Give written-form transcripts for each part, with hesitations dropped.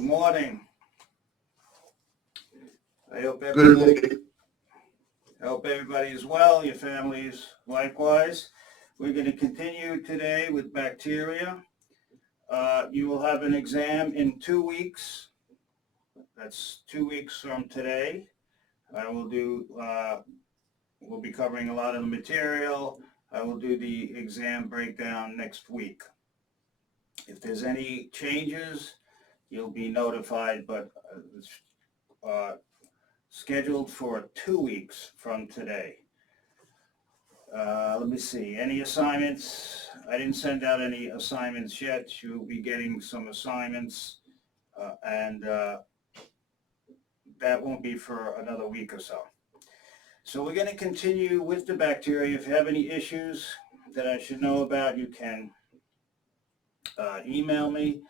Good morning. I hope Good morning. everybody is well, your families likewise. We're going to continue today with bacteria. You will have an exam in 2 weeks. That's 2 weeks from today. We'll be covering a lot of the material. I will do the exam breakdown next week. If there's any changes, you'll be notified, but it's scheduled for 2 weeks from today. Let me see, any assignments? I didn't send out any assignments yet. You'll be getting some assignments, and that won't be for another week or so. So we're going to continue with the bacteria. If you have any issues that I should know about, you can email me.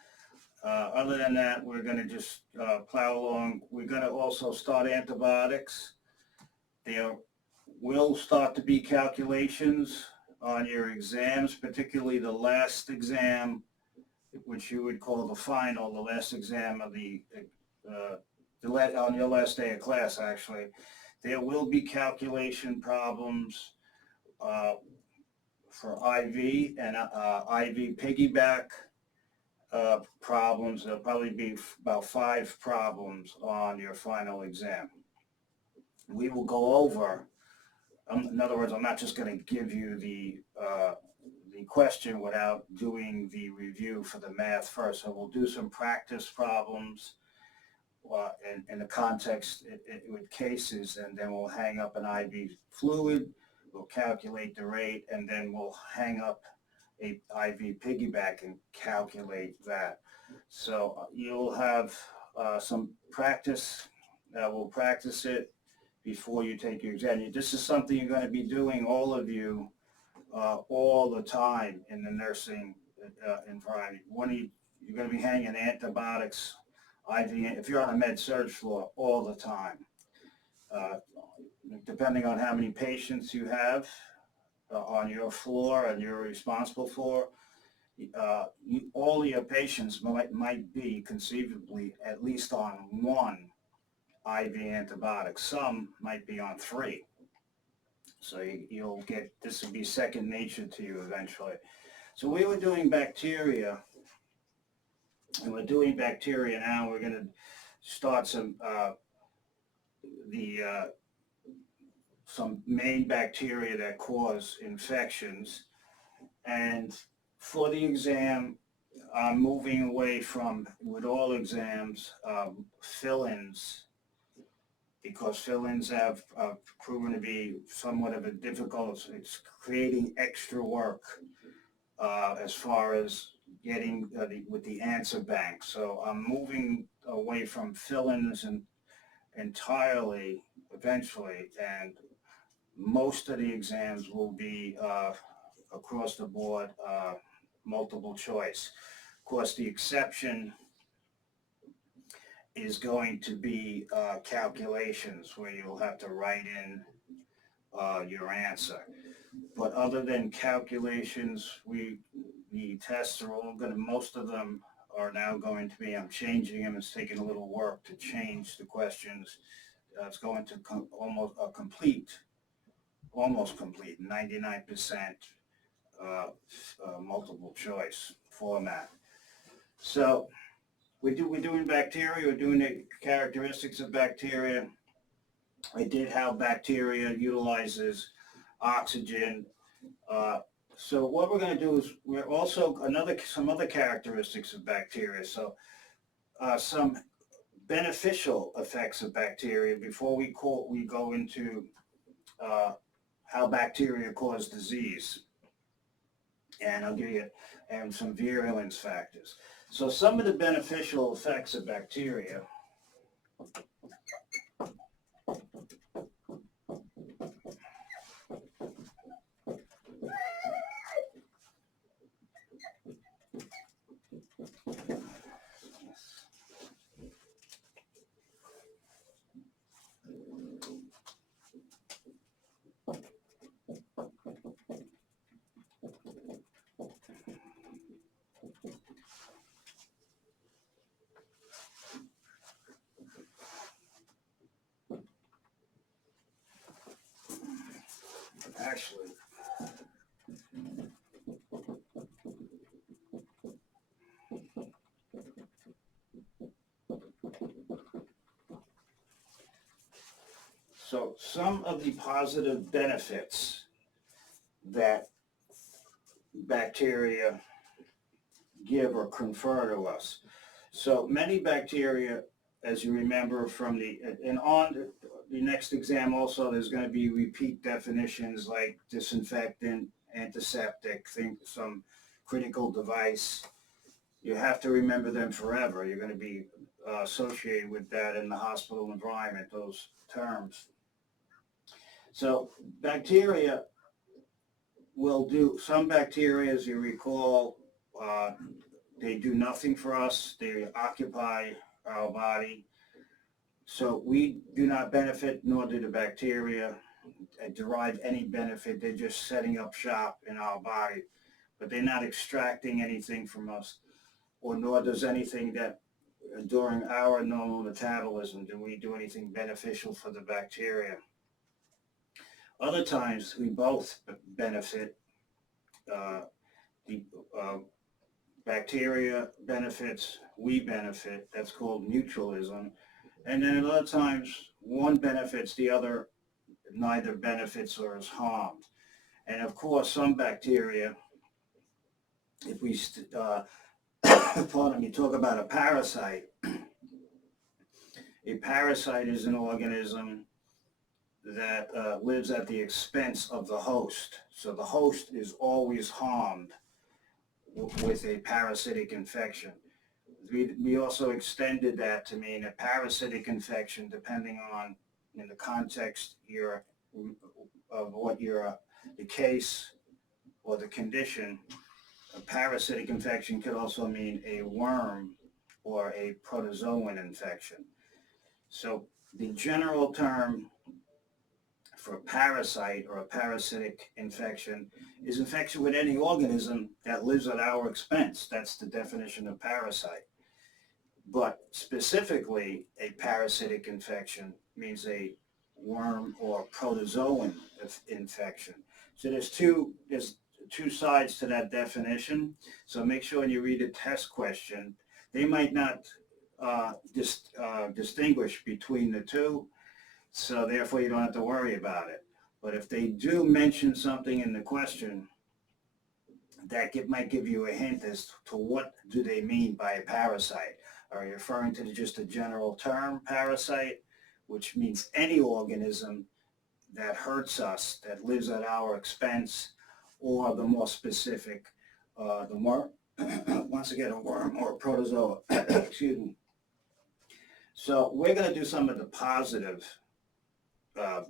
Other than that, we're going to just plow along. We're going to also start antibiotics. There will start to be calculations on your exams, particularly the last exam, which you would call the final, the last exam of on your last day of class, actually. There will be calculation problems for IV and IV piggyback problems. There'll probably be about 5 problems on your final exam. We will go over, in other words, I'm not just going to give you the question without doing the review for the math first. So we'll do some practice problems in the context with cases, and then we'll hang up an IV fluid, we'll calculate the rate, and then we'll hang up a IV piggyback and calculate that. So you'll have some practice. We'll practice it before you take your exam. This is something you're going to be doing, all of you, all the time in the nursing environment. You're going to be hanging antibiotics, IV, if you're on a med-surg floor, all the time. Depending on how many patients you have on your floor and you're responsible for, all of your patients might be conceivably at least on 1 IV antibiotic. Some might be on 3. So you'll get, this will be second nature to you eventually. So we were doing bacteria, and we're doing bacteria now. We're going to start some main bacteria that cause infections. And for the exam, I'm moving away from, with all exams, fill-ins, because fill-ins have proven to be somewhat of a difficult. It's creating extra work as far as getting with the answer bank. So I'm moving away from fill-ins entirely eventually, and most of the exams will be across the board multiple choice. Of course, the exception is going to be calculations, where you'll have to write in your answer. But other than calculations, the tests are all going to, most of them are now going to be, I'm changing them. It's taking a little work to change the questions. It's going to almost complete, 99% multiple choice format. So we're doing bacteria, we're doing the characteristics of bacteria. I did how bacteria utilizes oxygen. So what we're going to do is, we're also some other characteristics of bacteria. So some beneficial effects of bacteria before we go into how bacteria cause disease. And I'll give you some virulence factors. So some of the beneficial effects of bacteria. So some of the positive benefits that bacteria give or confer to us. So many bacteria, as you remember from and on the next exam also, there's going to be repeat definitions like disinfectant, antiseptic, some critical device. You have to remember them forever. You're going to be associated with that in the hospital environment, those terms. So bacteria will do, some bacteria, as you recall, they do nothing for us. They occupy our body. So we do not benefit, nor do the bacteria derive any benefit. They're just setting up shop in our body, but they're not extracting anything from us, or nor does anything that during our normal metabolism do we do anything beneficial for the bacteria. Other times we both benefit. The bacteria benefits, we benefit. That's called mutualism. And then at other times, one benefits, the other neither benefits or is harmed. And of course, some bacteria, if we, pardon me, talk about a parasite is an organism that lives at the expense of the host. So the host is always harmed with a parasitic infection. We also extended that to mean a parasitic infection, depending on, in the context of what the case or the condition. A parasitic infection could also mean a worm or a protozoan infection. So the general term for a parasite or a parasitic infection is infection with any organism that lives at our expense. That's the definition of parasite. But specifically, a parasitic infection means a worm or protozoan infection. So there's two sides to that definition. So make sure when you read a test question, they might not distinguish between the two. So therefore, you don't have to worry about it. But if they do mention something in the question, that might give you a hint as to what do they mean by a parasite. Are you referring to just a general term, parasite, which means any organism that hurts us, that lives at our expense, or the more specific, once again, a worm or a protozoa, excuse me. So we're going to do some of the positive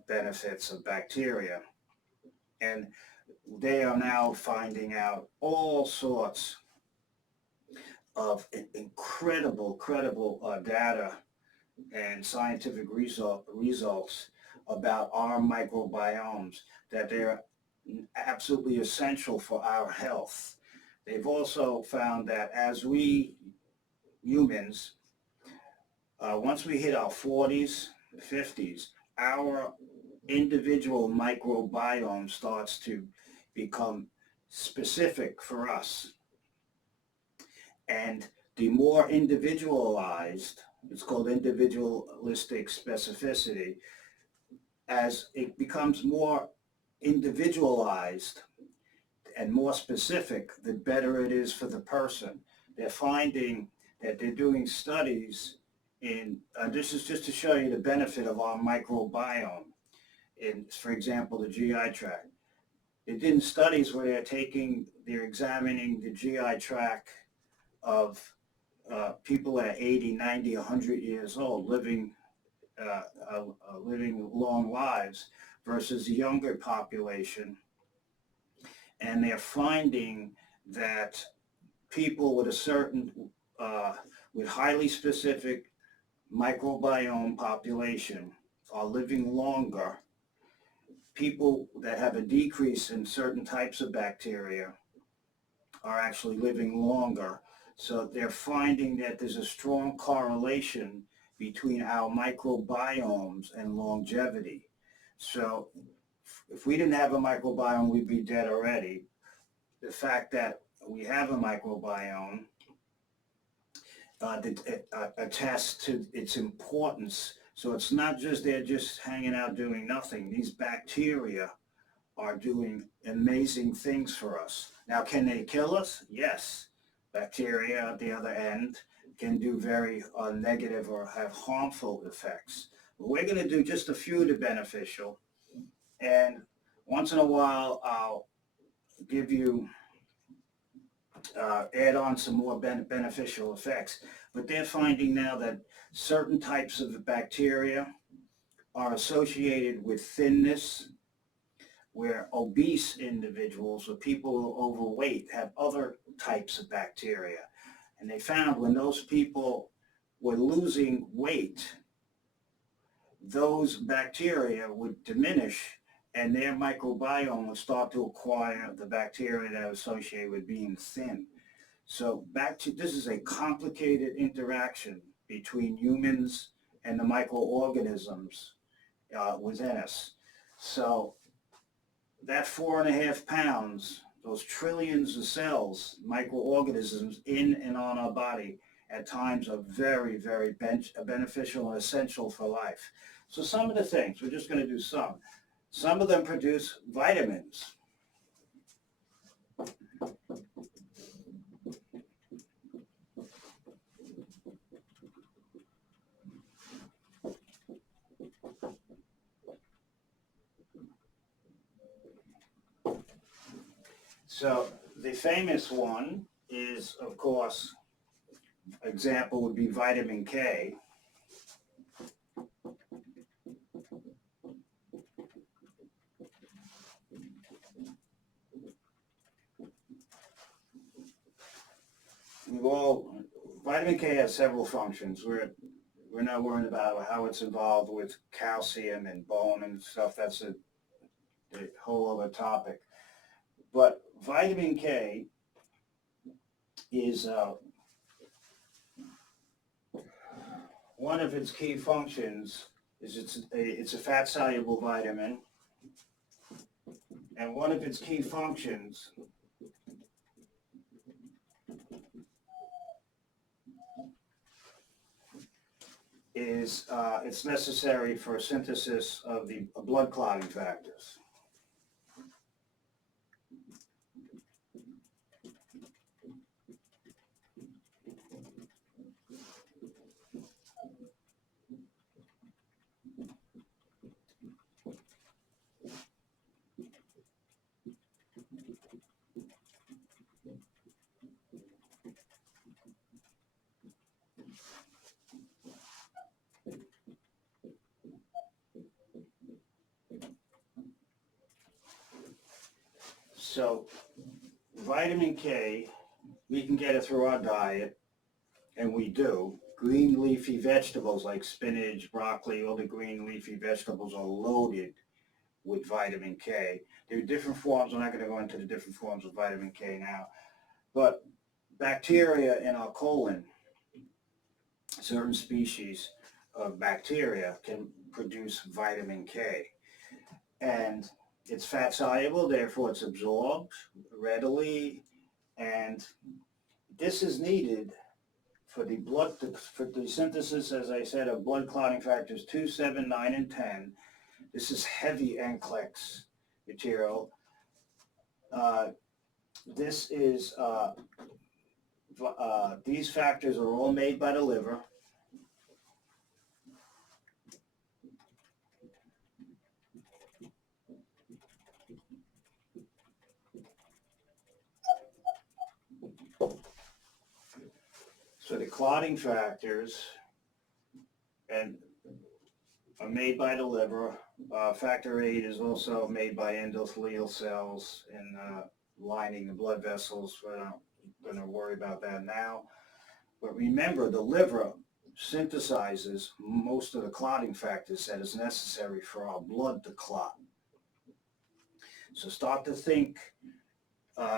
benefits of bacteria, and they are now finding out all sorts of incredible data and scientific results about our microbiomes, that they're absolutely essential for our health. They've also found that as we humans, once we hit our 40s, 50s, our individual microbiome starts to become specific for us. And the more individualized, it's called individualistic specificity, as it becomes more individualized and more specific, the better it is for the person. They're finding that they're doing studies this is just to show you the benefit of our microbiome. For example, the GI tract. They did studies where they're examining the GI tract of people at 80, 90, 100 years old, living long lives, versus the younger population. And they're finding that people with with highly specific microbiome population are living longer. People that have a decrease in certain types of bacteria are actually living longer. So they're finding that there's a strong correlation between our microbiomes and longevity. So if we didn't have a microbiome, we'd be dead already. The fact that we have a microbiome attests to its importance, So it's not just they're just hanging out doing nothing. These bacteria are doing amazing things for us. Now, can they kill us? Yes. Bacteria at the other end can do very negative or have harmful effects. But we're going to do just a few of the beneficial, and once in a while I'll give you add on some more beneficial effects. But they're finding now that certain types of bacteria are associated with thinness, where obese individuals or people who are overweight have other types of bacteria. And they found when those people were losing weight, those bacteria would diminish and their microbiome would start to acquire the bacteria that are associated with being thin. So this is a complicated interaction between humans and the microorganisms within us. So that 4.5 pounds, those trillions of cells, microorganisms in and on our body at times are very, very beneficial and essential for life. So some of the things, we're just going to do some. Some of them produce vitamins. So the famous one is, of course, example would be vitamin K. Vitamin K has several functions. We're not worrying about how it's involved with calcium and bone and stuff. That's a whole other topic. But vitamin K is one of its key functions is it's a fat-soluble vitamin, and one of its key functions is it's necessary for synthesis of the blood clotting factors. So vitamin K, we can get it through our diet, and we do. Green leafy vegetables like spinach, broccoli, all the green leafy vegetables are loaded with vitamin K. There are different forms. I'm not going to go into the different forms of vitamin K now. But bacteria in our colon, certain species of bacteria can produce vitamin K. And it's fat soluble, therefore it's absorbed readily, and this is needed for the synthesis, as I said, of blood clotting factors 2, 7, 9, and 10. This is heavy NCLEX material. These factors are all made by the liver. So the clotting factors are made by the liver. Factor VIII is also made by endothelial cells in lining the blood vessels. We're not going to worry about that now. But remember, the liver synthesizes most of the clotting factors that is necessary for our blood to clot. So start to think,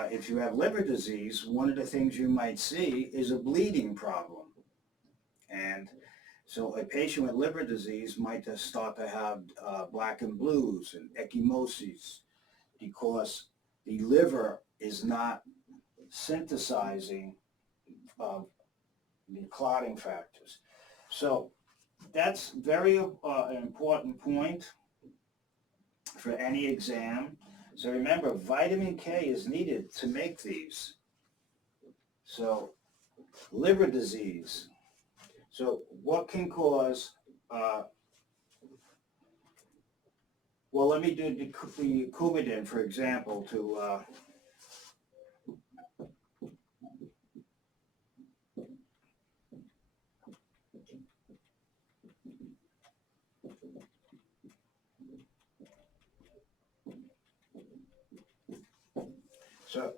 if you have liver disease, one of the things you might see is a bleeding problem. And so a patient with liver disease might just start to have black and blues and ecchymoses because the liver is not synthesizing the clotting factors. So that's very an important point for any exam. So remember, vitamin K is needed to make these. So liver disease. So what can cause, well, let me do the Coumadin, for example, to so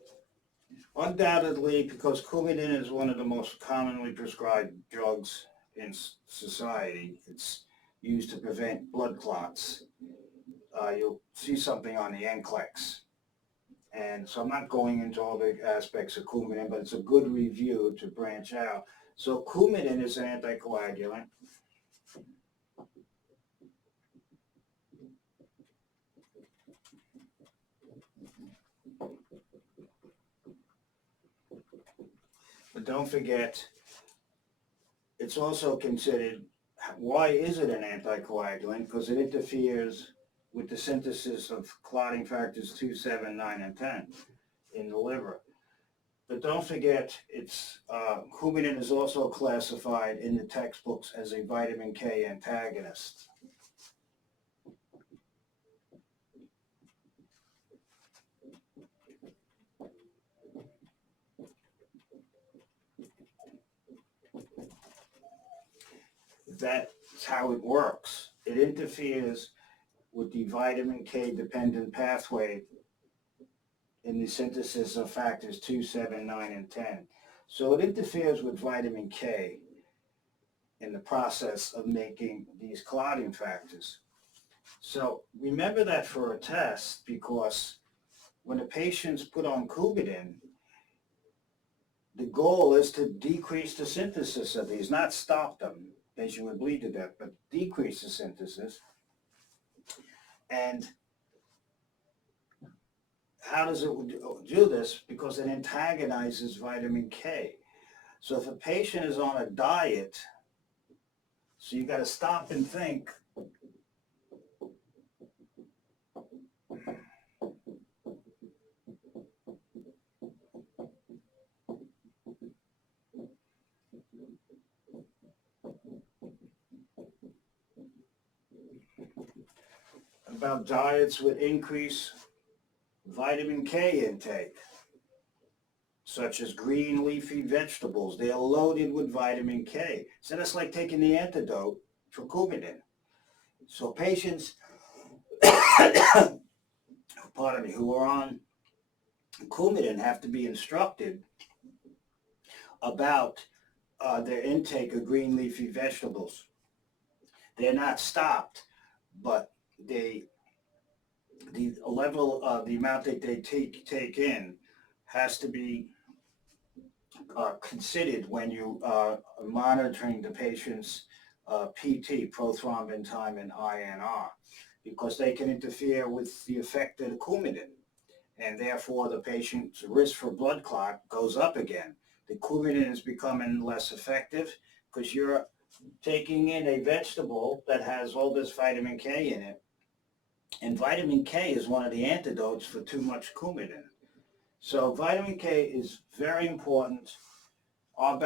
undoubtedly, because Coumadin is one of the most commonly prescribed drugs in society, it's used to prevent blood clots. You'll see something on the NCLEX. And so I'm not going into all the aspects of Coumadin, but it's a good review to branch out. So Coumadin is an anticoagulant. But don't forget, it's also considered, why is it an anticoagulant? Because it interferes with the synthesis of clotting factors 2, 7, 9, and 10 in the liver. But don't forget, Coumadin is also classified in the textbooks as a vitamin K antagonist. That's how it works. It interferes with the vitamin K dependent pathway in the synthesis of factors 2, 7, 9, and 10. So it interferes with vitamin K in the process of making these clotting factors. So remember that for a test, because when a patient's put on Coumadin, the goal is to decrease the synthesis of these, not stop them. Patient would bleed to death, but decrease the synthesis. And how does it do this? Because it antagonizes vitamin K. So if a patient is on a diet, so you got to stop and think, about diets with increased vitamin K intake, such as green leafy vegetables. They are loaded with vitamin K. So that's like taking the antidote for Coumadin. So patients, pardon me, who are on Coumadin have to be instructed about their intake of green leafy vegetables. They're not stopped, but the level of the amount that they take in has to be considered when you are monitoring the patient's PT, prothrombin time, and INR, because they can interfere with the effect of the Coumadin, and therefore the patient's risk for blood clot goes up again. The Coumadin is becoming less effective because you're taking in a vegetable that has all this vitamin K in it, and vitamin K is one of the antidotes for too much Coumadin. So vitamin K is very important. Our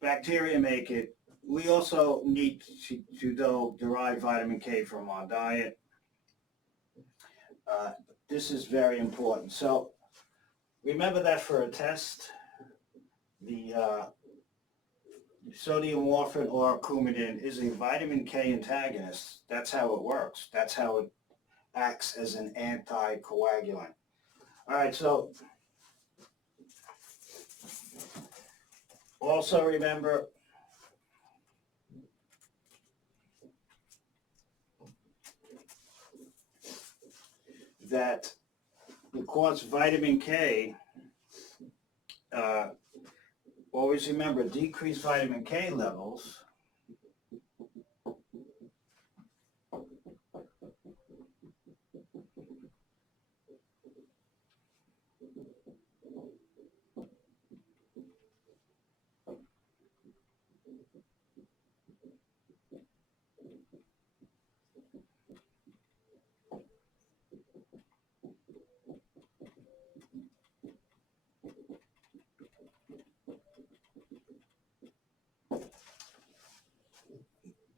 bacteria make it. We also need to derive vitamin K from our diet. This is very important. So remember that for a test, the sodium warfarin or Coumadin is a vitamin K antagonist. That's how it works. That's how it acts as an anticoagulant. All right, so also remember that because vitamin K, always remember, decreased vitamin K levels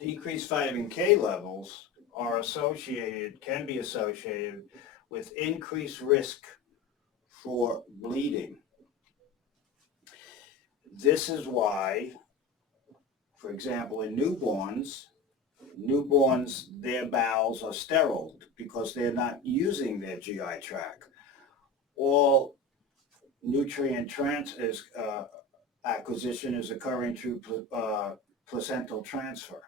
decreased vitamin K levels can be associated with increased risk for bleeding. This is why, for example, in newborns, their bowels are sterile because they're not using their GI tract. All nutrient acquisition is occurring through placental transfer.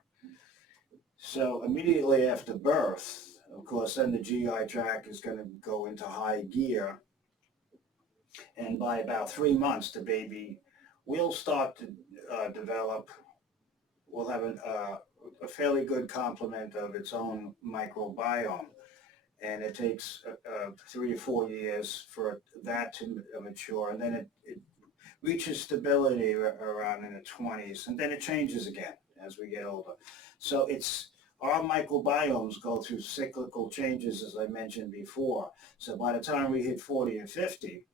So immediately after birth, of course, then the GI tract is going to go into high gear, and by about 3 months, the baby will start to develop. Will have a fairly good complement of its own microbiome, and it takes 3 to 4 years for that to mature, and then it reaches stability around in the 20s, and then it changes again as we get older. So our microbiomes go through cyclical changes, as I mentioned before. So by the time we hit 40 and 50,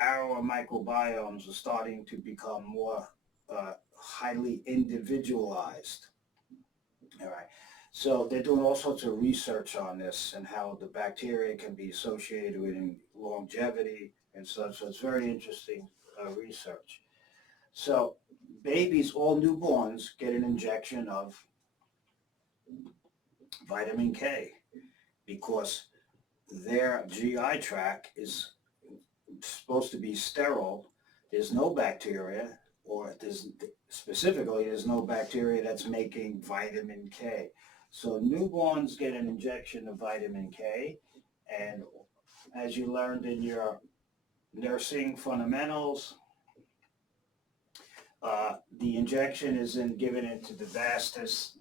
our microbiomes are starting to become more highly individualized. All right. So they're doing all sorts of research on this and how the bacteria can be associated with longevity and such. So it's very interesting research. So babies, all newborns, get an injection of vitamin K because their GI tract is supposed to be sterile. There's no bacteria, or there's no bacteria that's making vitamin K. So newborns get an injection of vitamin K, and as you learned in your nursing fundamentals, the injection is then given into the vastus.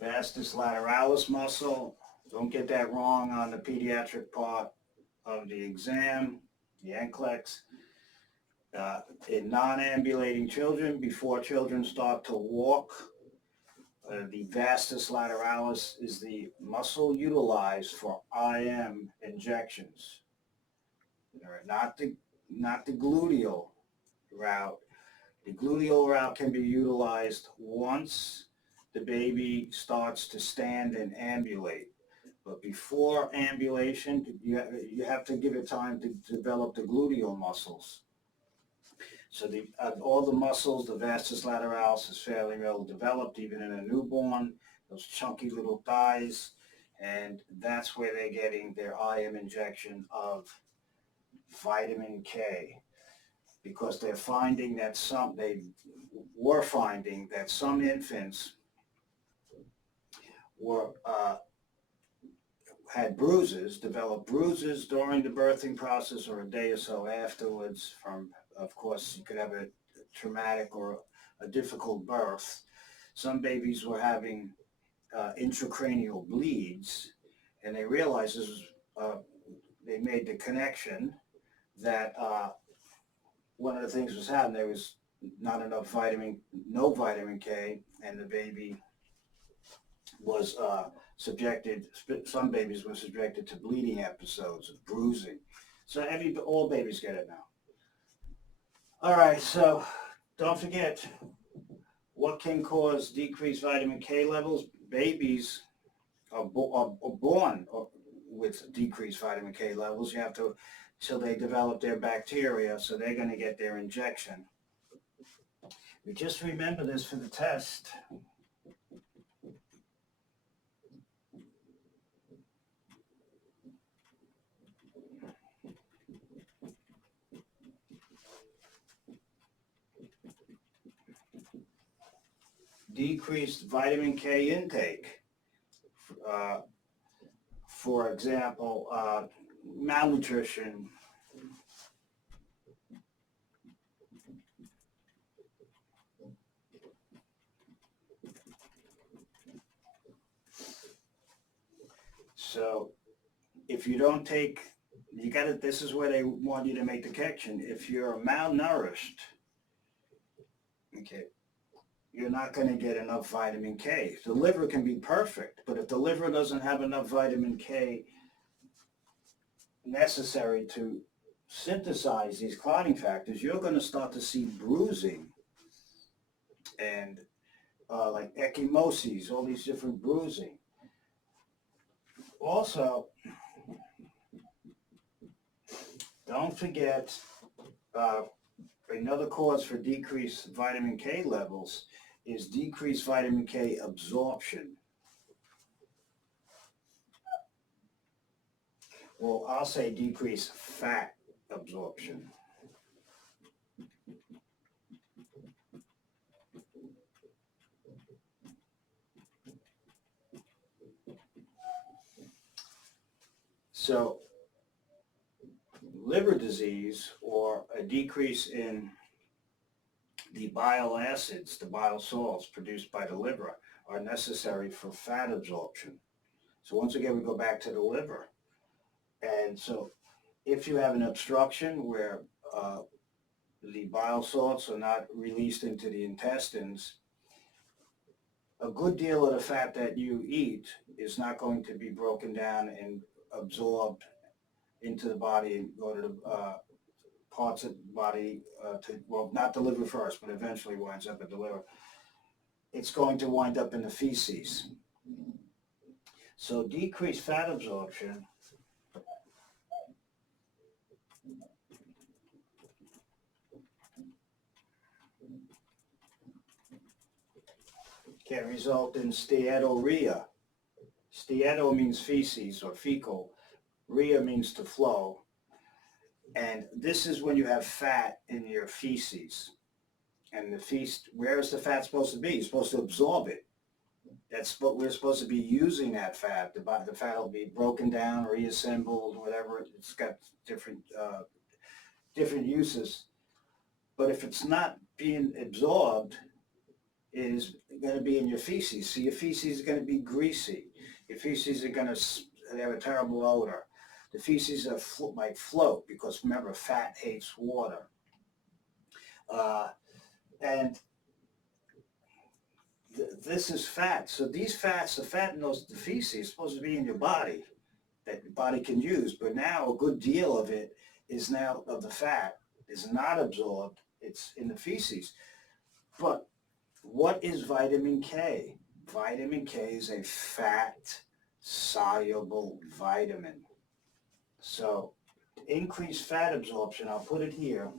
Vastus lateralis muscle. Don't get that wrong on the pediatric part of the exam, the NCLEX. In non-ambulating children, before children start to walk, the vastus lateralis is the muscle utilized for IM injections. All right, not the gluteal route. The gluteal route can be utilized once the baby starts to stand and ambulate. But before ambulation, you have to give it time to develop the gluteal muscles. So all the muscles, the vastus lateralis is fairly well developed, even in a newborn, those chunky little thighs, and that's where they're getting their IM injection of vitamin K, because they were finding that some infants had developed bruises during the birthing process or a day or so afterwards from, of course, you could have a traumatic or a difficult birth. Some babies were having intracranial bleeds, and they realized they made the connection that one of the things was happening, there was not enough no vitamin K, and the baby was some babies were subjected to bleeding episodes of bruising. So all babies get it now. All right, so don't forget what can cause decreased vitamin K levels. Babies are born with decreased vitamin K levels. You have to till they develop their bacteria, so they're going to get their injection. We just remember this for the test. Decreased vitamin K intake. For example, malnutrition. So if you don't take, this is where they want you to make the connection. If you're malnourished, okay, you're not going to get enough vitamin K. The liver can be perfect, but if the liver doesn't have enough vitamin K necessary to synthesize these clotting factors, you're going to start to see bruising and like ecchymoses, all these different bruising. Also, don't forget another cause for decreased vitamin K levels is decreased vitamin K absorption. Well, I'll say decreased fat absorption. So, liver disease or a decrease in the bile acids, the bile salts produced by the liver, are necessary for fat absorption. So once again, we go back to the liver. And so if you have an obstruction where the bile salts are not released into the intestines, a good deal of the fat that you eat is not going to be broken down and absorbed into the body and go to the parts of the body well, not the liver first, but eventually winds up at the liver. It's going to wind up in the feces. So decreased fat absorption can result in steatorrhea. Steato means feces or fecal. Rhea means to flow. And this is when you have fat in your feces. And the feces, where is the fat supposed to be? You're supposed to absorb it. That's what we're supposed to be using that fat. The fat will be broken down, reassembled, whatever. It's got different uses. But if it's not being absorbed, it is going to be in your feces. So your feces are going to be greasy. Your feces are going to have a terrible odor. The feces might float because, remember, fat hates water. And this is fat. So these fats, the fat in the feces is supposed to be in your body that your body can use. But now a good deal of it is now, of the fat, is not absorbed. It's in the feces. But what is vitamin K? Vitamin K is a fat-soluble vitamin. So increased fat absorption, I'll put it here,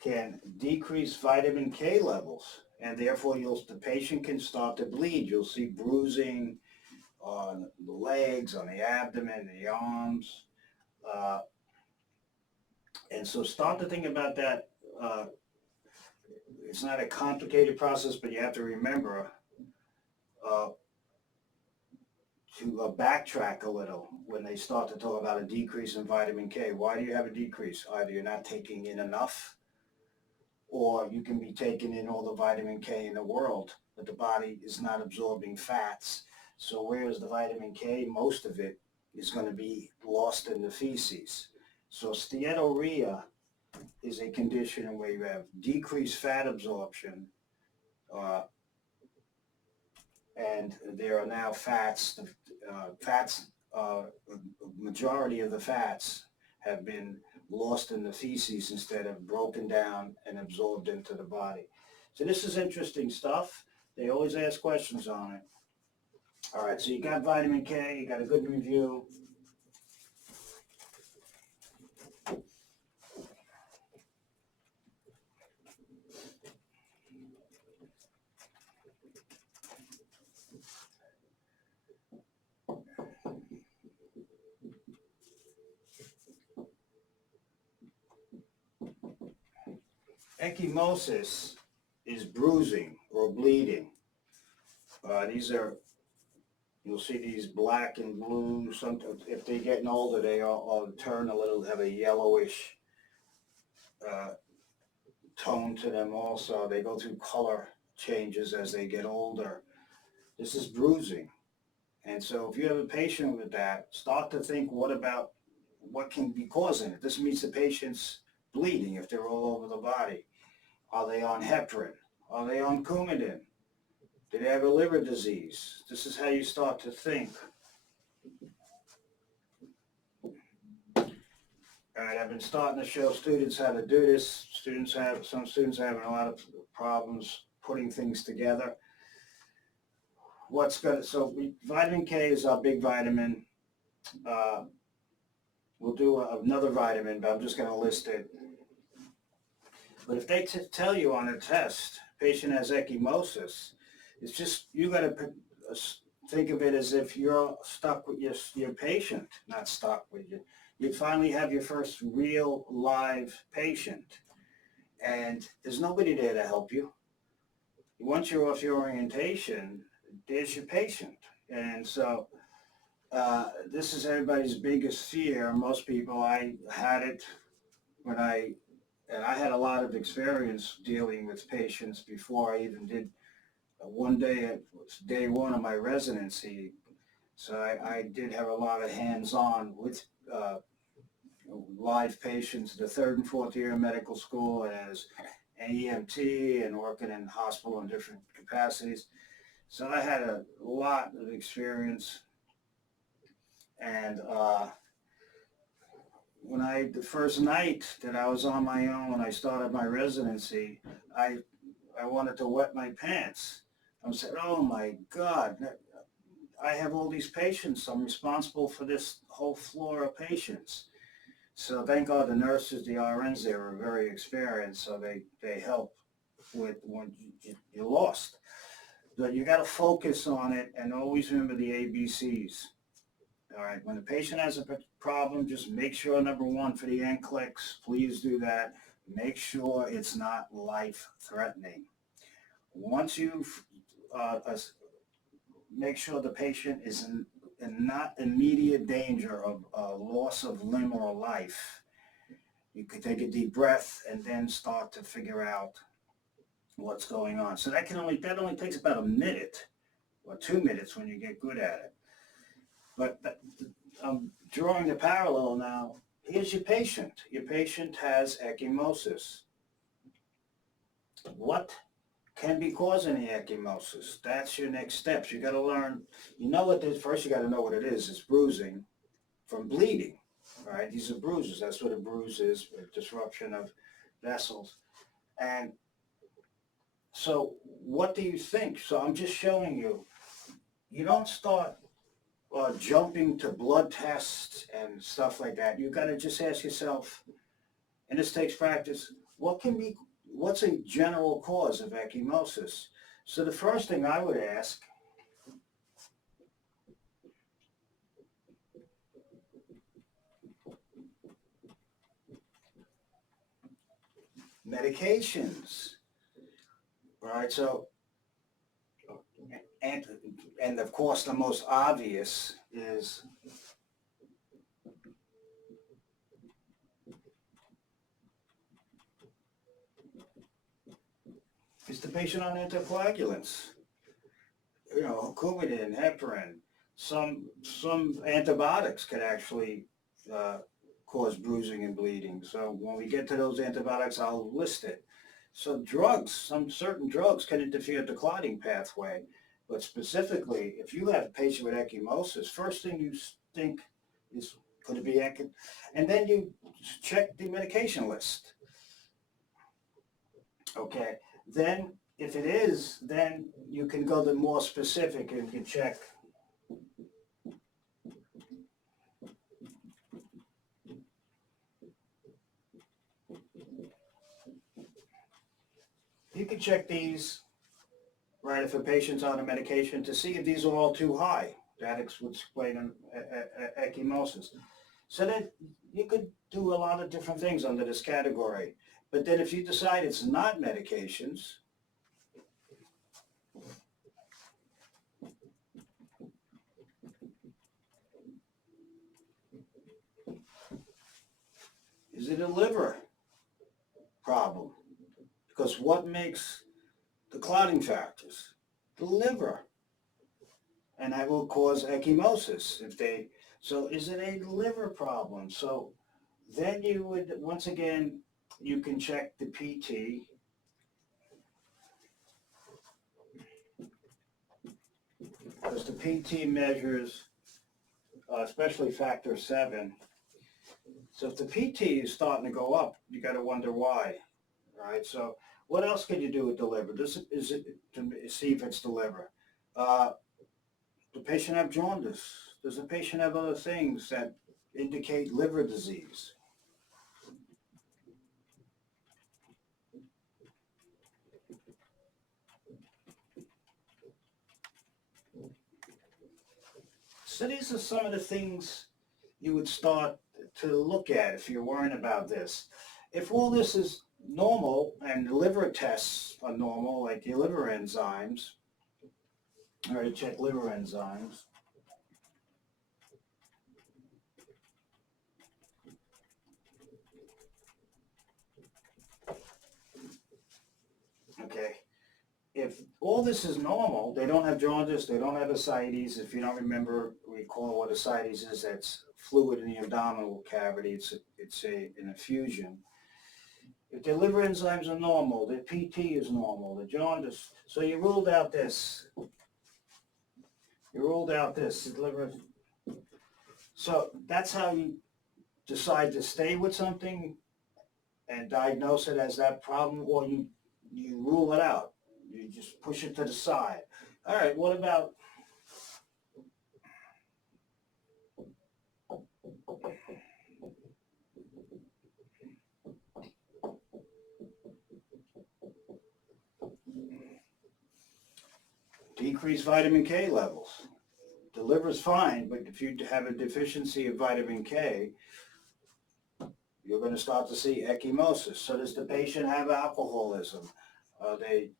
can decrease vitamin K levels, and therefore the patient can start to bleed. You'll see bruising on the legs, on the abdomen, the arms. And so start to think about that. It's not a complicated process, but you have to remember to backtrack a little when they start to talk about a decrease in vitamin K. Why do you have a decrease? Either you're not taking in enough, or you can be taking in all the vitamin K in the world, but the body is not absorbing fats. So where is the vitamin K? Most of it is going to be lost in the feces. So steatorrhea is a condition where you have decreased fat absorption, and there are now fats. Majority of the fats have been lost in the feces instead of broken down and absorbed into the body. So this is interesting stuff. They always ask questions on it. All right, so you got vitamin K, you got a good review. Ecchymosis is bruising or bleeding. These are, you'll see these black and blue. Sometimes, if they're getting older, they all turn a little, have a yellowish tone to them also. They go through color changes as they get older. This is bruising. And so if you have a patient with that, start to think, what can be causing it? This means the patient's bleeding if they're all over the body. Are they on heparin? Are they on Coumadin? Do they have a liver disease? This is how you start to think. All right, I've been starting to show students how to do this. Some students are having a lot of problems putting things together. Vitamin K is our big vitamin. We'll do another vitamin, but I'm just going to list it. But if they tell you on a test, patient has ecchymosis, it's just, you got to think of it as if you're stuck with your patient, not stuck with you. You finally have your first real live patient, and there's nobody there to help you. Once you're off your orientation, there's your patient. And so this is everybody's biggest fear. Most people, I had it and I had a lot of experience dealing with patients before I even did one day, it was day one of my residency. So I did have a lot of hands-on with live patients the third and fourth year of medical school as an EMT and working in hospital in different capacities. So I had a lot of experience. And the first night that I was on my own when I started my residency, I wanted to wet my pants. I said, oh my God, I have all these patients. I'm responsible for this whole floor of patients. So thank God the nurses, the RNs, they were very experienced, so they help with when you're lost. But you got to focus on it and always remember the ABCs. All right, when the patient has a problem, just make sure, number one, for the NCLEX, please do that. Make sure it's not life-threatening. Once you've make sure the patient is in not immediate danger of loss of limb or life, you could take a deep breath and then start to figure out what's going on. So that only takes about a minute or 2 minutes when you get good at it. But I'm drawing the parallel now. Here's your patient. Your patient has ecchymosis. What can be causing the ecchymosis? That's your next steps. You got to learn. You know what this first. You got to know what it is. It's bruising from bleeding. All right, these are bruises. That's what a bruise is. A disruption of vessels. And so, what do you think? So I'm just showing you. You don't start jumping to blood tests and stuff like that. You got to just ask yourself, and this takes practice. What's a general cause of ecchymosis? So the first thing I would ask, medications, right? So, and of course the most obvious is the patient on anticoagulants. You know, Coumadin, heparin, some antibiotics could actually cause bruising and bleeding. So when we get to those antibiotics, I'll list it. So some certain drugs can interfere with the clotting pathway. But specifically, if you have a patient with ecchymosis, first thing you think is, could it be ecchy? And then you check the medication list. Okay. Then if it is, then you can go to more specific and you can check. You can check these, right, if a patient's on a medication to see if these are all too high. That would explain ecchymosis. So that you could do a lot of different things under this category. But then if you decide it's not medications, is it a liver problem? Because what makes the clotting factors, the liver, and that will cause ecchymosis if they, so is it a liver problem? So then you would, once again, you can check the PT. Because the PT measures, especially factor 7. So if the PT is starting to go up, you got to wonder why. All right. So what else can you do with the liver? Is it to see if it's the liver? The patient have jaundice? Does the patient have other things that indicate liver disease? So these are some of the things you would start to look at if you're worrying about this. If all this is normal and the liver tests are normal, like your liver enzymes, or to check liver enzymes, okay, if all this is normal, they don't have jaundice, they don't have ascites. If you don't remember, recall what ascites is, that's fluid in the abdominal cavity. It's an effusion. If their liver enzymes are normal, their PT is normal, the jaundice, so you ruled out this. You ruled out this, the liver. So that's how you decide to stay with something and diagnose it as that problem, or you rule it out. You just push it to the side. All right, what about decreased vitamin K levels? The liver's fine, but if you have a deficiency of vitamin K, you're going to start to see ecchymosis. So does the patient have alcoholism? Are they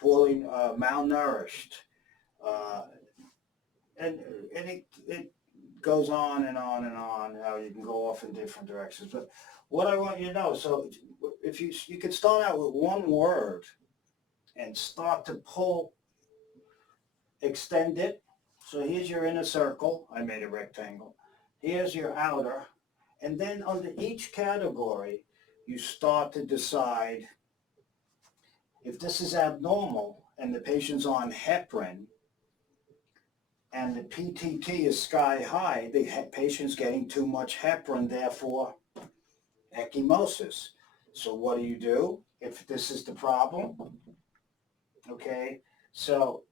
poorly malnourished? And it goes on and on and on, how you can go off in different directions. But what I want you to know, so if you could start out with one word and start to extend it. So here's your inner circle. I made a rectangle. Here's your outer. And then under each category, you start to decide if this is abnormal and the patient's on heparin and the PTT is sky high, the patient's getting too much heparin, therefore ecchymosis. So what do if this is the problem? Okay, so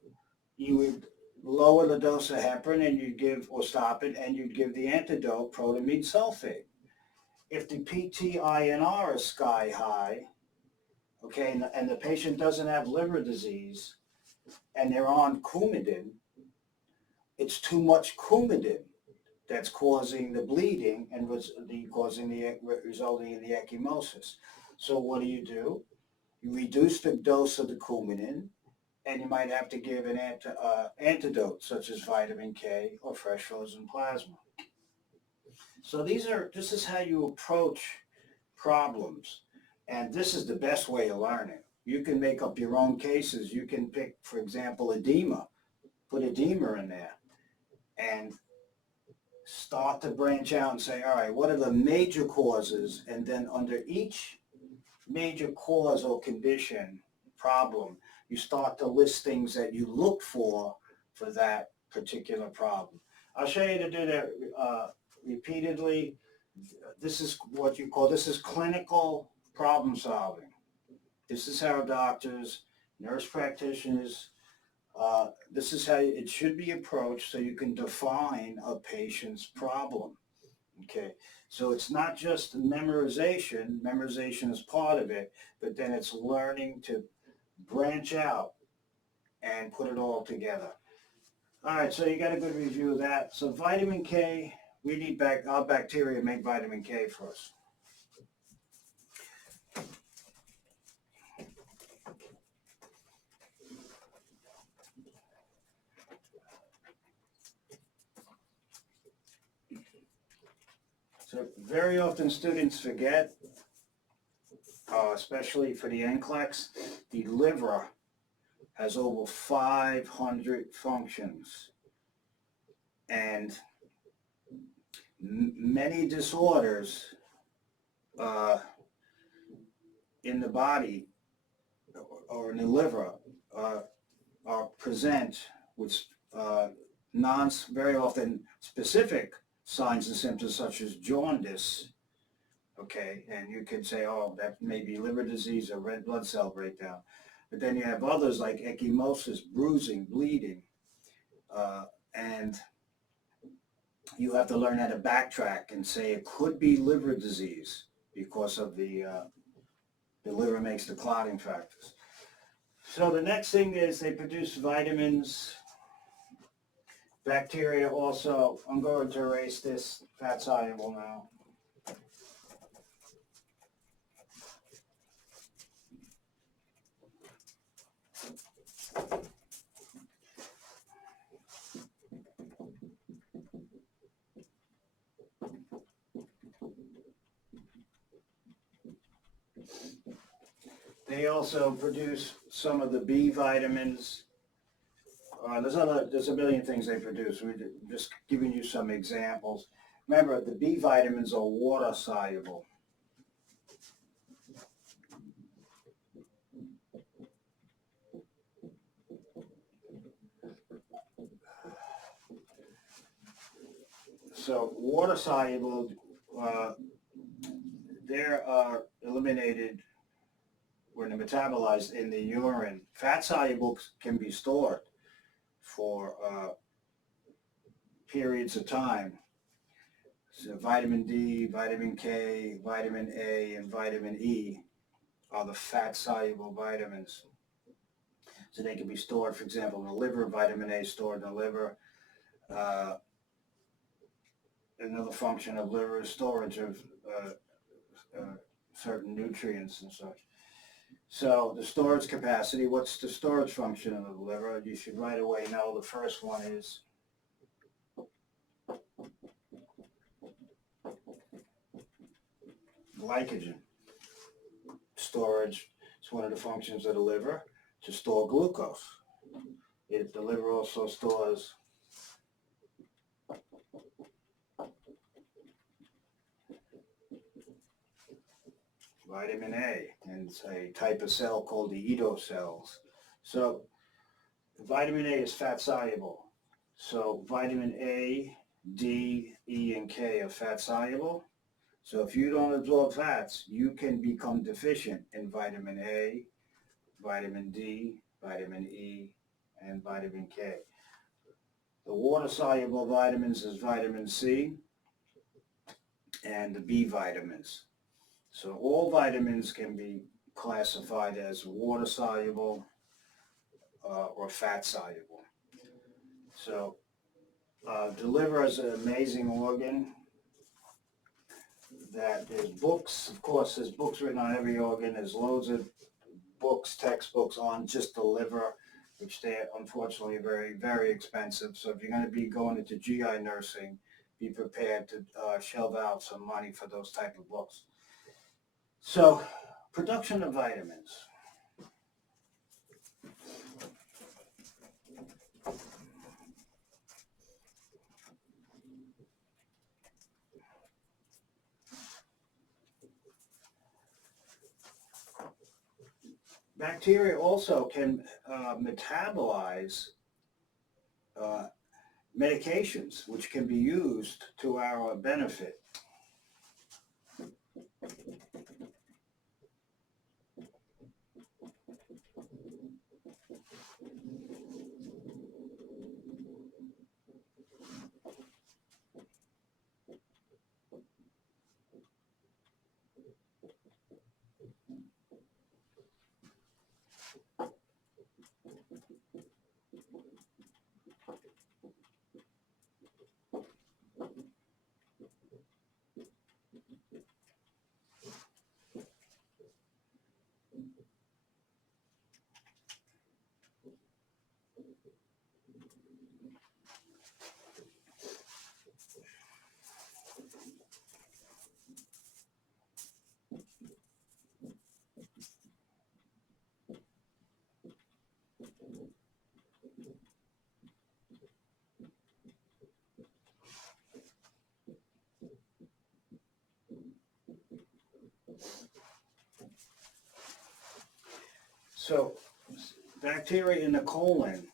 you would lower the dose of heparin and you'd give, or stop it, and you'd give the antidote, protamine sulfate. If the PT-INR is sky high, okay, and the patient doesn't have liver disease and they're on Coumadin, it's too much Coumadin that's causing the bleeding and resulting in the ecchymosis. So what do? You reduce the dose of the Coumadin, and you might have to give an antidote such as vitamin K or fresh frozen plasma. So this is how you approach problems, and this is the best way of learning. You can make up your own cases. You can pick, for example, edema, put edema in there, and start to branch out and say, all right, what are the major causes? And then under each major cause or condition, problem, you start to list things that you look for that particular problem. I'll show you to do that repeatedly. This is what this is clinical problem solving. This is how doctors, nurse practitioners, this is how it should be approached so you can define a patient's problem. Okay, so it's not just memorization. Memorization is part of it, but then it's learning to branch out and put it all together. All right, so you got a good review of that. So vitamin K, we need our bacteria make vitamin K for us. So very often students forget, especially for the NCLEX, the liver has over 500 functions, and many disorders in the body or in the liver are present with very often specific signs and symptoms such as jaundice. Okay, and you could say, oh, that may be liver disease or red blood cell breakdown. But then you have others like ecchymosis, bruising, bleeding, and you have to learn how to backtrack and say it could be liver disease because of the liver makes the clotting factors. So the next thing is they produce vitamins. Bacteria also, I'm going to erase this fat soluble now. They also produce some of the B vitamins. There's a million things they produce. We're just giving you some examples. Remember, the B vitamins are water soluble. So water soluble, they're eliminated when they're metabolized in the urine. Fat soluble can be stored for periods of time. So vitamin D, vitamin K, vitamin A, and vitamin E are the fat soluble vitamins. So they can be stored, for example, in the liver. Vitamin A stored in the liver. Another function of liver is storage of certain nutrients and such. So the storage capacity, what's the storage function of the liver? You should right away know the first one is glycogen. Storage is one of the functions of the liver to store glucose. The liver also stores vitamin A, and it's a type of cell called the Ito cells. So vitamin A is fat soluble. So vitamin A, D, E, and K are fat soluble. So if you don't absorb fats, you can become deficient in vitamin A, vitamin D, vitamin E, and vitamin K. The water-soluble vitamins is vitamin C and the B vitamins. So all vitamins can be classified as water-soluble or fat-soluble. So the liver is an amazing organ that there's books, of course, there's books written on every organ. There's loads of books, textbooks on just the liver, which they're unfortunately very, very expensive. So if you're going to be going into GI nursing, be prepared to shell out some money for those type of books. So, production of vitamins. Bacteria also can metabolize medications, which can be used to our benefit. So bacteria in the colon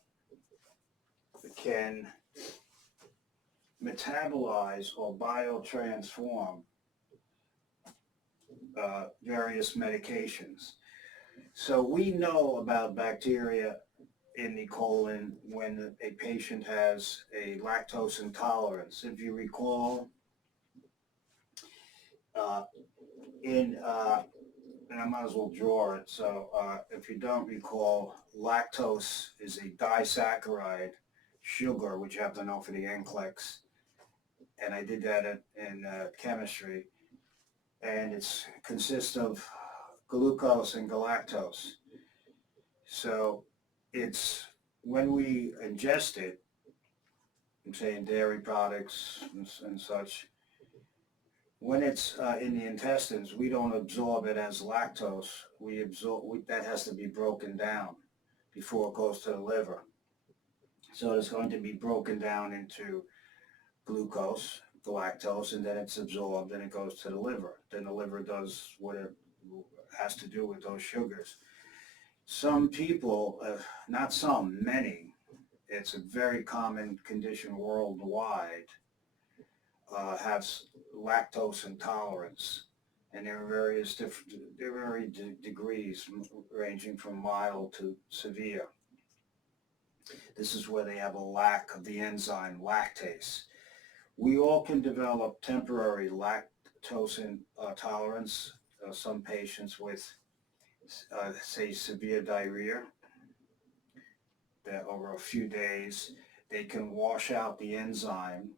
can metabolize or biotransform various medications. So we know about bacteria in the colon when a patient has a lactose intolerance. If you recall, and I might as well draw it. So if you don't recall, lactose is a disaccharide sugar, which you have to know for the NCLEX. And I did that in chemistry. And it consists of glucose and galactose. So it's when we ingest it, I'm saying dairy products and such, when it's in the intestines, we don't absorb it as lactose. That has to be broken down before it goes to the liver. So it's going to be broken down into glucose, galactose, and then it's absorbed and it goes to the liver. Then the liver does what it has to do with those sugars. Some people, not some, many, it's a very common condition worldwide, have lactose intolerance, and there are degrees ranging from mild to severe. This is where they have a lack of the enzyme lactase. We all can develop temporary lactose intolerance. Some patients with, say, severe diarrhea, that over a few days, they can wash out the enzyme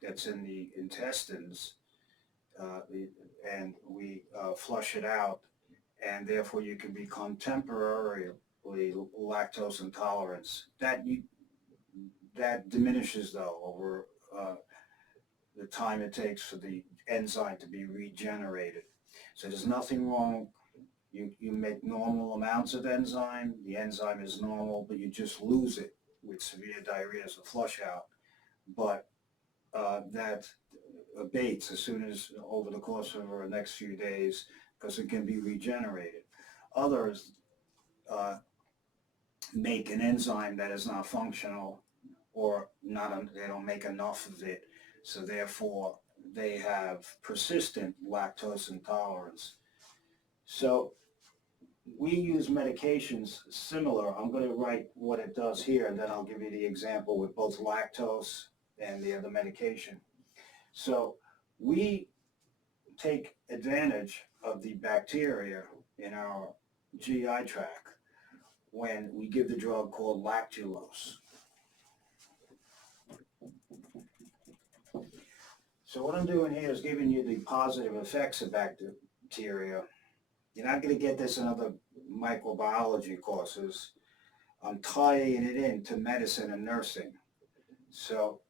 that's in the intestines, and we flush it out, and therefore you can become temporarily lactose intolerant. That diminishes, though, over the time it takes for the enzyme to be regenerated. So there's nothing wrong. You make normal amounts of enzyme. The enzyme is normal, but you just lose it with severe diarrhea as a flush out. But that abates as soon as over the course of the next few days because it can be regenerated. Others make an enzyme that is not functional or they don't make enough of it, so therefore they have persistent lactose intolerance. So we use medications similar. I'm going to write what it does here, and then I'll give you the example with both lactose and the other medication. So we take advantage of the bacteria in our GI tract when we give the drug called lactulose. So what I'm doing here is giving you the positive effects of bacteria. You're not going to get this in other microbiology courses. I'm tying it into medicine and nursing. So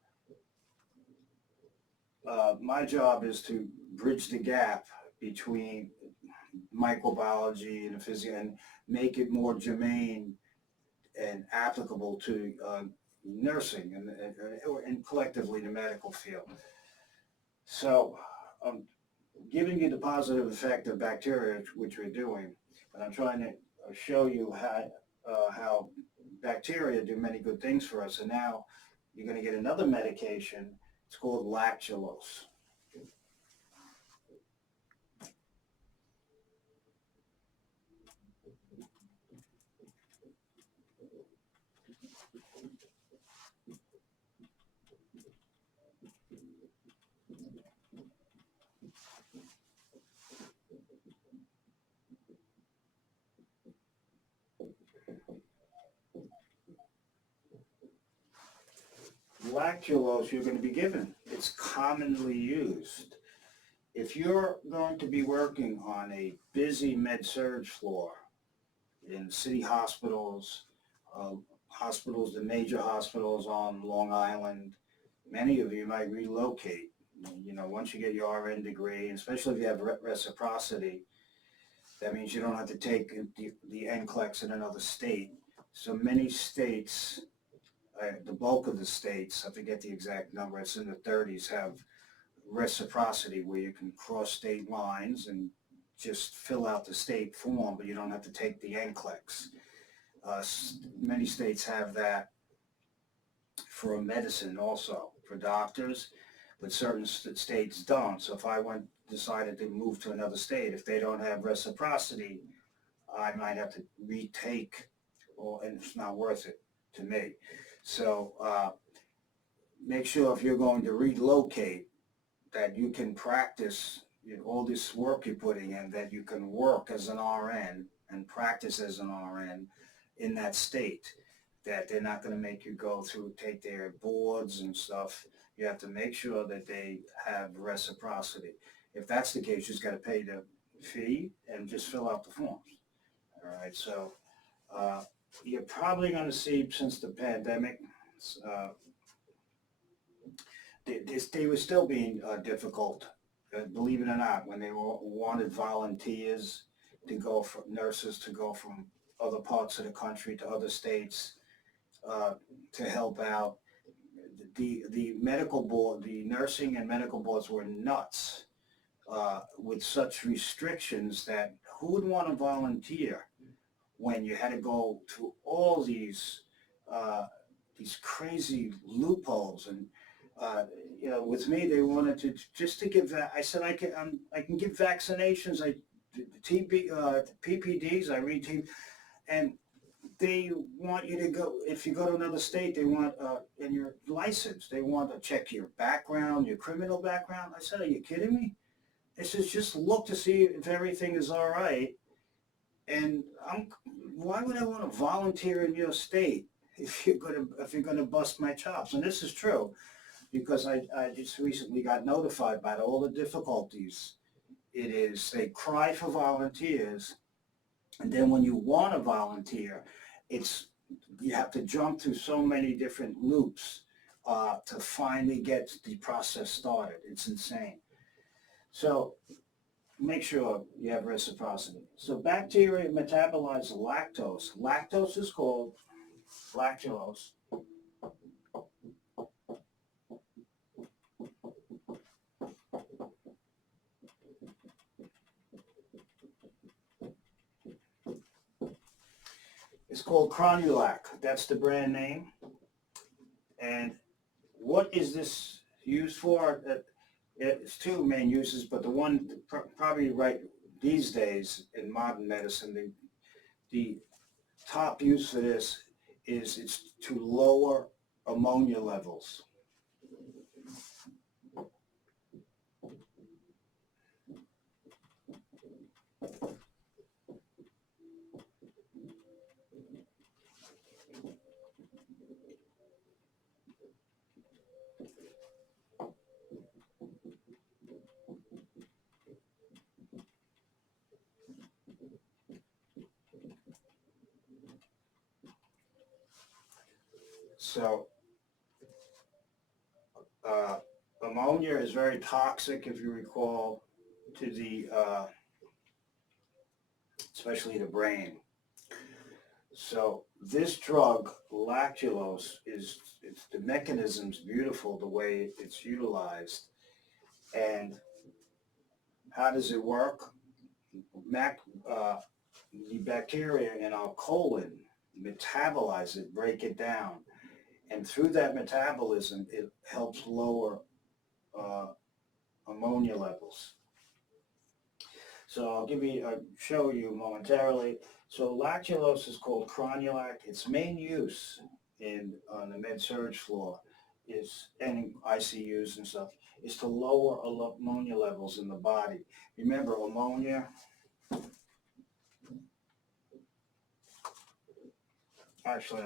my job is to bridge the gap between microbiology and physics and make it more germane and applicable to nursing and collectively the medical field. So I'm giving you the positive effect of bacteria, which we're doing, but I'm trying to show you how bacteria do many good things for us. And now you're going to get another medication. It's called lactulose. Lactulose you're going to be given. It's commonly used. If you're going to be working on a busy med-surg floor in city hospitals, the major hospitals on Long Island, many of you might relocate. You know, once you get your RN degree, especially if you have reciprocity, that means you don't have to take the NCLEX in another state. So many states, the bulk of the states, I forget the exact number, it's in the 30s, have reciprocity where you can cross state lines and just fill out the state form, but you don't have to take the NCLEX. Many states have that for medicine also, for doctors, but certain states don't. So if I decided to move to another state, if they don't have reciprocity, I might have to retake, and it's not worth it to me. So make sure if you're going to relocate that you can practice all this work you're putting in, that you can work as an RN and practice as an RN in that state, that they're not going to make you take their boards and stuff. You have to make sure that they have reciprocity. If that's the case, you just got to pay the fee and just fill out the forms. All right, so you're probably going to see, since the pandemic, they were still being difficult, believe it or not, when they wanted volunteers to go, from nurses to go from other parts of the country to other states to help out. The medical board, the nursing and medical boards were nuts with such restrictions that who would want to volunteer when you had to go through all these crazy loopholes. And with me, they wanted to just to give that. I said I can give vaccinations. PPDs. I read TB, and they want you to go. If you go to another state, they want and your license. They want to check your background, your criminal background. I said, are you kidding me? It says just look to see if everything is all right. And why would I want to volunteer in your state if you're gonna bust my chops? And this is true, because I just recently got notified about all the difficulties it is. They cry for volunteers, and then when you want to volunteer, you have to jump through so many different loops to finally get the process started. It's insane. So make sure you have reciprocity. So bacteria metabolize lactose. Lactose is called lactulose. It's called Cronulac. That's the brand name. And what is this used for? It's two main uses, but the one probably right these days in modern medicine, the top use for this is it's to lower ammonia levels. So ammonia is very toxic, if you recall, to the especially the brain. So this drug, lactulose, the mechanism's beautiful, the way it's utilized. And how does it work? The bacteria in our colon metabolize it, break it down. And through that metabolism, it helps lower ammonia levels. So I'll show you momentarily. So lactulose is called Cronulac. Its main use on the med-surg floor and in ICUs and stuff, is to lower ammonia levels in the body. Remember, ammonia, actually,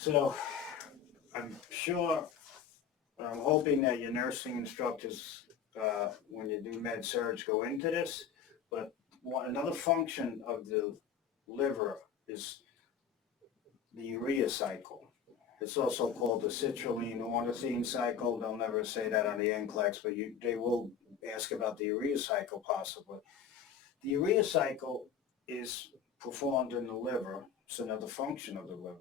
So I'm sure, I'm hoping that your nursing instructors, when you do med surg, go into this. But another function of the liver is the urea cycle. It's also called the citrulline ornithine cycle. They'll never say that on the NCLEX, but they will ask about the urea cycle possibly. The urea cycle is performed in the liver. It's another function of the liver.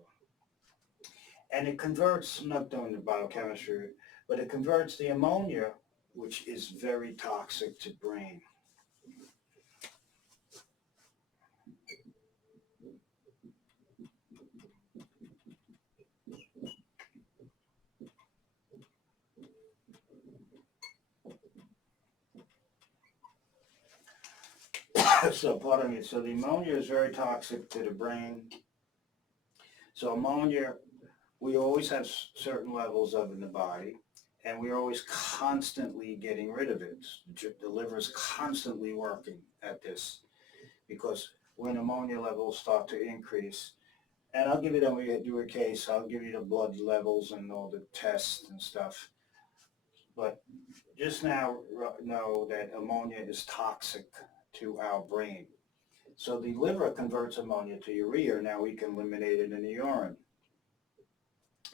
And it converts, I'm not doing the biochemistry, but it converts the ammonia, which is very toxic to brain. So pardon me, so the ammonia is very toxic to the brain. So ammonia, we always have certain levels of in the body, and we're always constantly getting rid of it. The liver is constantly working at this because when ammonia levels start to increase, and I'll give you, when we do a case, I'll give you the blood levels and all the tests and stuff. But just now know that ammonia is toxic to our brain. So the liver converts ammonia to urea. Now we can eliminate it in the urine.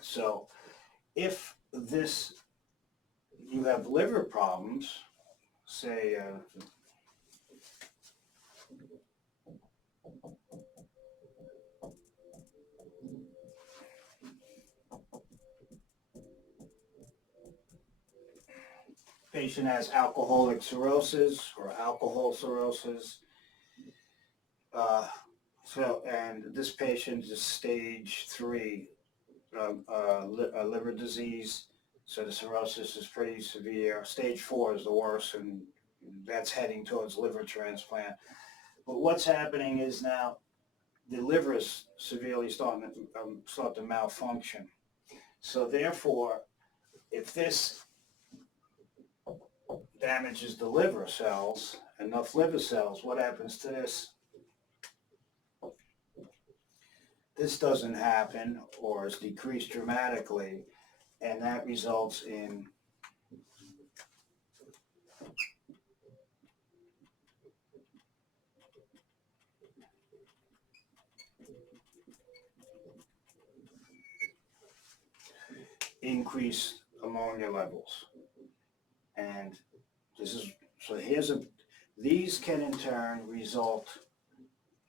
So if you have liver problems, say, patient has alcoholic cirrhosis or alcohol cirrhosis, and this patient is stage 3 liver disease, so the cirrhosis is pretty severe. Stage 4 is the worst, and that's heading towards liver transplant. But what's happening is now the liver is severely starting to malfunction. So therefore, if this damages the liver cells, enough liver cells, what happens to this? This doesn't happen or is decreased dramatically, and that results in increased ammonia levels. And these can in turn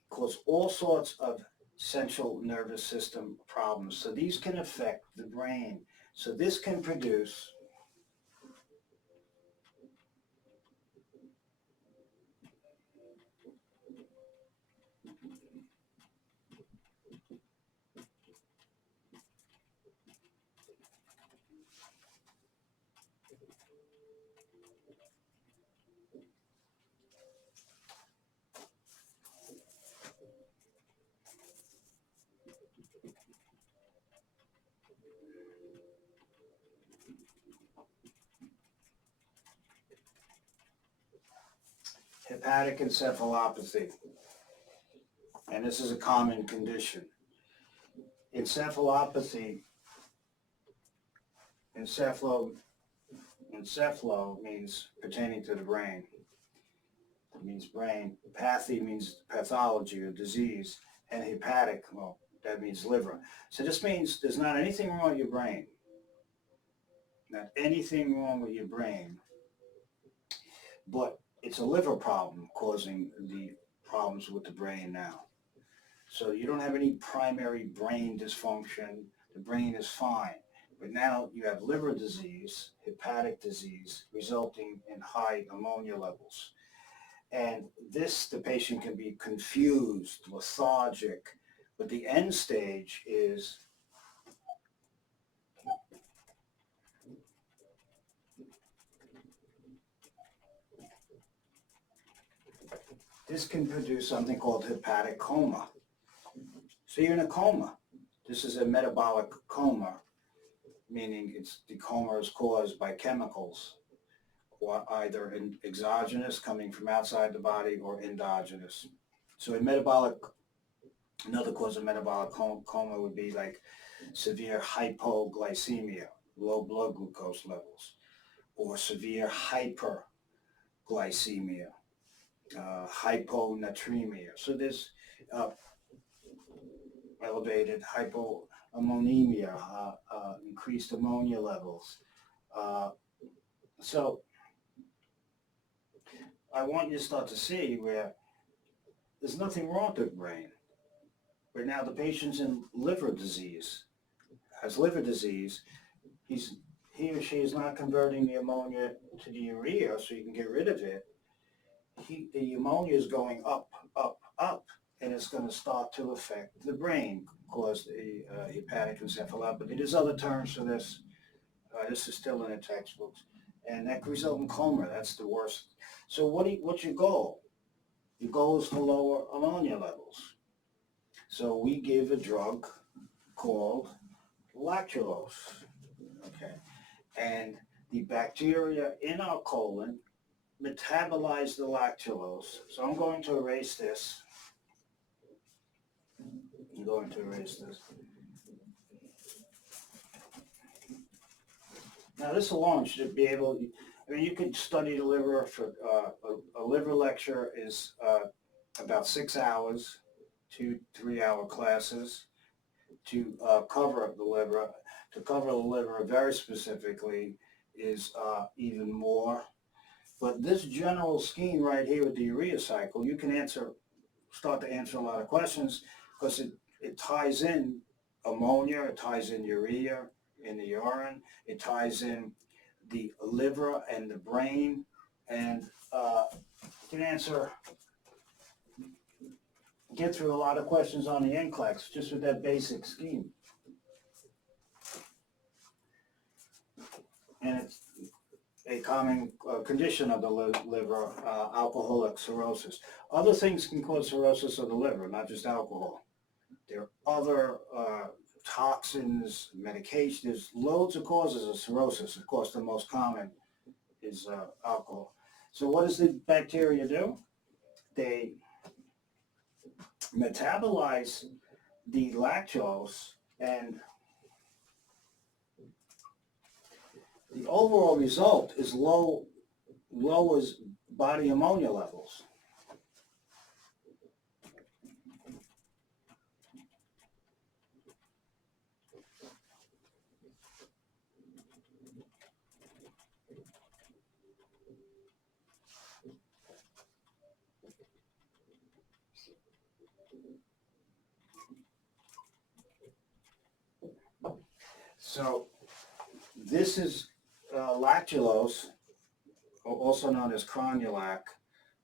cause all sorts of central nervous system problems. So these can affect the brain. So this can produce hepatic encephalopathy. And this is a common condition. Encephalopathy, encephalo means pertaining to the brain. It means brain. Pathy means pathology or disease. And hepatic, well, that means liver. So this means there's not anything wrong with your brain. Not anything wrong with your brain. But it's a liver problem causing the problems with the brain now. So you don't have any primary brain dysfunction. The brain is fine. But now you have liver disease, hepatic disease, resulting in high ammonia levels. And the patient can be confused, lethargic, but the end stage is this can produce something called hepatic coma. So you're in a coma. This is a metabolic coma, meaning the coma is caused by chemicals, or either exogenous coming from outside the body or endogenous. So another cause of metabolic coma would be like severe hypoglycemia, low blood glucose levels, or severe hyperglycemia, hyponatremia. So there's elevated hypoammonemia, increased ammonia levels. So I want you to start to see where there's nothing wrong with the brain. But now the patient's in liver disease, has liver disease, he or she is not converting the ammonia to the urea so you can get rid of it. The ammonia is going up, up, up, and it's going to start to affect the brain, cause the hepatic encephalopathy. There's other terms for this. This is still in the textbooks. And that can result in coma. That's the worst. So what's your goal? Your goal is to lower ammonia levels. So we give a drug called lactulose, okay? And the bacteria in our colon metabolize the lactulose. So I'm going to erase this. I'm going to erase this. Now this alone should be able, I mean, you could study the liver for, a liver lecture is about 6 hours, 2 3-hour classes to cover the liver. To cover the liver very specifically is even more. But this general scheme right here with the urea cycle, you can start to answer a lot of questions because it ties in ammonia, it ties in urea in the urine, it ties in the liver and the brain, and you can get through a lot of questions on the NCLEX just with that basic scheme. And it's a common condition of the liver, alcoholic cirrhosis. Other things can cause cirrhosis of the liver, not just alcohol. There are other toxins, medication. There's loads of causes of cirrhosis. Of course, the most common is alcohol. So what does the bacteria do? They metabolize the lactose, and the overall result is lowers body ammonia levels. So this is lactulose, also known as cronulac.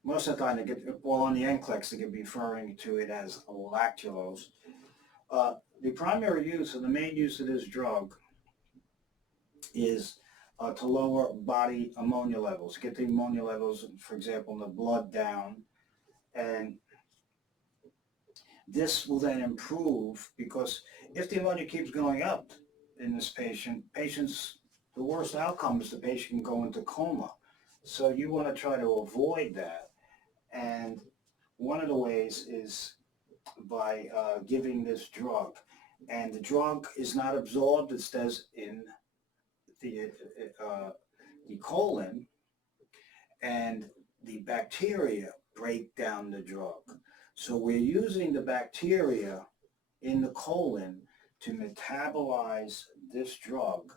Most of the time, on the NCLEX, they can be referring to it as lactulose. The primary use and the main use of this drug is to lower body ammonia levels, get the ammonia levels, for example, in the blood down. And this will then improve because if the ammonia keeps going up in this the worst outcome is the patient can go into coma. So you want to try to avoid that. And one of the ways is by giving this drug. And the drug is not absorbed, it stays in the colon, and the bacteria break down the drug. So we're using the bacteria in the colon to metabolize this drug.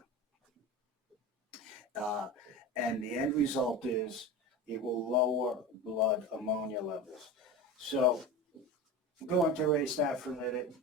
And the end result is it will lower blood ammonia levels. So I'm going to erase that for a minute.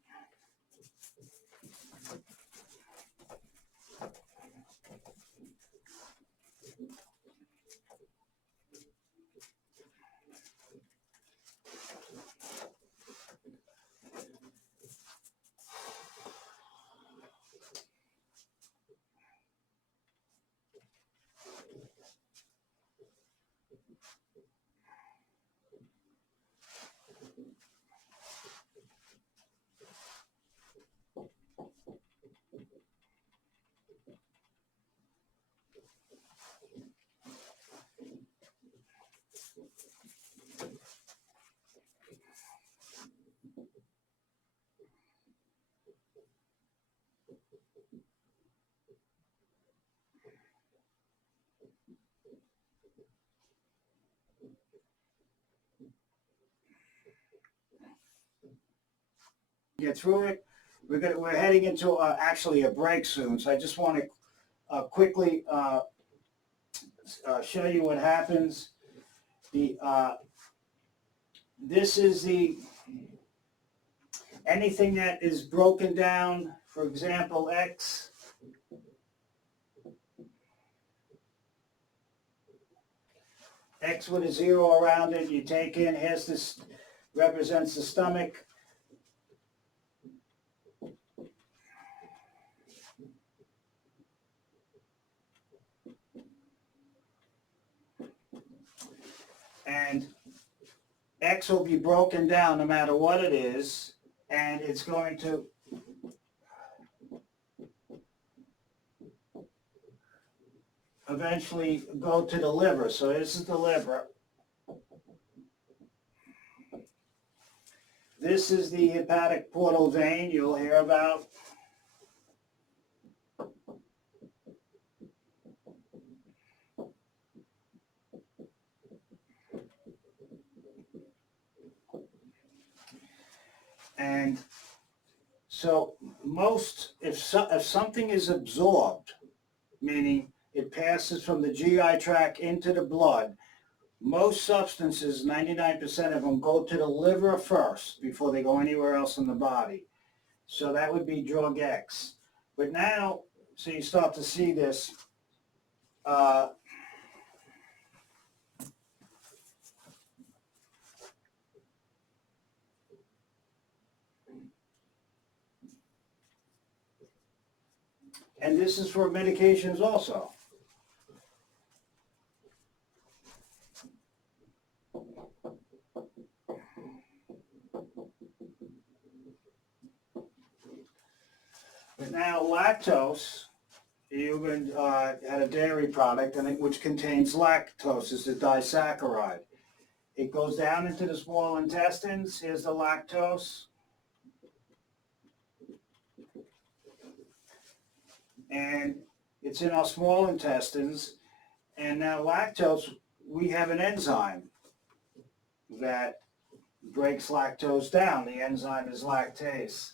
get through it. We're heading into actually a break soon, so I just want to quickly show you what happens. This is anything that is broken down, for example, X. X with a 0 around it, you take in, here's this, represents the stomach. And X will be broken down no matter what it is, and it's going to eventually go to the liver. So this is the liver. This is the hepatic portal vein you'll hear about. And so if something is absorbed, meaning it passes from the GI tract into the blood, most substances, 99% of them, go to the liver first before they go anywhere else in the body. So that would be drug X. But now, so you start to see this, and this is for medications also. But now lactose, you had a dairy product which contains lactose, is the disaccharide. It goes down into the small intestines. Here's the lactose. And it's in our small intestines. And now lactose, we have an enzyme that breaks lactose down. The enzyme is lactase.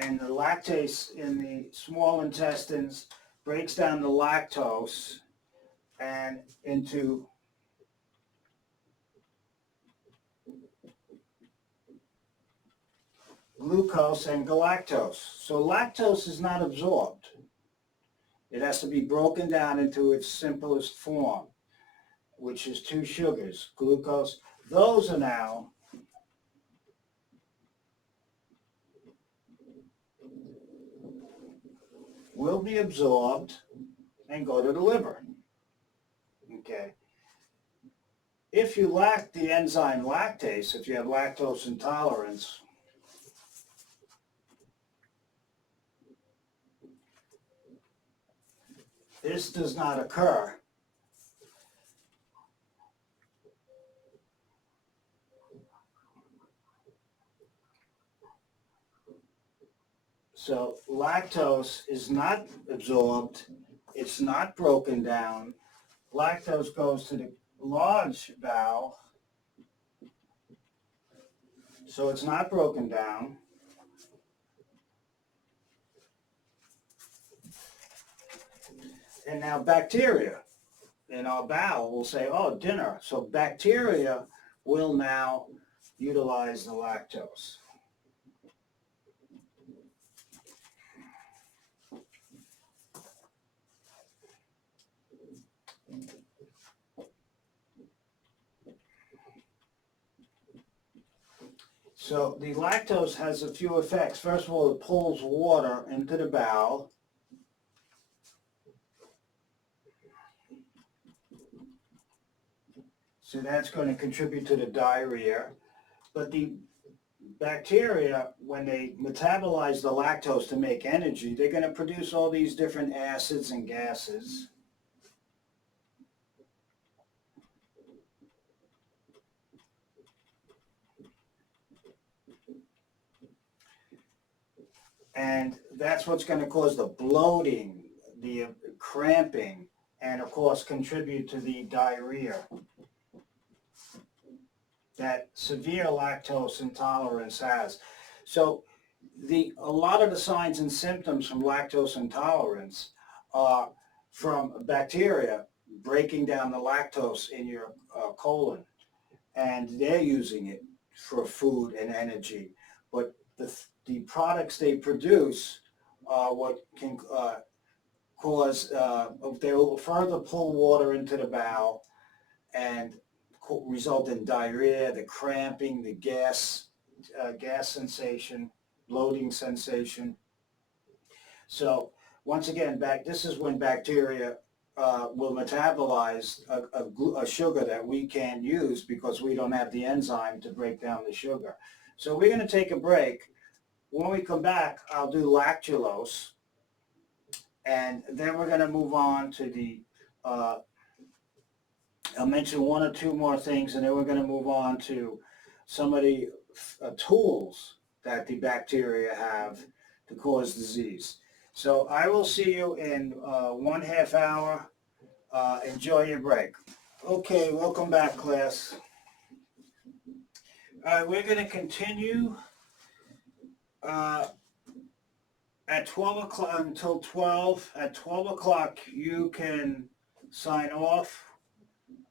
And the lactase in the small intestines breaks down the lactose and into glucose and galactose. So lactose is not absorbed. It has to be broken down into its simplest form, which is 2 sugars, glucose. Those are now will be absorbed and go to the liver. Okay. If you lack the enzyme lactase, if you have lactose intolerance, this does not occur. So lactose is not absorbed, it's not broken down. Lactose goes to the large bowel, so it's not broken down. And now bacteria in our bowel will say, oh, dinner. So bacteria will now utilize the lactose. So the lactose has a few effects. First of all, it pulls water into the bowel. So that's going to contribute to the diarrhea. But the bacteria, when they metabolize the lactose to make energy, they're going to produce all these different acids and gases. And that's what's going to cause the bloating, the cramping, and of course contribute to the diarrhea. that severe lactose intolerance has. So a lot of the signs and symptoms from lactose intolerance are from bacteria breaking down the lactose in your colon, and they're using it for food and energy. But the products they produce are what can cause, they will further pull water into the bowel and result in diarrhea, the cramping, the gas sensation, bloating sensation. So once again, this is when bacteria will metabolize a sugar that we can't use because we don't have the enzyme to break down the sugar. So we're going to take a break. When we come back, I'll do lactulose, and then we're going to move on to I'll mention one or two more things, and then we're going to move on to some of the tools that the bacteria have to cause disease. So I will see you in 1/2 hour. Enjoy your break. Okay, welcome back, class. All right, we're going to continue at 12 o'clock until 12. At 12 o'clock, you can sign off.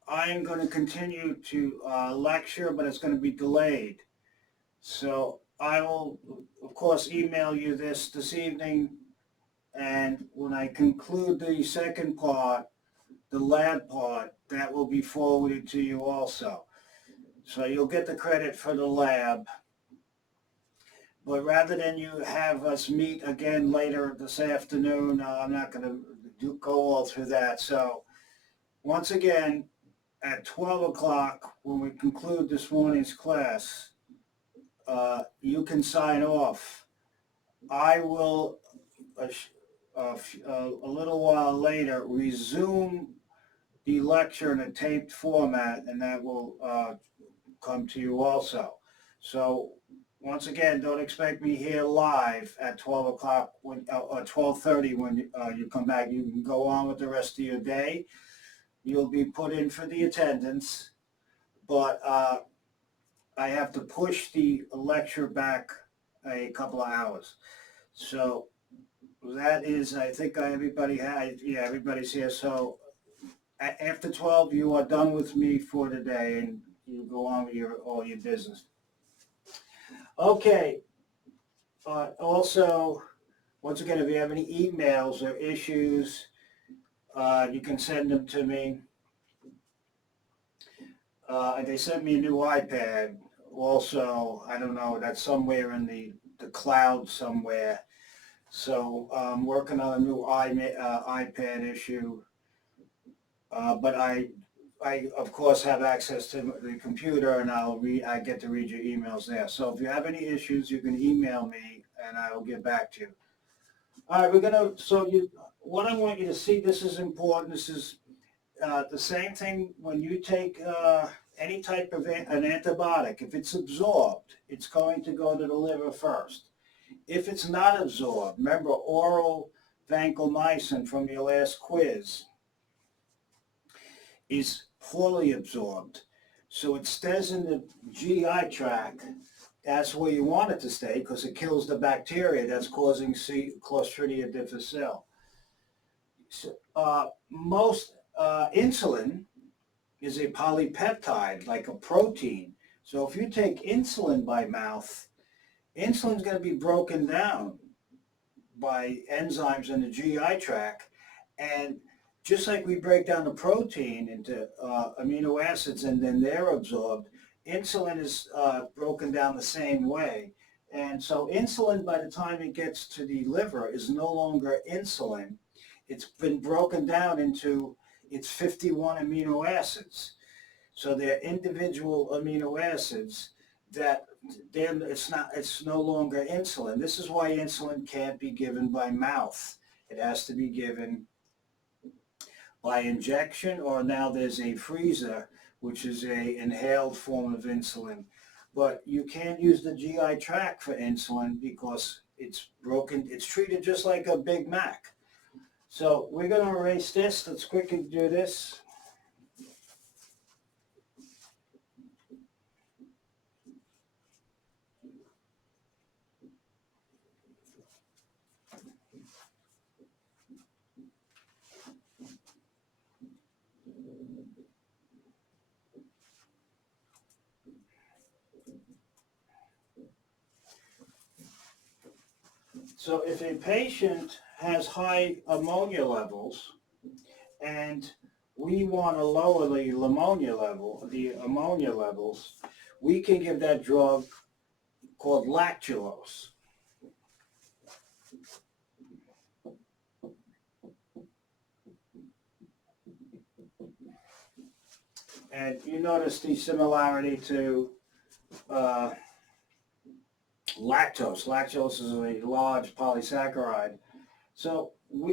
I am going to continue to lecture, but it's going to be delayed. So I will, of course, email you this evening, and when I conclude the second part, the lab part, that will be forwarded to you also. So you'll get the credit for the lab. But rather than you have us meet again later this afternoon, I'm not going to go all through that. So once again, at 12 o'clock, when we conclude this morning's class, you can sign off. I will, a little while later, resume the lecture in a taped format, and that will come to you also. So once again, don't expect me here live at 12 o'clock or 12:30 when you come back. You can go on with the rest of your day. You'll be put in for the attendance, but I have to push the lecture back a couple of hours. So that is, I think everybody's here. So after 12, you are done with me for the day, and you go on with all your business. Okay. Also, once again, if you have any emails or issues, you can send them to me. They sent me a new iPad. Also, I don't know, that's somewhere in the cloud somewhere. So I'm working on a new iPad issue. But I of course have access to the computer, and I get to read your emails there. So if you have any issues, you can email me and I will get back to you. All right, what I want you to see, this is important. This is the same thing when you take any type of an antibiotic. If it's absorbed, it's going to go to the liver first. If it's not absorbed, remember oral vancomycin from your last quiz is poorly absorbed. So it stays in the GI tract. That's where you want it to stay because it kills the bacteria that's causing Clostridia difficile. So, most insulin is a polypeptide, like a protein. So if you take insulin by mouth, insulin's going to be broken down by enzymes in the GI tract, and just like we break down the protein into amino acids and then they're absorbed, insulin is broken down the same way. And so insulin, by the time it gets to the liver, is no longer insulin. It's been broken down into its 51 amino acids. So they're individual amino acids that then it's no longer insulin. This is why insulin can't be given by mouth. It has to be given by injection, or now there's a freezer, which is a inhaled form of insulin. But you can't use the GI tract for insulin because it's broken. It's treated just like a Big Mac. So we're going to erase this. Let's quickly do this. So if a patient has high ammonia levels and we want to lower the ammonia levels, we can give that drug called lactulose. And you notice the similarity to lactose. Lactose is a large polysaccharide. So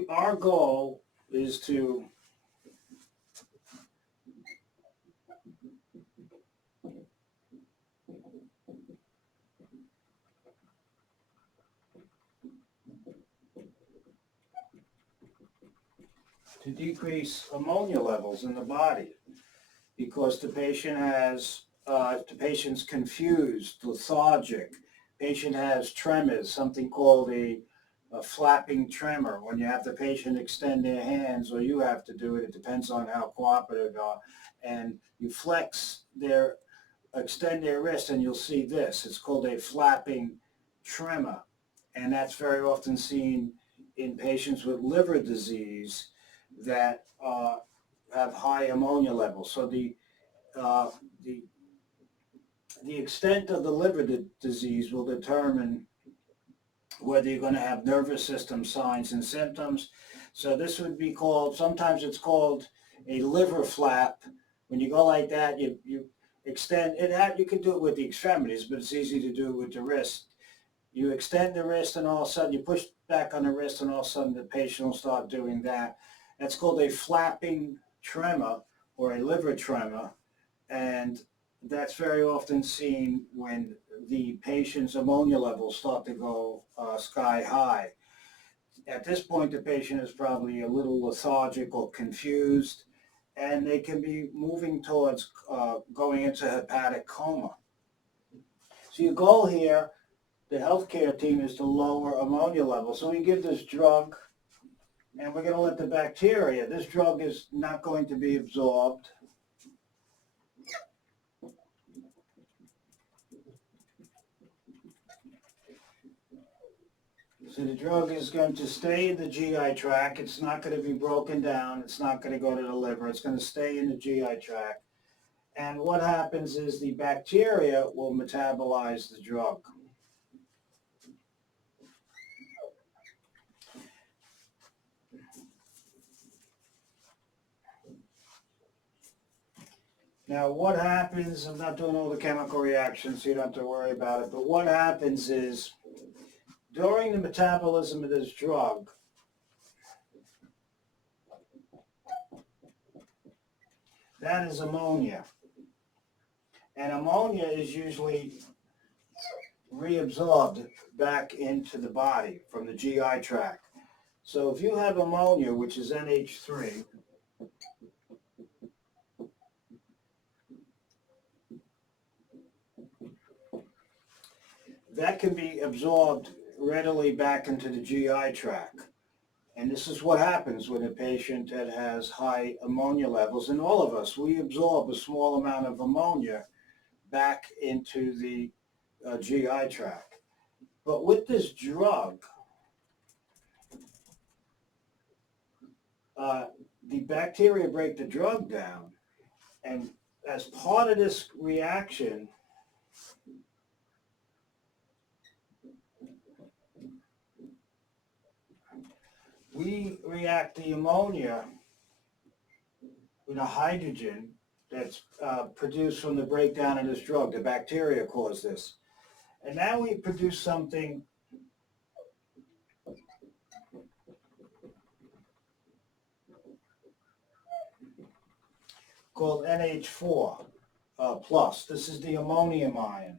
our goal is to decrease ammonia levels in the body because the patient's confused, lethargic. Patient has tremors, something called a flapping tremor. When you have the patient extend their hands, or you have to do it, it depends on how cooperative they are, and you extend their wrist, and you'll see this. It's called a flapping tremor, and that's very often seen in patients with liver disease that have high ammonia levels. So the extent of the liver disease will determine whether you're going to have nervous system signs and symptoms. So this would be called, sometimes it's called a liver flap. When you go like that, you extend it. You can do it with the extremities, but it's easy to do it with the wrist. You extend the wrist, and all of a sudden you push back on the wrist, and all of a sudden the patient will start doing that. That's called a flapping tremor or a liver tremor, and that's very often seen when the patient's ammonia levels start to go sky high. At this point, the patient is probably a little lethargic or confused, and they can be moving towards going into hepatic coma. So your goal here, the healthcare team, is to lower ammonia levels. So we give this drug, and we're going to let the bacteria, this drug is not going to be absorbed. So the drug is going to stay in the GI tract. It's not going to be broken down. It's not going to go to the liver. It's going to stay in the GI tract. And what happens is the bacteria will metabolize the drug. Now what happens, I'm not doing all the chemical reactions, so you don't have to worry about it, but what happens is during the metabolism of this drug, that is ammonia. And ammonia is usually reabsorbed back into the body from the GI tract. So if you have ammonia, which is NH3, that can be absorbed readily back into the GI tract. And this is what happens when a patient that has high ammonia levels, and all of us, we absorb a small amount of ammonia back into the GI tract. But with this drug, the bacteria break the drug down, and as part of this reaction, we react the ammonia with a hydrogen that's produced from the breakdown of this drug. The bacteria cause this. And now we produce something called NH4 plus. This is the ammonium ion.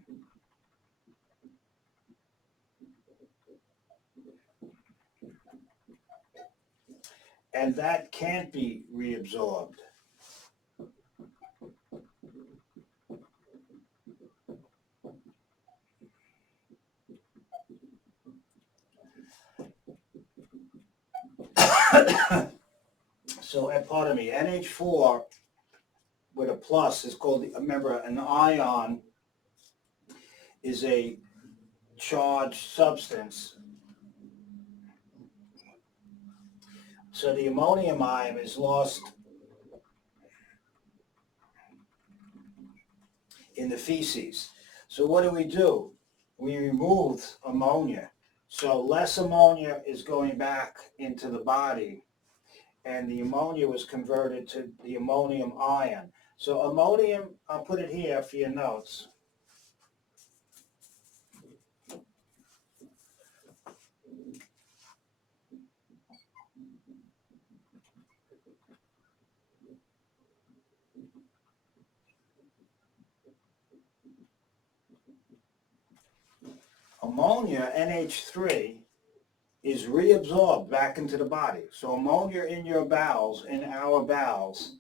And that can't be reabsorbed. So, pardon me, NH4 with a plus is called, remember, an ion is a charged substance, So the ammonium ion is lost in the feces. So what do? We remove ammonia. So less ammonia is going back into the body, and the ammonia was converted to the ammonium ion. So ammonium, I'll put it here for your notes. Ammonia, NH3, is reabsorbed back into the body. So ammonia in your bowels, in our bowels,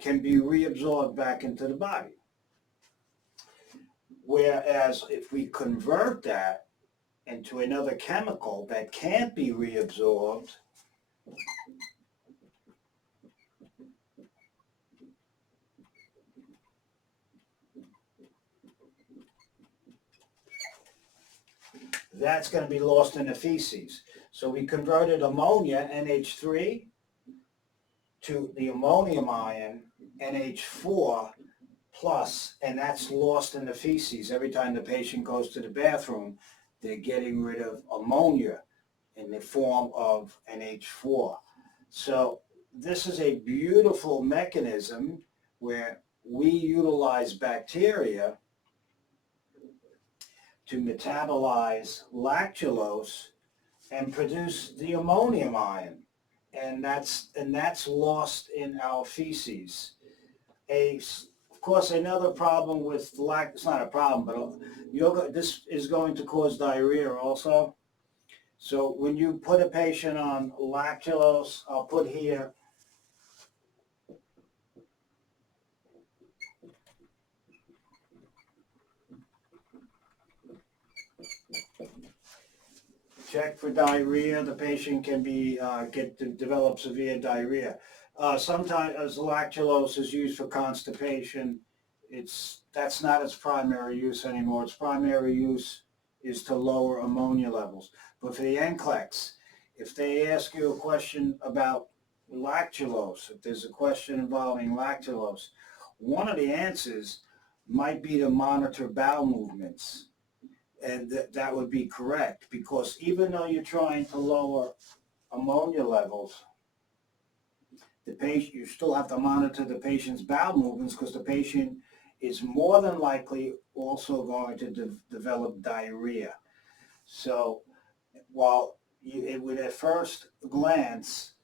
can be reabsorbed back into the body. Whereas if we convert that into another chemical that can't be reabsorbed, that's going to be lost in the feces. So we converted ammonia, NH3, to the ammonium ion, NH4 plus, and that's lost in the feces. Every time the patient goes to the bathroom, they're getting rid of ammonia in the form of NH4. So this is a beautiful mechanism where we utilize bacteria to metabolize lactulose and produce the ammonium ion, and that's lost in our feces. Of course, another problem with it's not a problem, but this is going to cause diarrhea also. So when you put a patient on lactulose, I'll put here, check for diarrhea. The patient can develop severe diarrhea. Sometimes as lactulose is used for constipation, that's not its primary use anymore. Its primary use is to lower ammonia levels. But for the NCLEX, if they ask you a question about lactulose, if there's a question involving lactulose, one of the answers might be to monitor bowel movements. And that would be correct, because even though you're trying to lower ammonia levels, you still have to monitor the patient's bowel movements, because the patient is more than likely also going to develop diarrhea. So while it would at first glance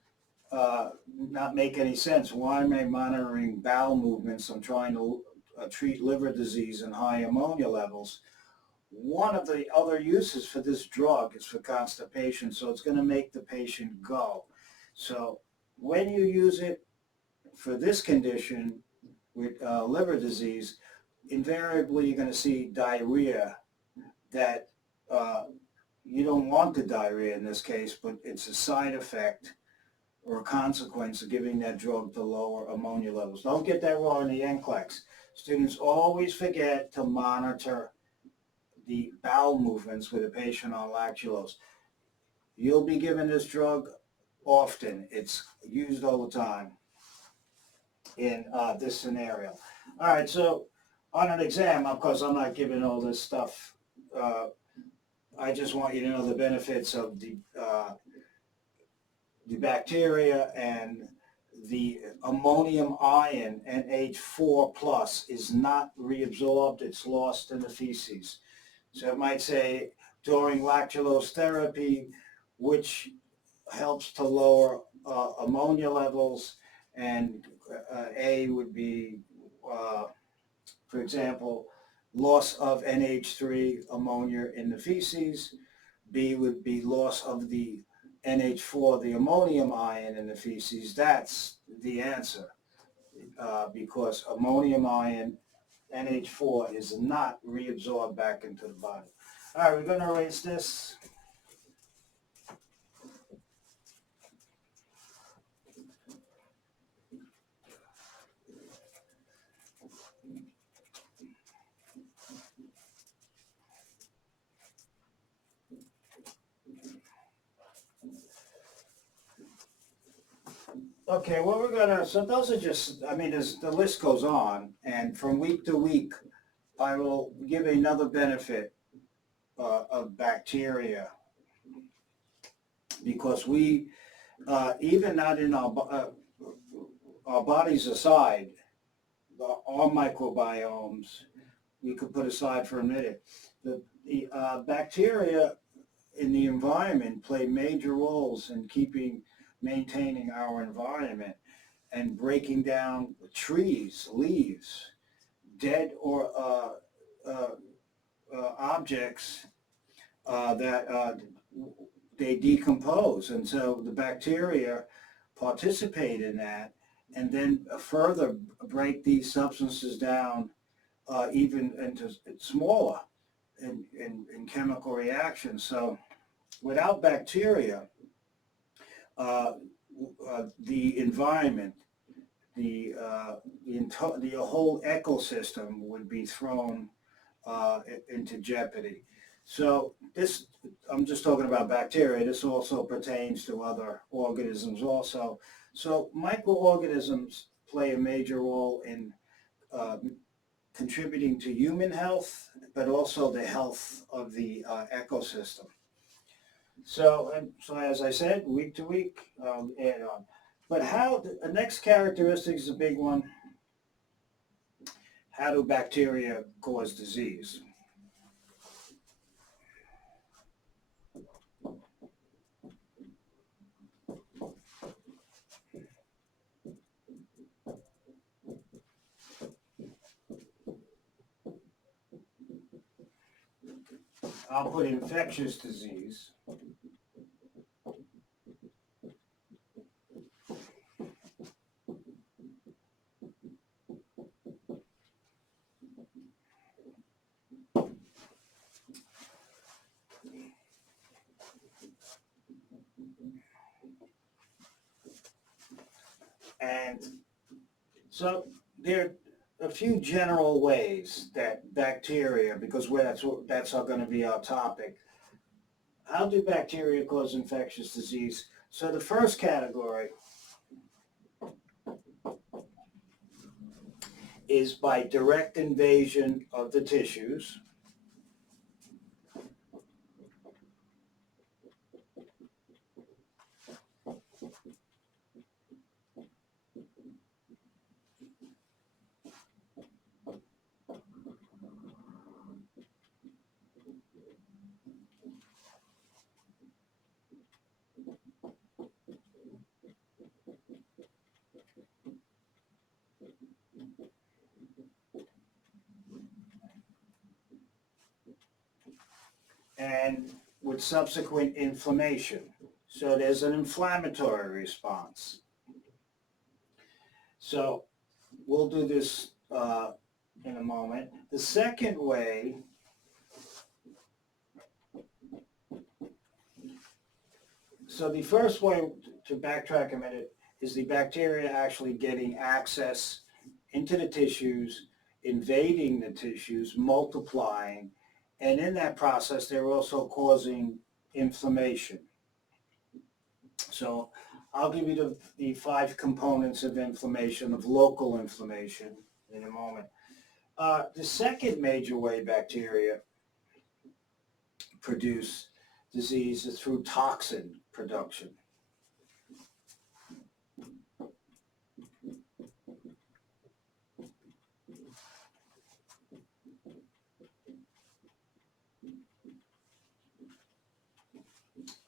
not make any sense, why am I monitoring bowel movements? I'm trying to treat liver disease and high ammonia levels. One of the other uses for this drug is for constipation, so it's going to make the patient go. So when you use it for this condition with liver disease, invariably you're going to see diarrhea that you don't want the diarrhea in this case, but it's a side effect or a consequence of giving that drug to lower ammonia levels. Don't get that wrong in the NCLEX. Students always forget to monitor the bowel movements with a patient on lactulose. You'll be given this drug often. It's used all the time in this scenario. All right, so on an exam, of course, I'm not giving all this stuff. I just want you to know the benefits of the bacteria, and the ammonium ion, NH4 plus, is not reabsorbed. It's lost in the feces. So it might say during lactulose therapy, which helps to lower ammonia levels, and A would be, for example, loss of NH3 ammonia in the feces. B would be loss of the NH4, the ammonium ion in the feces. That's the answer, because ammonium ion, NH4, is not reabsorbed back into the body. All right, we're going to erase this. Okay, well, so those are just, I mean, the list goes on, and from week to week, I will give another benefit of bacteria because even not in our bodies aside, our microbiomes, we could put aside for a minute. The bacteria in the environment play major roles in maintaining our environment and breaking down trees, leaves, dead or objects that they decompose. And so the bacteria participate in that and then further break these substances down even into smaller in chemical reactions. So without bacteria, the environment, the whole ecosystem would be thrown into jeopardy. So this, I'm just talking about bacteria. This also pertains to other organisms also. So microorganisms play a major role in uh, contributing to human health, but also the health of the ecosystem. So as I said, week to week, add on. But the next characteristic is a big one. How do bacteria cause disease? I'll put infectious disease. And so there are a few general ways that bacteria, because that's going to be our topic. How do bacteria cause infectious disease? So the first category is by direct invasion of the tissues. And with subsequent inflammation. So there's an inflammatory response. So we'll do this in a moment. The second way So the first way, to backtrack a minute, is the bacteria actually getting access into the tissues, invading the tissues, multiplying, and in that process, they're also causing inflammation. So I'll give you the five components of inflammation, of local inflammation, in a moment. The second major way bacteria produce disease is through toxin production.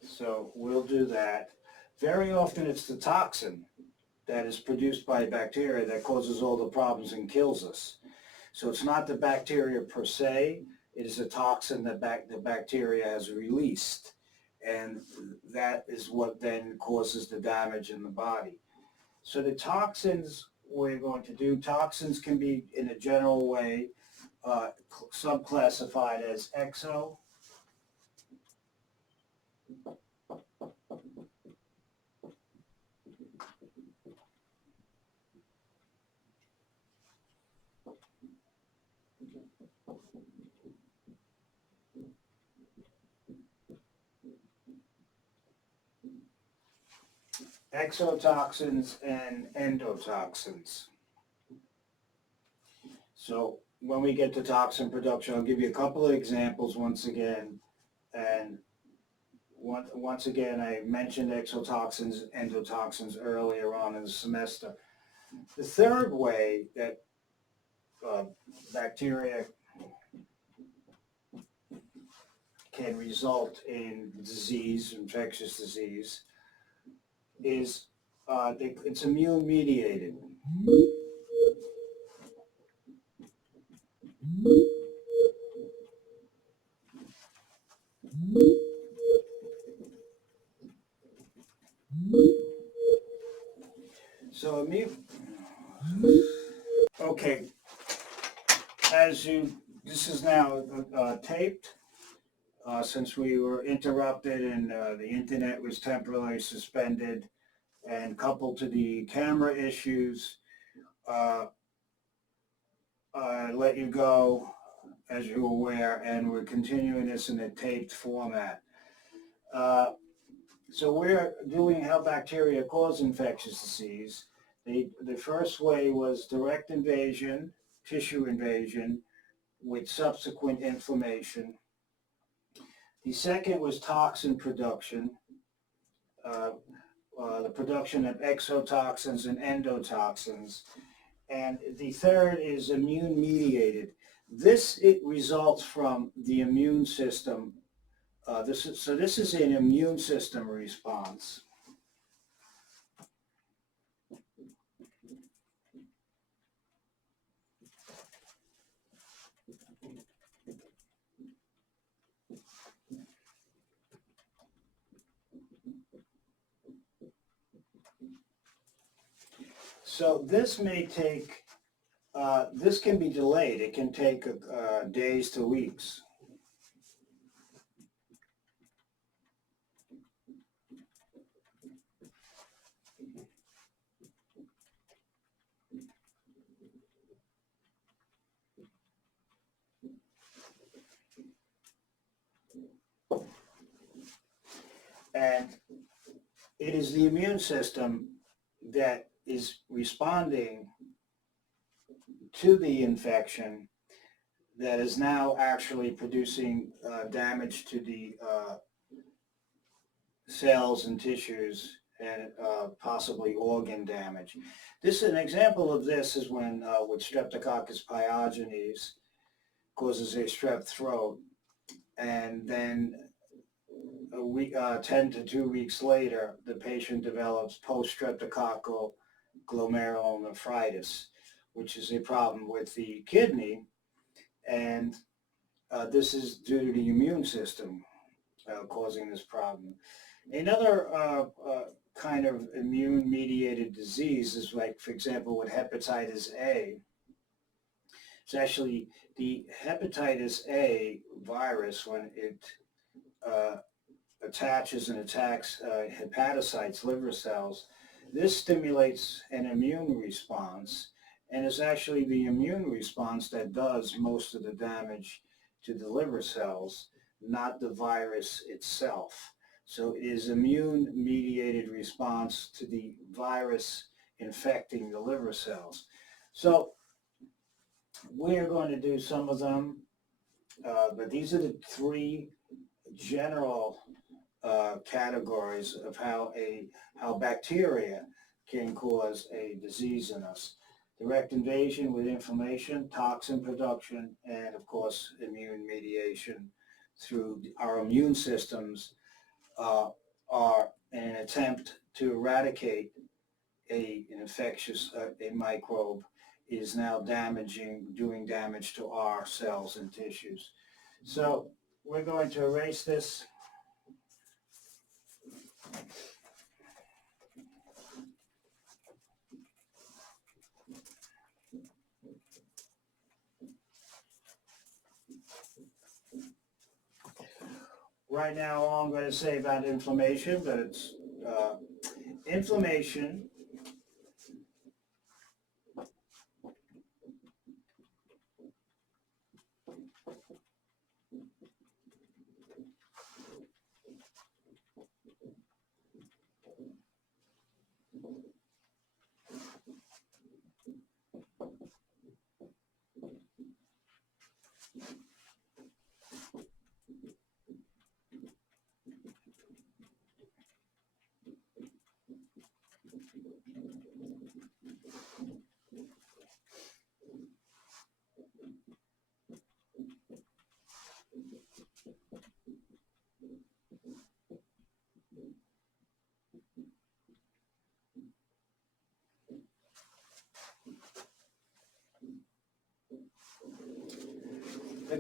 So we'll do that. Very often it's the toxin that is produced by bacteria that causes all the problems and kills us. So it's not the bacteria per se, it is a toxin that the bacteria has released. And that is what then causes the damage in the body. So the toxins we're going to do, toxins can be in a general way subclassified as exo, exotoxins and endotoxins. So when we get to toxin production, I'll give you a couple of examples once again. And once again, I mentioned exotoxins, endotoxins earlier on in the semester. The third way that bacteria can result in disease, infectious disease, is it's immune mediated. So immune, okay, this is now taped. Since we were interrupted and the internet was temporarily suspended, and coupled to the camera issues, I let you go, as you're aware, and we're continuing this in a taped format. So we're doing how bacteria cause infectious disease. The first way was direct invasion, tissue invasion, with subsequent inflammation. The second was toxin production, the production of exotoxins and endotoxins. And the third is immune mediated. It results from the immune system. This is an immune system response. So this may take, this can be delayed. It can take days to weeks. And it is the immune system that is responding to the infection that is now actually producing damage to the cells and tissues, and possibly organ damage. An example of this is when with Streptococcus pyogenes causes a strep throat, and then a week, 10 to 2 weeks later, the patient develops post-streptococcal glomerulonephritis, which is a problem with the kidney, and this is due to the immune system causing this problem. Another kind of immune-mediated disease is, like, for example, with hepatitis A. It's actually the hepatitis A virus, when it attaches and attacks hepatocytes, liver cells. This stimulates an immune response, and it's actually the immune response that does most of the damage to the liver cells, not the virus itself. So it is immune-mediated response to the virus infecting the liver cells. So we're going to do some of them, but these are the three general categories of how bacteria can cause a disease in us. Direct invasion with inflammation, toxin production, and of course immune mediation through our immune systems are an attempt to eradicate an infectious a microbe is now doing damage to our cells and tissues. So we're going to erase this. Right now, all I'm going to say about inflammation, but it's inflammation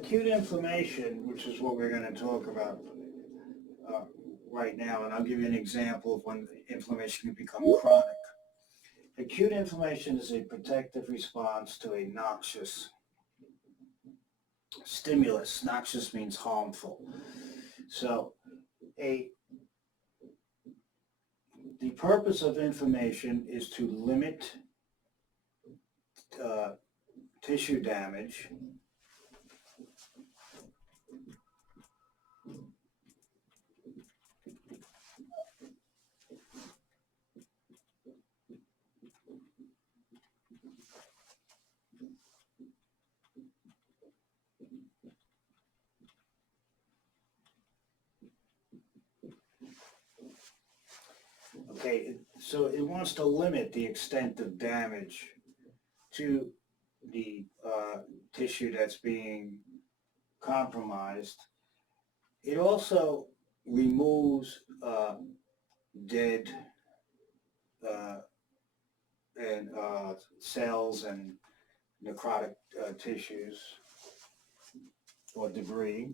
acute inflammation, which is what we're going to talk about right now, and I'll give you an example of when inflammation can become chronic. Acute inflammation is a protective response to a noxious stimulus. Noxious means harmful. So the purpose of inflammation is to limit tissue damage Okay, so it wants to limit the extent of damage to the tissue that's being compromised. It also removes dead and cells and necrotic tissues or debris.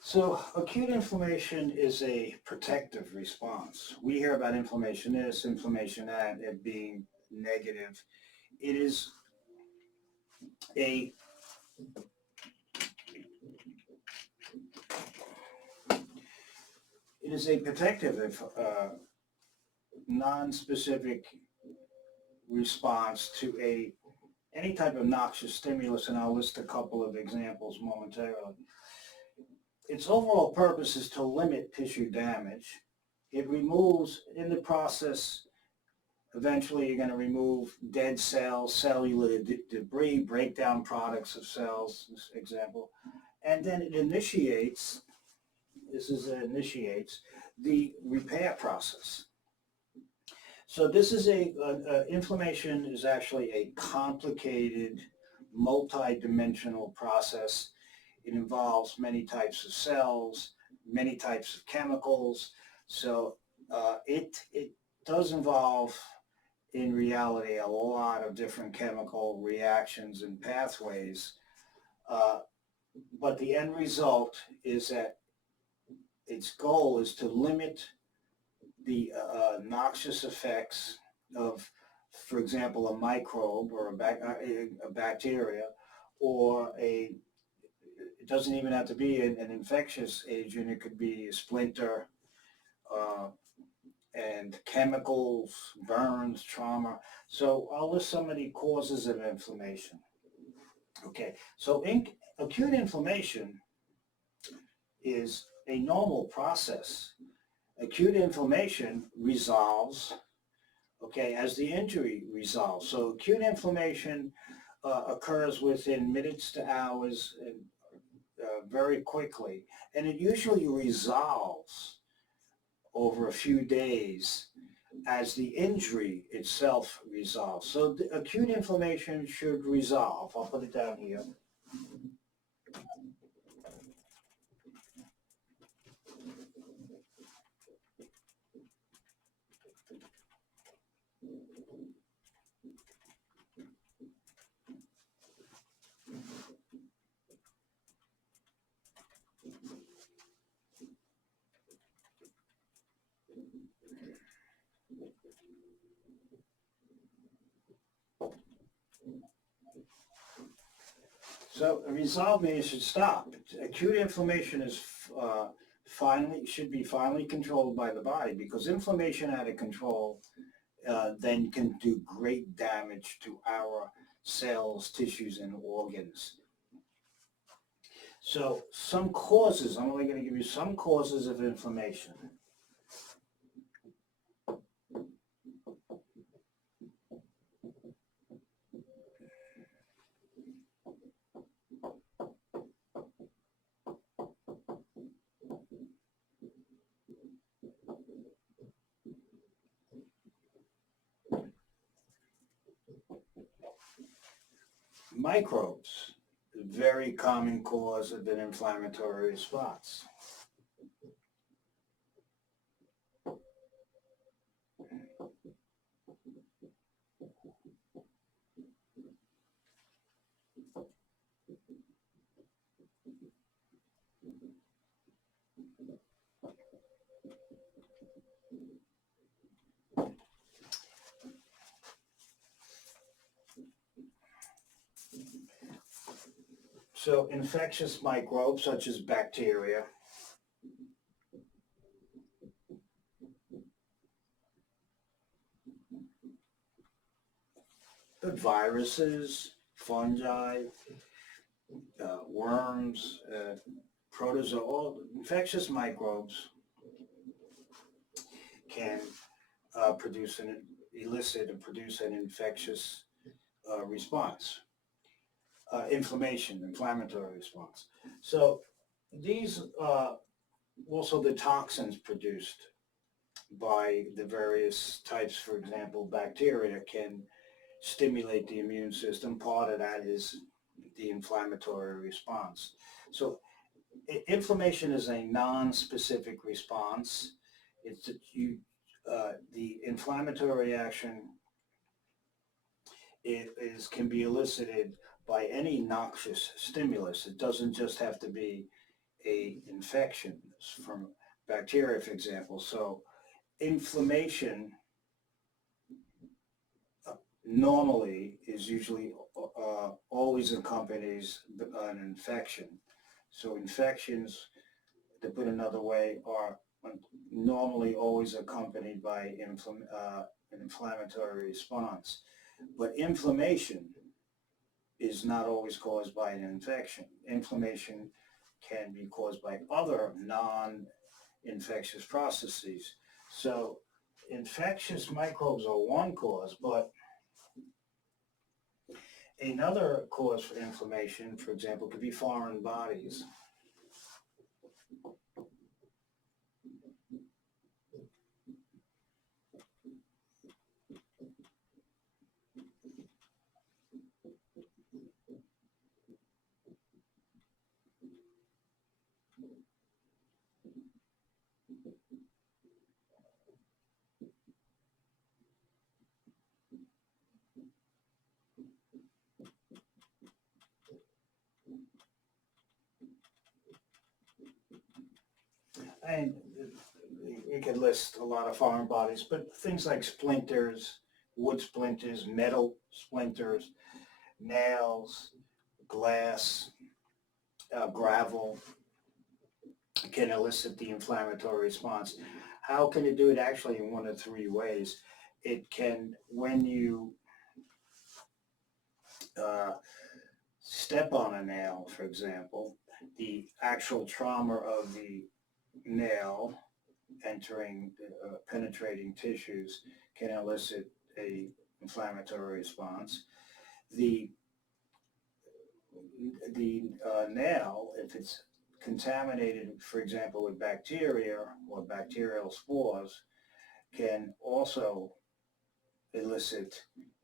So acute inflammation is a protective response. We hear about inflammation this, inflammation that, it being negative. It is a protective, non-specific response to any type of noxious stimulus, and I'll list a couple of examples momentarily. Its overall purpose is to limit tissue damage. It removes, in the process, eventually you're going to remove dead cells, cellular debris, breakdown products of cells, this example, and then it initiates the repair process. So this is inflammation is actually a complicated, multi-dimensional process. It involves many types of cells, many types of chemicals. So it does involve, in reality, a lot of different chemical reactions and pathways. But the end result is that its goal is to limit the noxious effects of, for example, a microbe or a bacteria, or it doesn't even have to be an infectious agent. It could be a splinter and chemicals, burns, trauma. So I'll list some of the causes of inflammation. Okay, so acute inflammation is a normal process. Acute inflammation resolves, okay, as the injury resolves. So acute inflammation occurs within minutes to hours and very quickly, and it usually resolves over a few days as the injury itself resolves. So the acute inflammation should resolve. I'll put it down here. So resolve means it should stop. Acute inflammation is should be finally controlled by the body, because inflammation out of control then can do great damage to our cells, tissues, and organs. So some causes, I'm only going to give you some causes of inflammation. Microbes, very common cause of an inflammatory response. So infectious microbes such as bacteria, but viruses, fungi, worms, protozoa, all infectious microbes can elicit and produce an infectious response, inflammatory response. So these also the toxins produced by the various types, for example, bacteria can stimulate the immune system. Part of that is the inflammatory response. So inflammation is a non-specific response. It's that the inflammatory action can be elicited by any noxious stimulus. It doesn't just have to be a infection from bacteria, for example. So inflammation normally is usually always accompanies an infection. So infections, to put another way, are normally always accompanied by an inflammatory response. But inflammation is not always caused by an infection. Inflammation can be caused by other non-infectious processes. So infectious microbes are one cause, but another cause for inflammation, for example, could be foreign bodies. And we could list a lot of foreign bodies, but things like splinters, wood splinters, metal splinters, nails, glass, gravel can elicit the inflammatory response. How can it do it? Actually, in one of three ways. It can, when you step on a nail, for example, the actual trauma of the nail entering, penetrating tissues can elicit a inflammatory response. The nail, if it's contaminated, for example, with bacteria or bacterial spores, can also elicit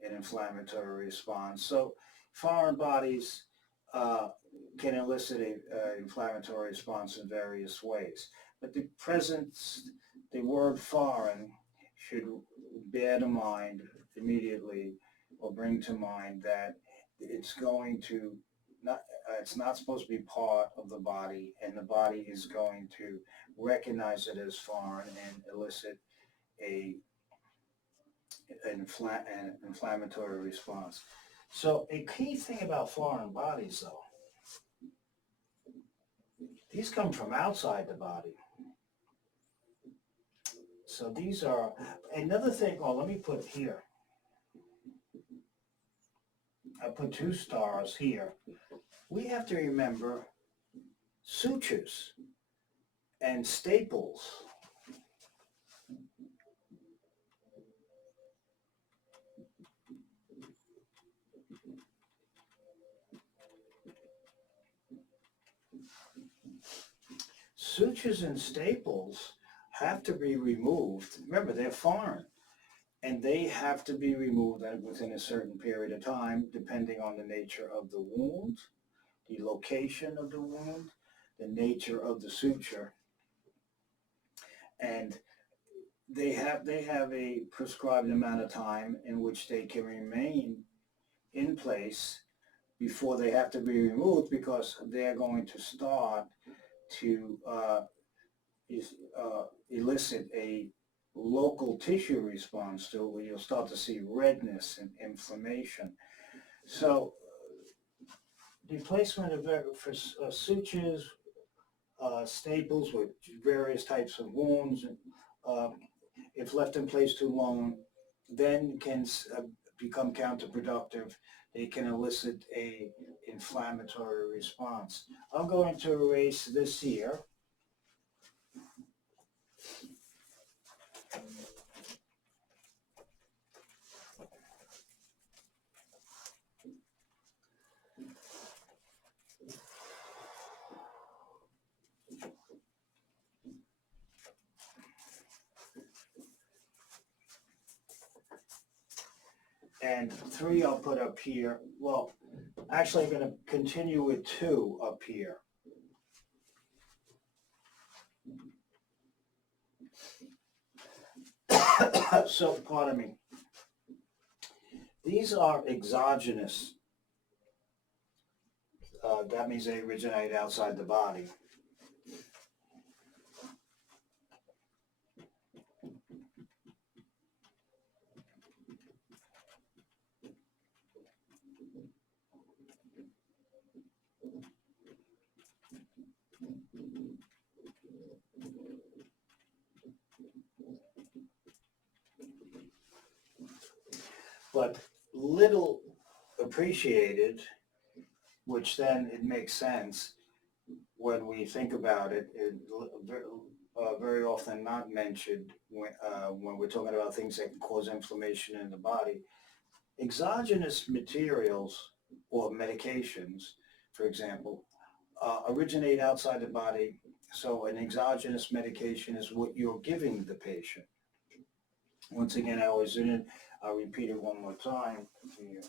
an inflammatory response. So foreign bodies can elicit an inflammatory response in various ways. But the word foreign should bear to mind immediately or bring to mind that it's going to not, it's not supposed to be part of the body, and the body is going to recognize it as foreign and elicit an inflammatory response. So a key thing about foreign bodies, though, these come from outside the body. So these are, another thing, oh, let me put here. I put 2 stars here. We have to remember sutures and staples. Sutures and staples have to be removed. Remember, they're foreign, and they have to be removed within a certain period of time, depending on the nature of the wound, the location of the wound, the nature of the suture, and they have a prescribed amount of time in which they can remain in place before they have to be removed, because they're going to start to elicit a local tissue response to it, where you'll start to see redness and inflammation. So the placement of for sutures, staples with various types of wounds, if left in place too long, then can become counterproductive. They can elicit a inflammatory response. I'm going to erase this here. And 3 I'll put up here. Well, actually I'm going to continue with 2 up here. So, pardon me. These are exogenous. That means they originate outside the body. But little appreciated, which then it makes sense when we think about it, very often not mentioned when we're talking about things that can cause inflammation in the body. Exogenous materials or medications, for example, originate outside the body. So an exogenous medication is what you're giving the patient. Once again, I'll repeat it one more time to you.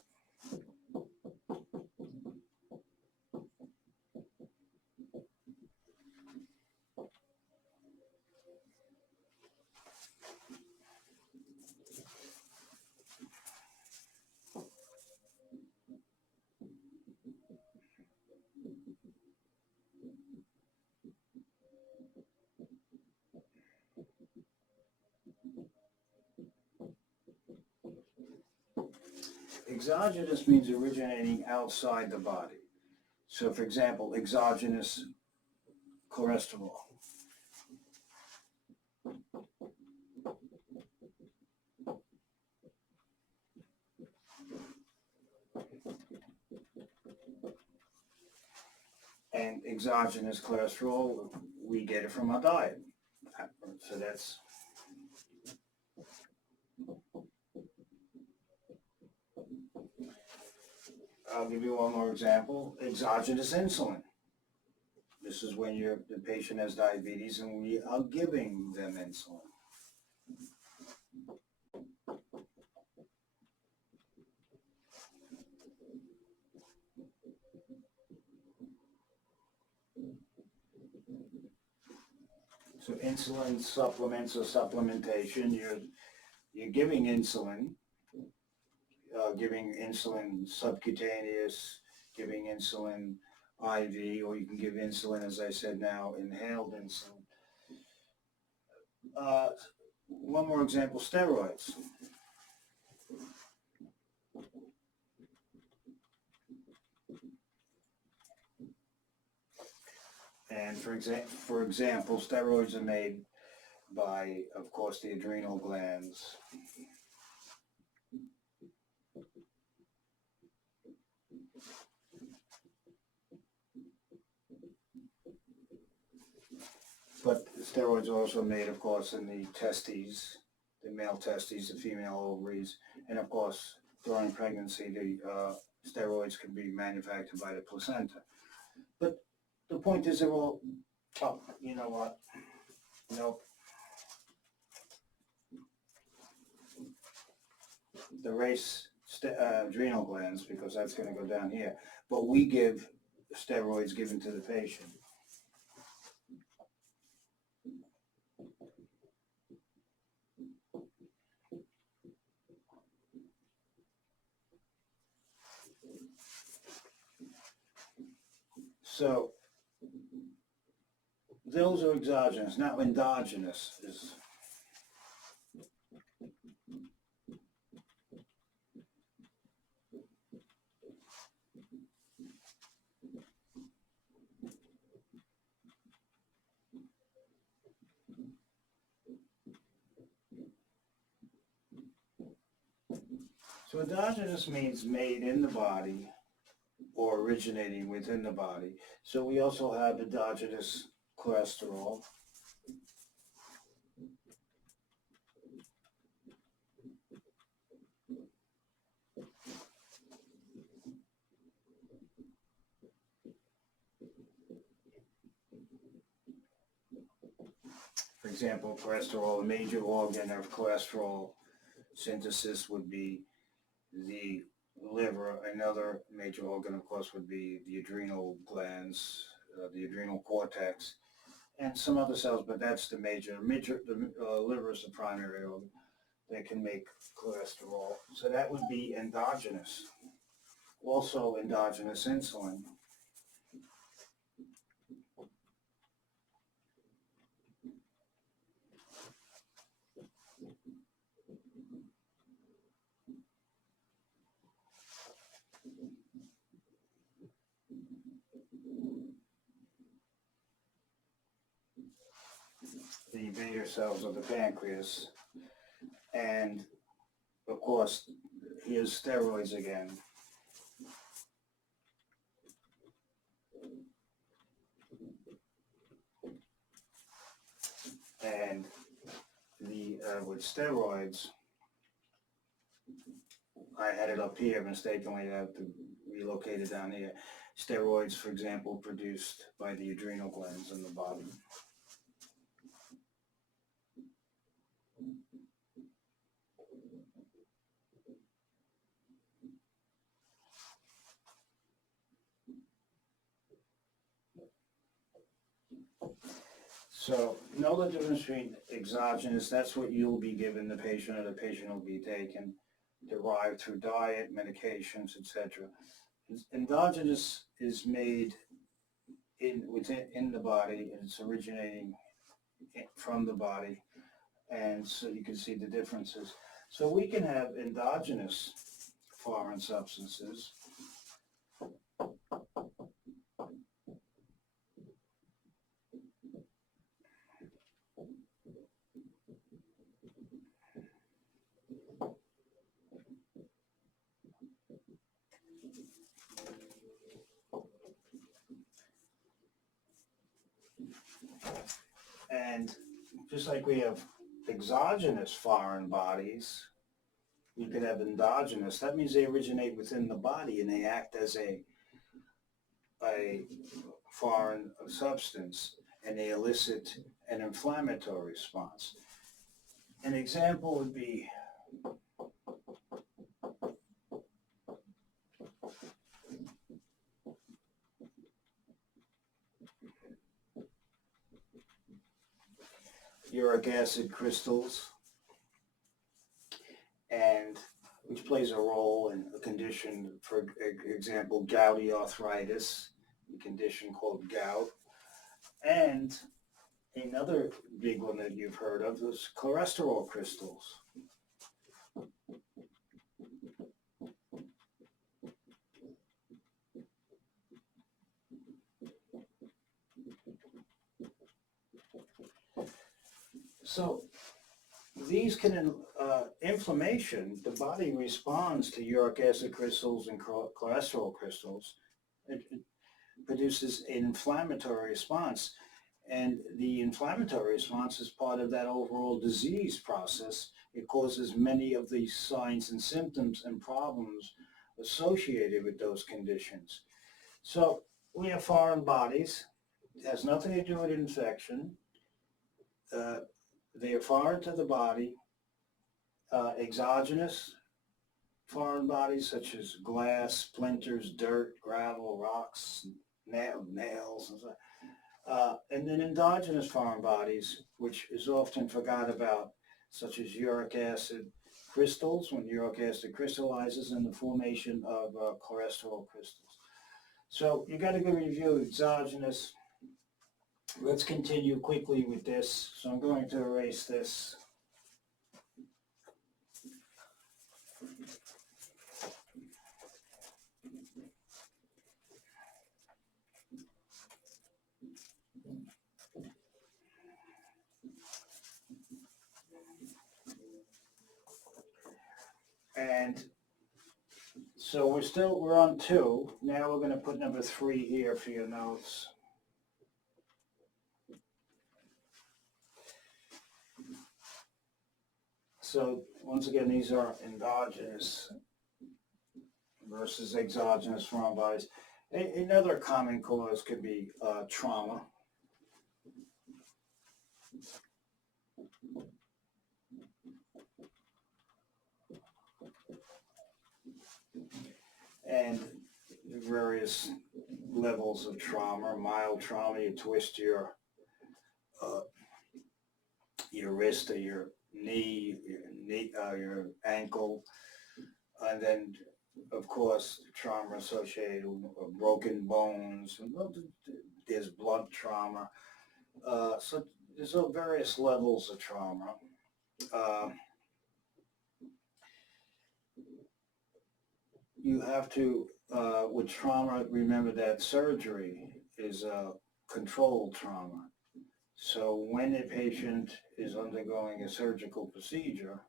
Exogenous means originating outside the body. So, for example, exogenous cholesterol. And exogenous cholesterol, we get it from our diet. So that's... I'll give you one more example. Exogenous insulin. This is when the patient has diabetes and we are giving them insulin. So insulin supplements or supplementation, you're giving insulin, subcutaneous, giving insulin IV, or you can give insulin, as I said now, inhaled insulin. One more example, steroids. And for example, steroids are made by, of course, the adrenal glands. But steroids are also made, of course, in the testes, the male testes, the female ovaries, and of course, during pregnancy, the steroids can be manufactured by the placenta. But the point is, they're all, oh, you know what? Nope. The race adrenal glands, because that's going to go down here. But we give steroids given to the patient. So those are exogenous. Now endogenous is so endogenous means made in the body or originating within the body. So we also have endogenous cholesterol. For example, cholesterol, a major organ of cholesterol synthesis would be the liver. Another major organ, of course, would be the adrenal glands, the adrenal cortex, and some other cells, but that's the major. The liver is the primary organ that can make cholesterol. So that would be endogenous. Also endogenous insulin. The beta cells of the pancreas. And of course, here's steroids again. And the with steroids, I had it up here mistakenly. I have to relocate it down here. Steroids, for example, produced by the adrenal glands in the body. So know the difference between exogenous, that's what you'll be given the patient, or the patient will be taken, derived through diet, medications, etc. Endogenous is made within the body, and it's originating from the body, and so you can see the differences. So we can have endogenous foreign substances. And just like we have exogenous foreign bodies, you could have endogenous. That means they originate within the body and they act as a foreign substance, and they elicit an inflammatory response. An example would be uric acid crystals, and which plays a role in a condition, for example, gouty arthritis, a condition called gout. And another big one that you've heard of is cholesterol crystals. So these can, inflammation, the body responds to uric acid crystals and cholesterol crystals. It produces an inflammatory response. And the inflammatory response is part of that overall disease process. It causes many of the signs and symptoms and problems associated with those conditions. So we have foreign bodies. It has nothing to do with infection. They are foreign to the body. Exogenous foreign bodies such as glass, splinters, dirt, gravel, rocks, nails, and so. And then endogenous foreign bodies, which is often forgot about, such as uric acid crystals, when uric acid crystallizes, and the formation of cholesterol crystals. So you got a good review of exogenous. Let's continue quickly with this. So I'm going to erase this. And so we're on 2. Now we're going to put number 3 here for your notes. So once again, these are endogenous versus exogenous foreign bodies. Another common cause could be trauma. And various levels of trauma. Mild trauma, you twist your wrist or your knee, your ankle, and then of course trauma associated with broken bones. There's blood trauma. So there's various levels of trauma. You have to, with trauma, remember that surgery is a controlled trauma. So when a patient is undergoing a surgical procedure,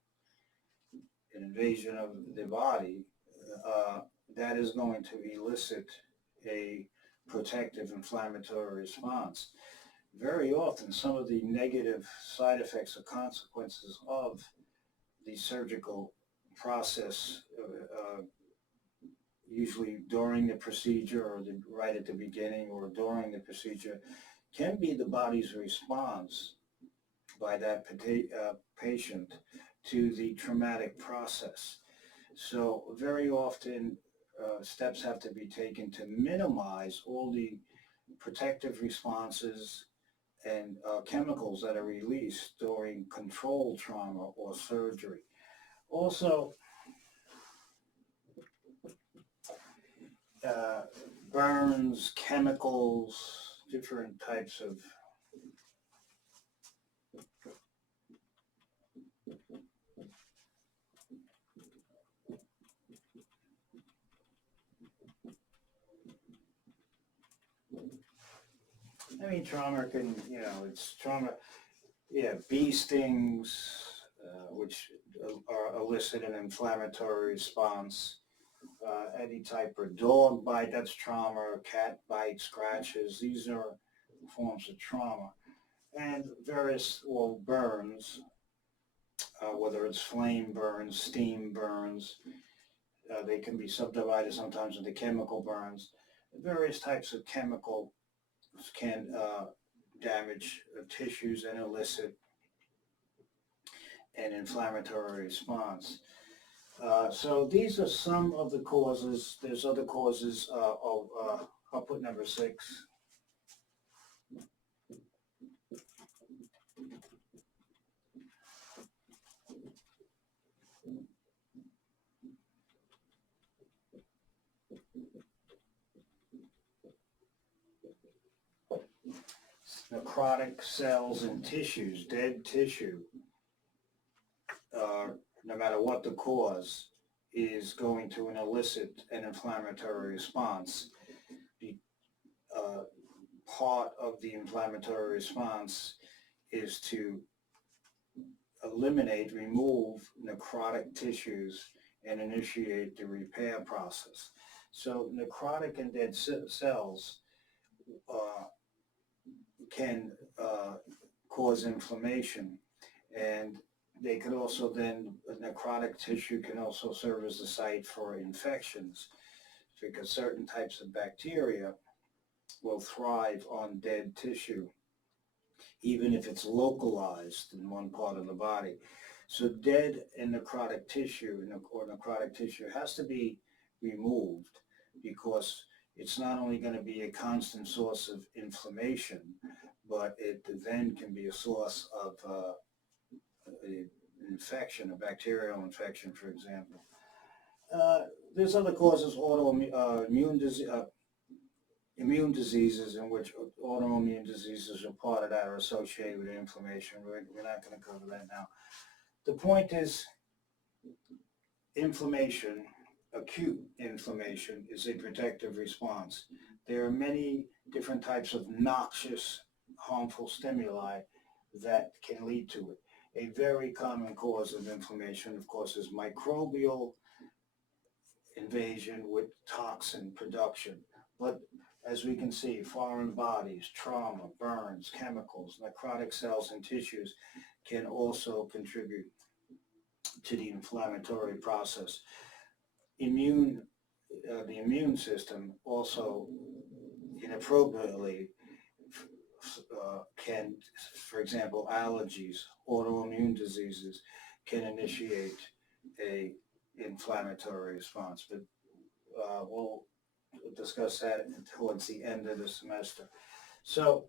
an invasion of the body, that is going to elicit a protective inflammatory response. Very often, some of the negative side effects or consequences of the surgical process, usually during the procedure or right at the beginning or during the procedure, can be the body's response by that patient to the traumatic process. So very often steps have to be taken to minimize all the protective responses and chemicals that are released during controlled trauma or surgery. Also, burns, chemicals, different types of trauma can, it's trauma, bee stings, which elicit an inflammatory response. Any type of dog bite, that's trauma, cat bite, scratches, these are forms of trauma. And various, burns, whether it's flame burns, steam burns, they can be subdivided sometimes into chemical burns. Various types of chemical can damage tissues and elicit an inflammatory response. So these are some of the causes. There's other causes. I'll put number 6. Necrotic cells in tissues, dead tissue, no matter what the cause, is going to elicit an inflammatory response. Part of the inflammatory response is to remove necrotic tissues and initiate the repair process. So necrotic and dead cells can cause inflammation, and they could also then, necrotic tissue can also serve as a site for infections, because certain types of bacteria will thrive on dead tissue, even if it's localized in one part of the body. So dead and necrotic tissue, or necrotic tissue, has to be removed, because it's not only going to be a constant source of inflammation, but it then can be a source of an infection, a bacterial infection, for example. There's other causes, immune diseases, in which autoimmune diseases are part of that, are associated with inflammation. We're not going to cover that now. The point is, inflammation, acute inflammation, is a protective response. There are many different types of noxious, harmful stimuli that can lead to it. A very common cause of inflammation, of course, is microbial invasion with toxin production. But as we can see, foreign bodies, trauma, burns, chemicals, necrotic cells and tissues can also contribute to the inflammatory process. The immune system also inappropriately can, for example, allergies, autoimmune diseases, can initiate a inflammatory response. But we'll discuss that towards the end of the semester. So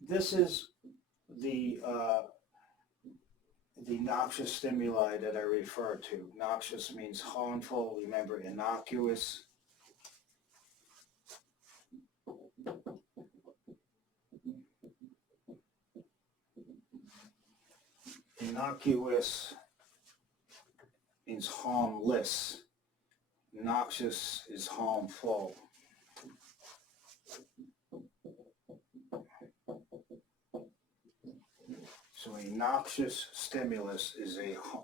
this is the noxious stimuli that I refer to. Noxious means harmful. Remember, innocuous. Innocuous means harmless. Noxious is harmful. So a noxious stimulus is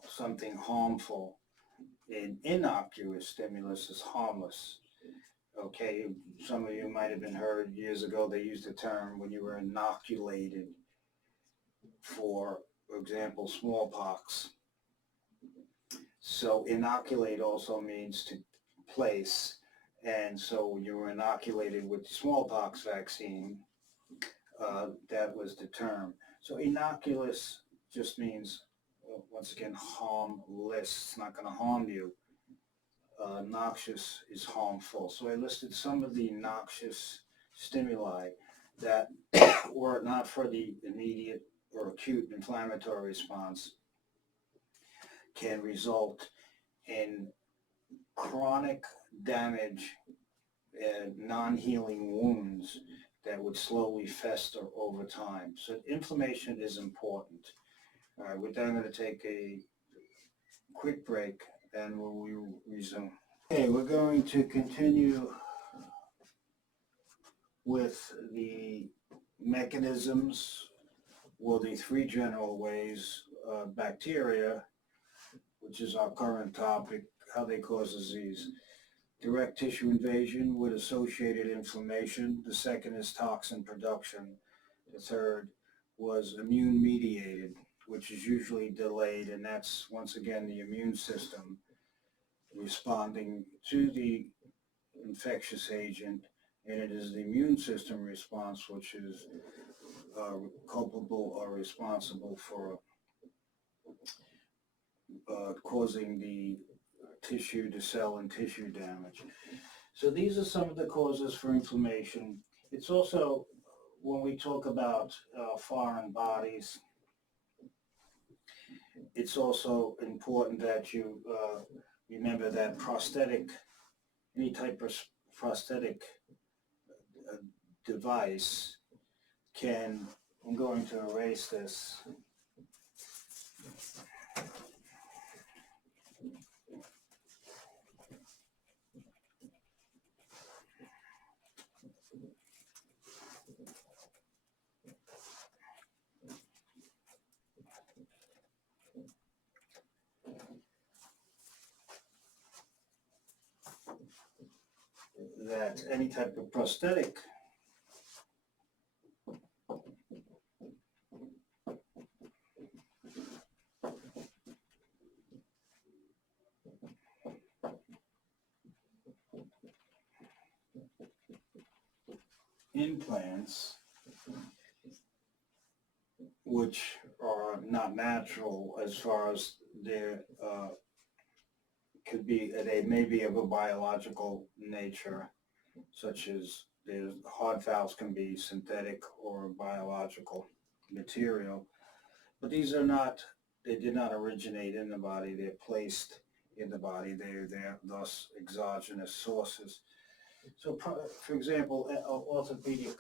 something harmful. An innocuous stimulus is harmless. Okay, some of you might have been heard years ago, they used the term when you were inoculated for example, smallpox. So inoculate also means to place, and so when you were inoculated with the smallpox vaccine, that was the term. So innocuous just means, once again, harmless. It's not going to harm you. Noxious is harmful. So I listed some of the noxious stimuli that were not for the immediate or acute inflammatory response, can result in chronic damage and non-healing wounds that would slowly fester over time. So inflammation is important. All right, with that, I'm going to take a quick break and we'll resume. Okay, we're going to continue with the mechanisms, well, the three general ways bacteria, which is our current topic, how they cause disease. Direct tissue invasion with associated inflammation. The second is toxin production. The third was immune mediated, which is usually delayed, and that's once again the immune system responding to the infectious agent, and it is the immune system response which is culpable or responsible for causing the cell and tissue damage. So these are some of the causes for inflammation. It's also, when we talk about foreign bodies, it's also important that you remember that any type of prosthetic device can, I'm going to erase this. that any type of prosthetic implants, which are not natural as far as their could be, they may be of a biological nature, such as the heart valves can be synthetic or biological material, but these are not, they did not originate in the body, they're placed in the body, they're thus exogenous sources. So, for example, orthopedic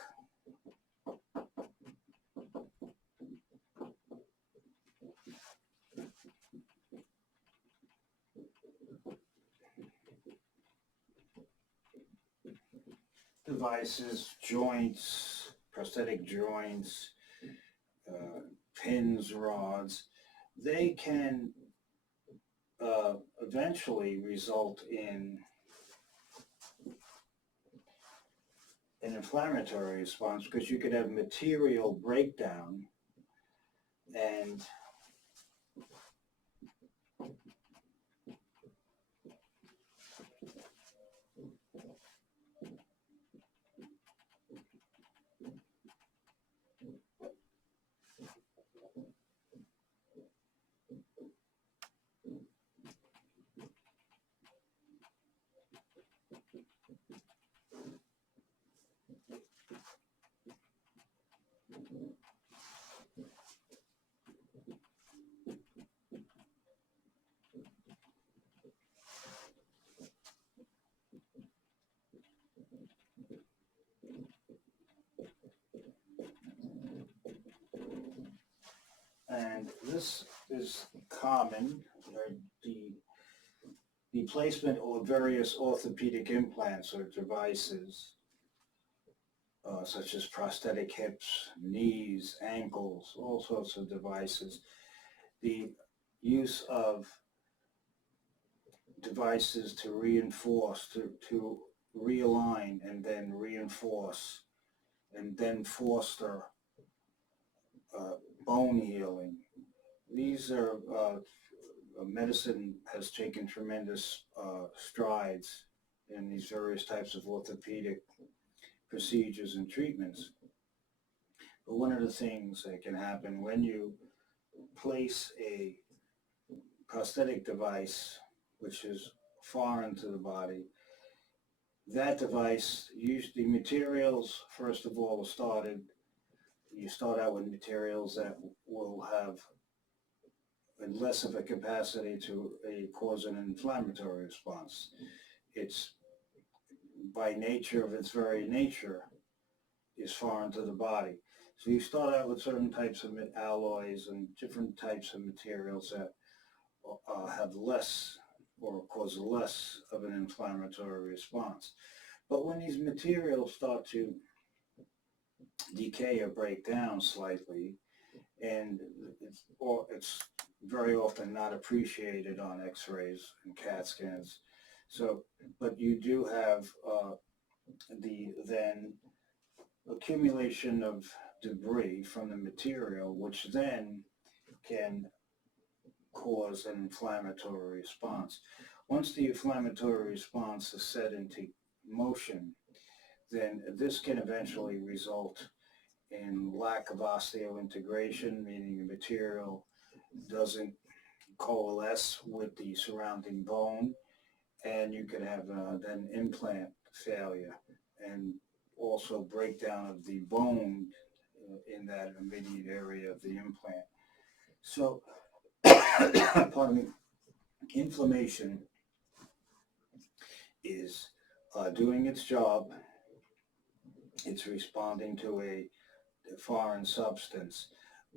devices, joints, prosthetic joints, pins, rods, they can eventually result in an inflammatory response, because you could have material breakdown and this is common, the placement of various orthopedic implants or devices, such as prosthetic hips, knees, ankles, all sorts of devices. The use of devices to reinforce, to realign and then reinforce and then foster bone healing. These are, medicine has taken tremendous strides in these various types of orthopedic procedures and treatments. But one of the things that can happen when you place a prosthetic device, which is foreign to the body, that device, usually materials, first of all, you start out with materials that will have less of a capacity to cause an inflammatory response. It's, by nature of its very nature, is foreign to the body. So you start out with certain types of alloys and different types of materials that have less or cause less of an inflammatory response. But when these materials start to decay or break down slightly, and it's very often not appreciated on x-rays and CAT scans. So, but you do have the then accumulation of debris from the material, which then can cause an inflammatory response. Once the inflammatory response is set into motion, then this can eventually result in lack of osseointegration, meaning the material doesn't coalesce with the surrounding bone, and you can have then implant failure and also breakdown of the bone in that immediate area of the implant. So, pardon me, inflammation is doing its job. It's responding to a foreign substance,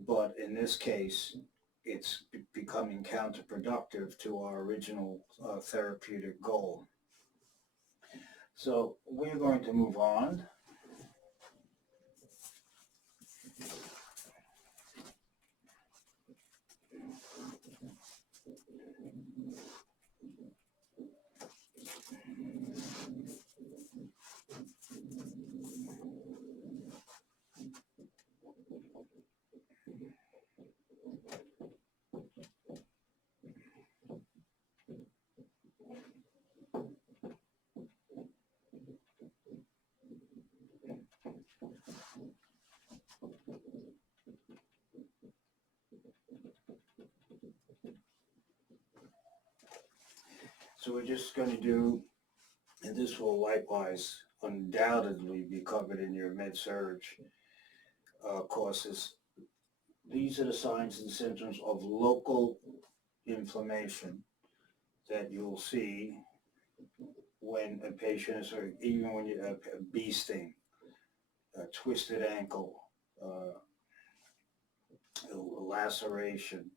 but in this case, it's becoming counterproductive to our original therapeutic goal. So we're going to move on. So we're just going to do, and this will likewise undoubtedly be covered in your med-surg courses. These are the signs and symptoms of local inflammation that you'll see when a patient is, or even when you have a bee sting, a twisted ankle, a laceration.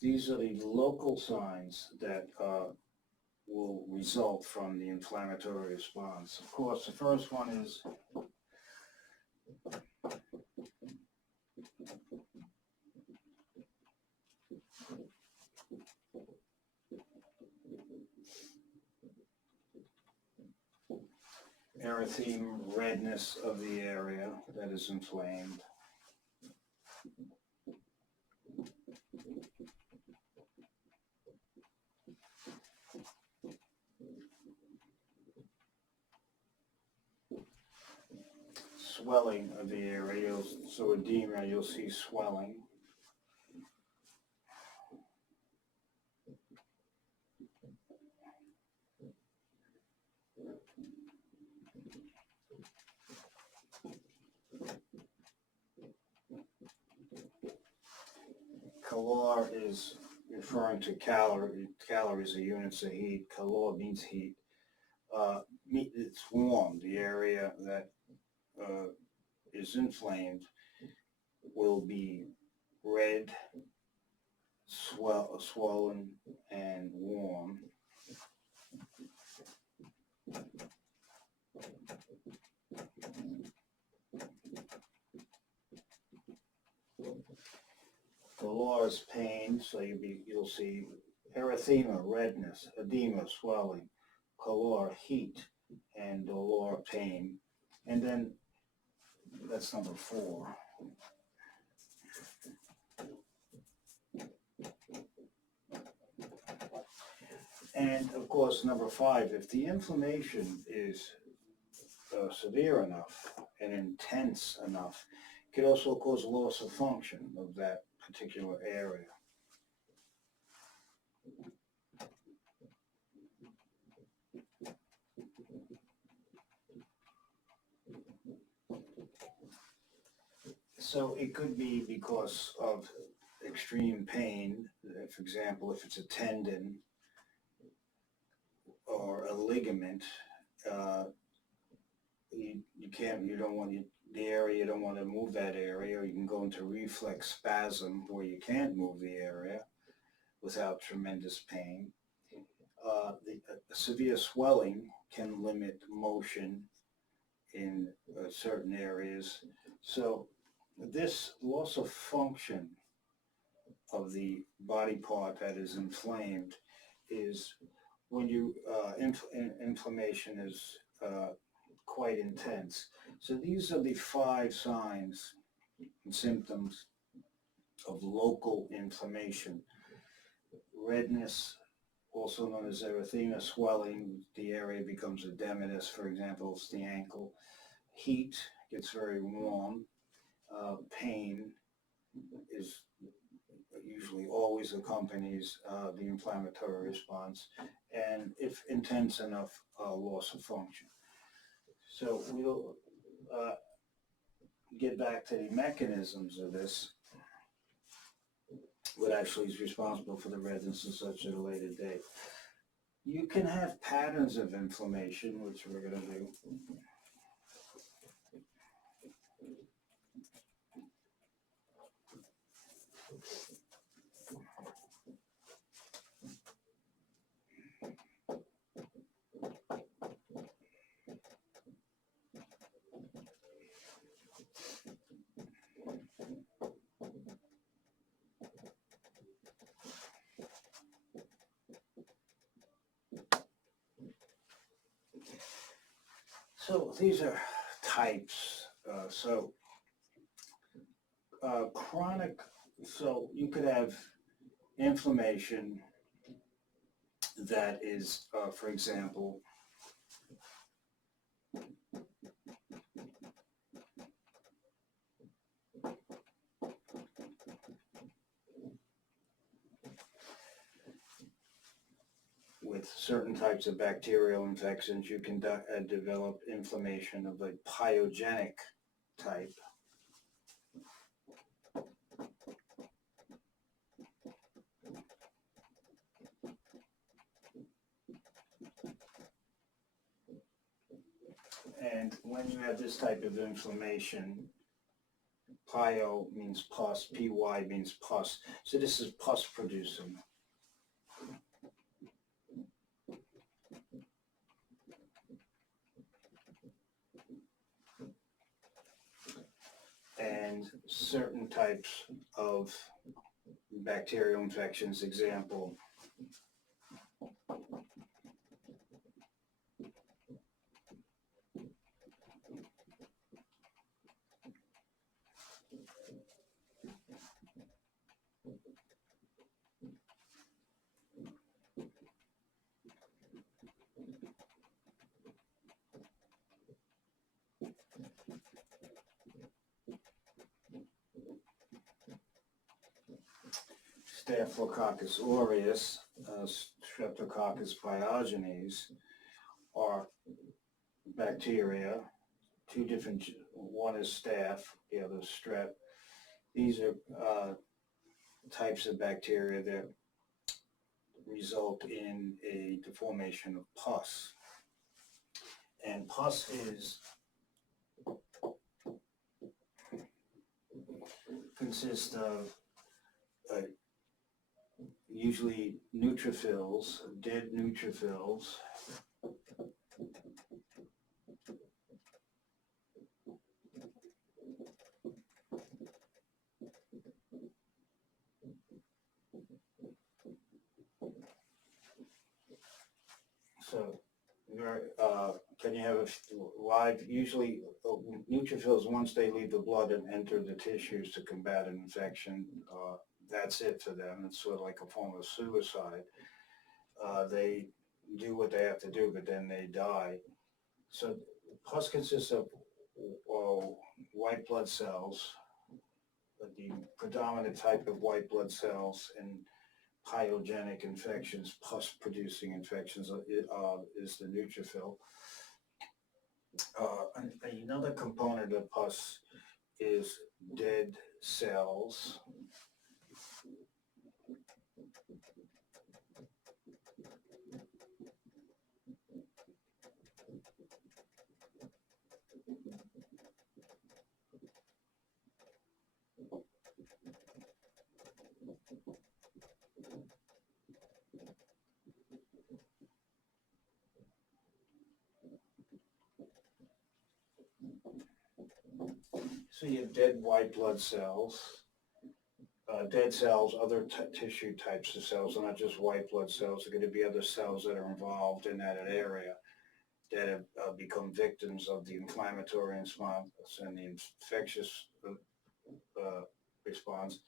These are the local signs that will result from the inflammatory response. Of course, the first one is erythema, redness of the area that is inflamed. Swelling of the area, so edema, you'll see swelling. Calor is referring to calories are units of heat. Calor means heat. It's warm. The area that is inflamed will be red, swollen, and warm. Calor is pain, so you'll see erythema, redness, edema, swelling, calor, heat, and dolor, pain. And then that's number 4. And of course, number 5, if the inflammation is severe enough and intense enough, it can also cause loss of function of that particular area. So it could be because of extreme pain. For example, if it's a tendon or a ligament, you don't want the area, you don't want to move that area, or you can go into reflex spasm where you can't move the area without tremendous pain. Severe swelling can limit motion in certain areas. So this loss of function of the body part that is inflamed is when inflammation is quite intense. So these are the 5 signs and symptoms of local inflammation. Redness, also known as erythema, swelling, the area becomes edematous, for example, it's the ankle. Heat gets very warm. Pain is usually always accompanies the inflammatory response, and if intense enough, loss of function. So we'll get back to the mechanisms of this, what actually is responsible for the redness and such at a later date. You can have patterns of inflammation, which we're going to do. So these are types. Chronic, so you could have inflammation that is, for example, with certain types of bacterial infections, you can develop inflammation of a pyogenic type. And when you have this type of inflammation, pyo means pus, py means pus. So this is pus producing. And certain types of bacterial infections, example, Staphylococcus aureus, Streptococcus pyogenes are bacteria, two different, one is staph, the other is strep. These are types of bacteria that result in the formation of pus. And pus consists of usually neutrophils, dead neutrophils, so can you have a live, usually neutrophils, once they leave the blood and enter the tissues to combat an infection, that's it for them. It's sort of like a form of suicide. They do what they have to do, but then they die. So pus consists of white blood cells, the predominant type of white blood cells in pyogenic infections, pus-producing infections, is the neutrophil. Another component of pus is dead cells. So you have dead white blood cells. Dead cells, other tissue types of cells, are not just white blood cells. There are going to be other cells that are involved in that area that have become victims of the inflammatory response and the infectious response.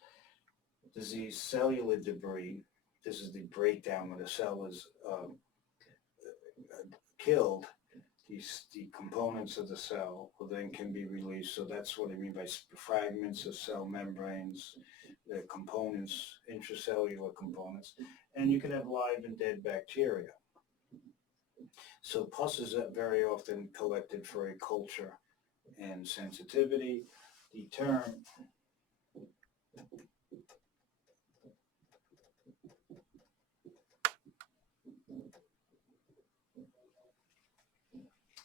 Disease cellular debris, this is the breakdown when the cell is killed. The components of the cell then can be released. So that's what I mean by fragments of cell membranes, the components, intracellular components, and you can have live and dead bacteria. So pus is very often collected for a culture and sensitivity. The term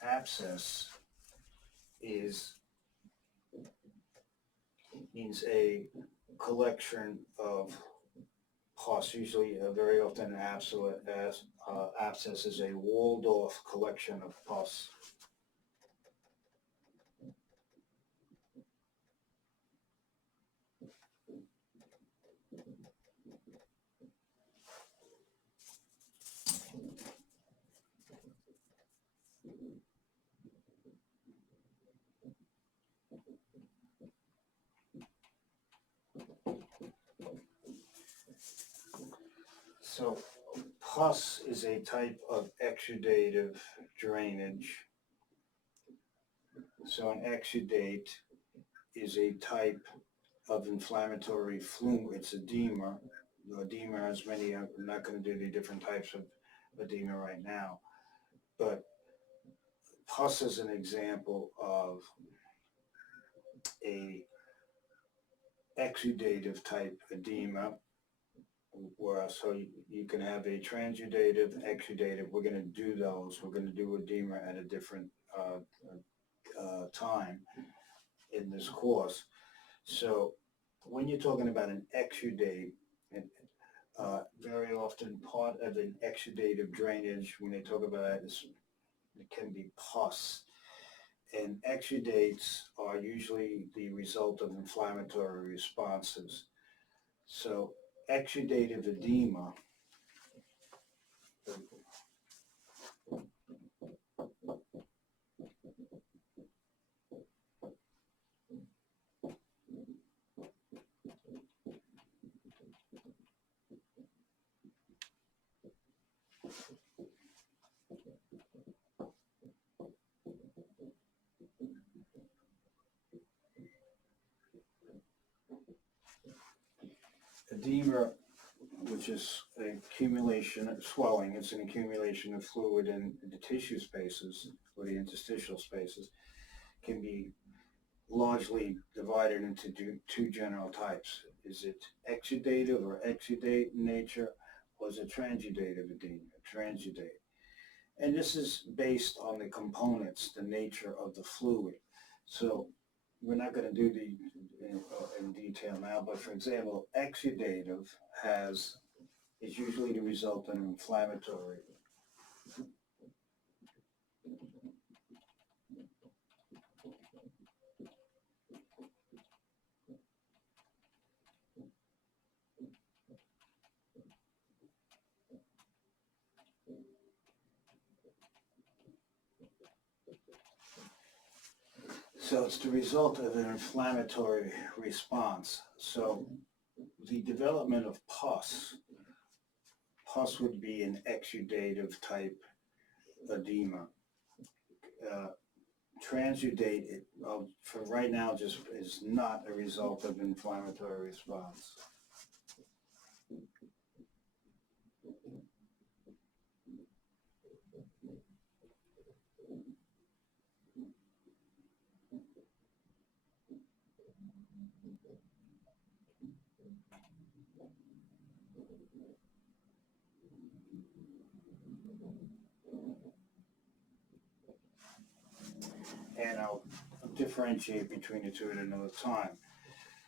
abscess means a collection of pus. Usually, very often, abscess is a walled-off collection of pus. So pus is a type of exudative drainage. So an exudate is a type of inflammatory flume. It's edema. The edema has many, I'm not going to do the different types of edema right now, but pus is an example of a exudative type edema, where so you can have a transudative, exudative. We're going to do those. We're going to do edema at a different time in this course. So when you're talking about an exudate, very often part of an exudative drainage, when they talk about that, it can be pus. And exudates are usually the result of inflammatory responses. So exudative edema edema, which is an accumulation of swelling, it's an accumulation of fluid in the tissue spaces or the interstitial spaces, can be largely divided into two general types. Is it exudative or exudate in nature, or is it transudative edema, transudate? And this is based on the components, the nature of the fluid. So we're not going to do the in detail now, but for example, exudative is usually the result of an inflammatory. So it's the result of an inflammatory response. So the development of pus would be an exudative type edema. Transudate, for right now, just is not a result of inflammatory response. And I'll differentiate between the two at another time.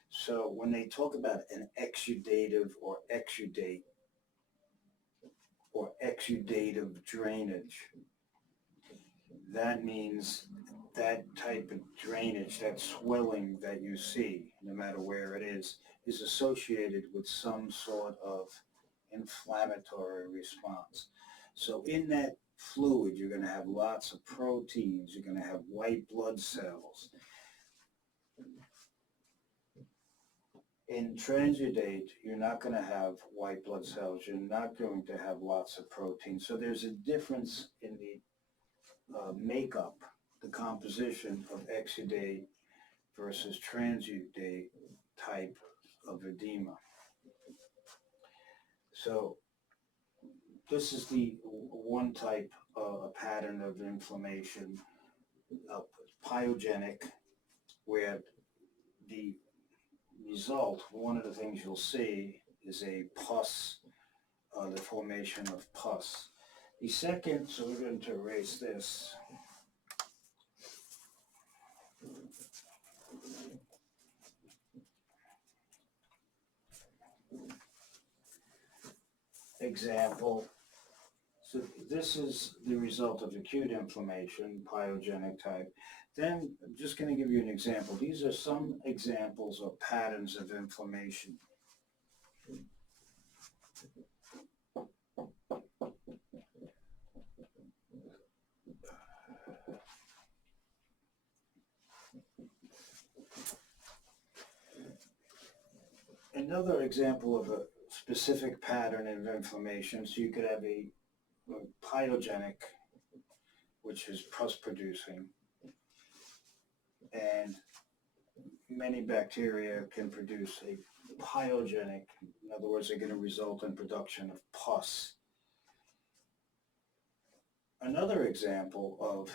So when they talk about an exudative or exudate or exudative drainage, that means that type of drainage, that swelling that you see, no matter where it is associated with some sort of inflammatory response. So in that fluid, you're going to have lots of proteins, you're going to have white blood cells. In transudate, you're not going to have white blood cells, you're not going to have lots of protein. So there's a difference in the makeup, the composition of exudate versus transudate type of edema. So this is the one type of pattern of inflammation, pyogenic, where the result, one of the things you'll see is a pus, the formation of pus. The second, so we're going to erase this. Example, so this is the result of acute inflammation, pyogenic type. Then I'm just going to give you an example. These are some examples or patterns of inflammation. Another example of a specific pattern of inflammation, so you could have a pyogenic, which is pus producing, and many bacteria can produce a pyogenic, in other words, they're going to result in production of pus. Another example of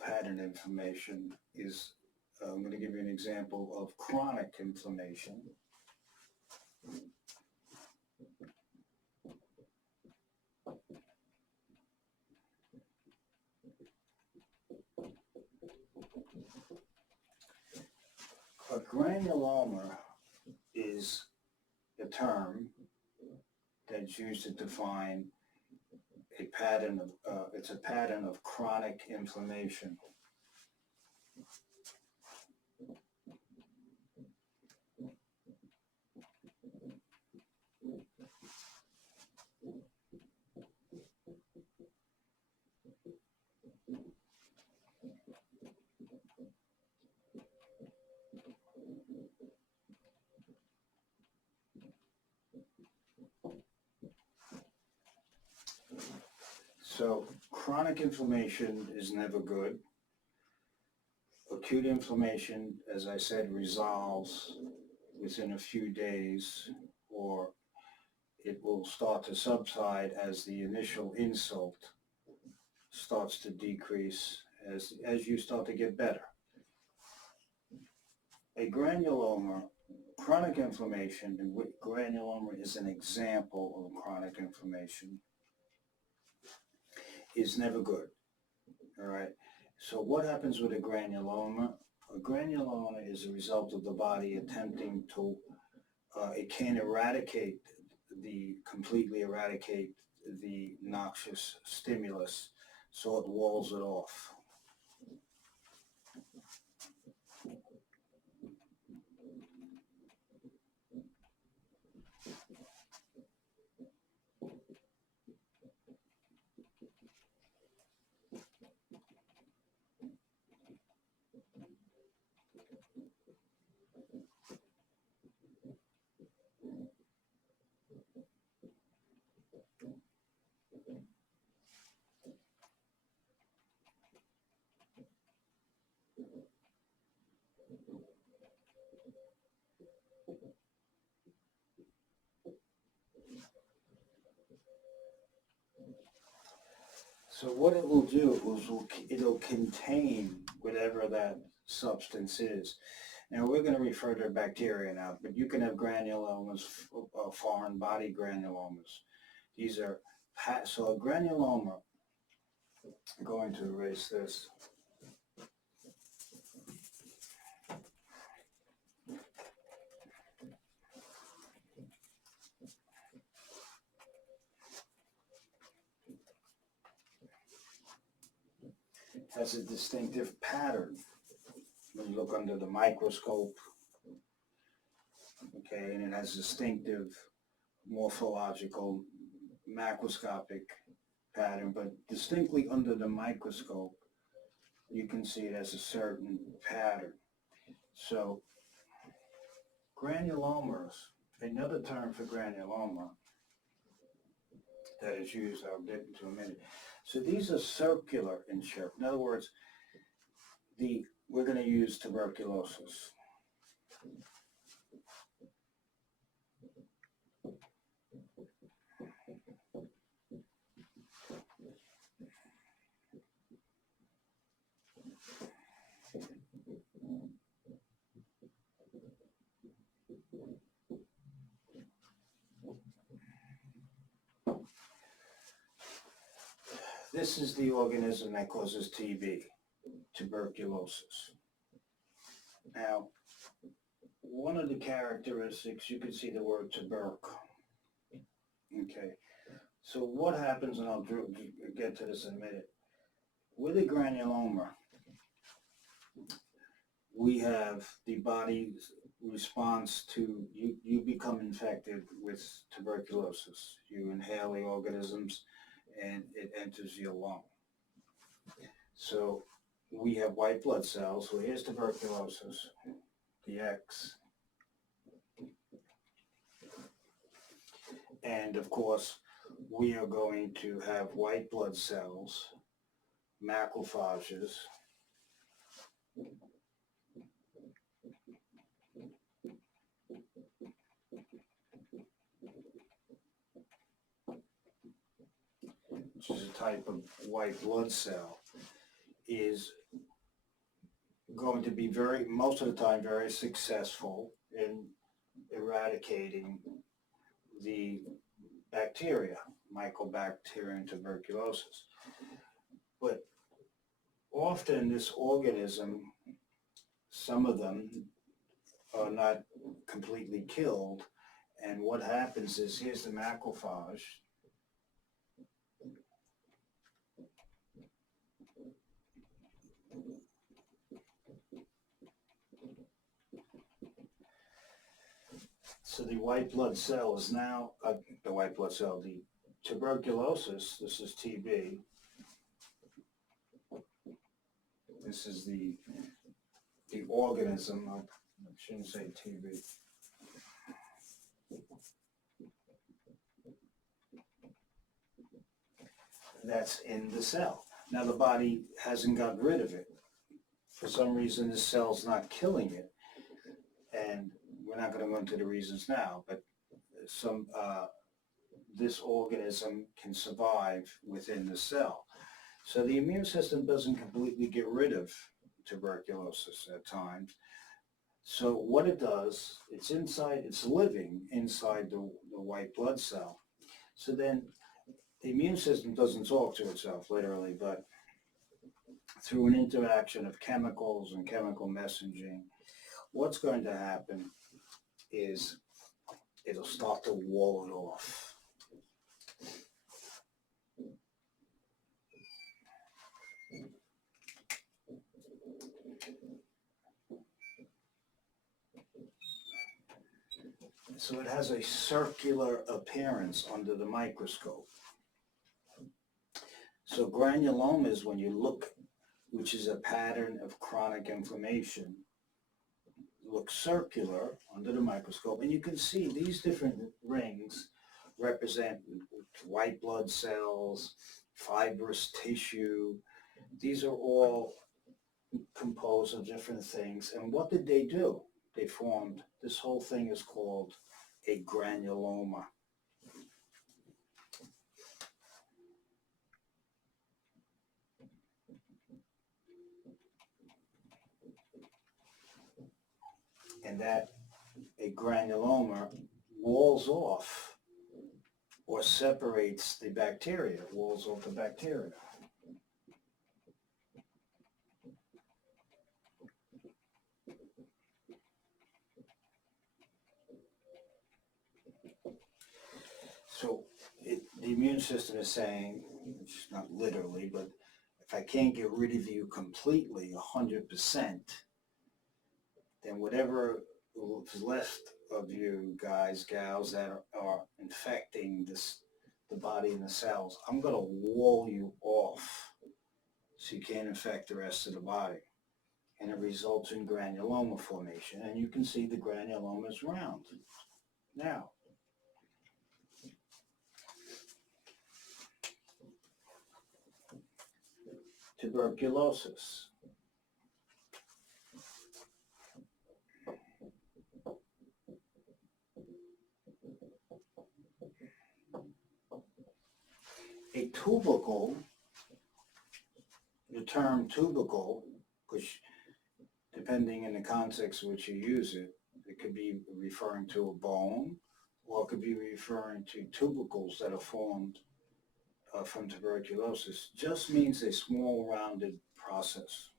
pattern inflammation is, I'm going to give you an example of chronic inflammation. A granuloma is a term that's used to define a pattern of, it's a pattern of chronic inflammation. So chronic inflammation is never good. Acute inflammation, as I said, resolves within a few days, or it will start to subside as the initial insult starts to decrease as you start to get better. A granuloma, chronic inflammation, and granuloma is an example of chronic inflammation, is never good. All right. So what happens with a granuloma? A granuloma is a result of the body attempting to, it can't completely eradicate the noxious stimulus, so it walls it off. So what it will do is it'll contain whatever that substance is. Now we're going to refer to bacteria now, but you can have granulomas, foreign body granulomas. These are, so a granuloma, I'm going to erase this. Has a distinctive pattern. When you look under the microscope, okay, and it has distinctive morphological macroscopic pattern, but distinctly under the microscope, you can see it has a certain pattern. So granulomas, another term for granuloma that is used, I'll get into a minute. So these are circular in shape. In other words, we're going to use tuberculosis. This is the organism that causes TB, tuberculosis. Now, one of the characteristics, you can see the word tuberc. Okay, so what happens, and I'll get to this in a minute. With a granuloma, we have the body's response to, you become infected with tuberculosis. You inhale the organisms and it enters your lung. So we have white blood cells. So here's tuberculosis, the X. And of course, we are going to have white blood cells, macrophages, which is a type of white blood cell, is going to be most of the time, very successful in eradicating the bacteria, Mycobacterium tuberculosis. But often this organism, some of them are not completely killed, and what happens is, here's the macrophage. So the white blood cell is now, the white blood cell, the tuberculosis, this is TB. This is the organism, I shouldn't say TB. That's in the cell. Now the body hasn't got rid of it. For some reason, this cell's not killing it. And we're not going to go into the reasons now, but this organism can survive within the cell. So the immune system doesn't completely get rid of tuberculosis at times. So what it does, it's living inside the white blood cell. So then the immune system doesn't talk to itself literally, but through an interaction of chemicals and chemical messaging, what's going to happen is it'll start to wall it off. So it has a circular appearance under the microscope. So granulomas, when you look, which is a pattern of chronic inflammation, look circular under the microscope, and you can see these different rings represent white blood cells, fibrous tissue. These are all composed of different things. And what did they do? They formed, this whole thing is called a granuloma. And that a granuloma walls off or separates the bacteria, walls off the bacteria. So the immune system is saying, it's not literally, but if I can't get rid of you completely, 100%, then whatever is left of you guys, gals, that are infecting the body and the cells, I'm going to wall you off so you can't infect the rest of the body. And it results in granuloma formation. And you can see the granuloma is round. Now, tuberculosis. A tubercle, the term tubercle, which depending in the context in which you use it, it could be referring to a bone, or it could be referring to tubercles that are formed from tuberculosis, just means a small rounded process.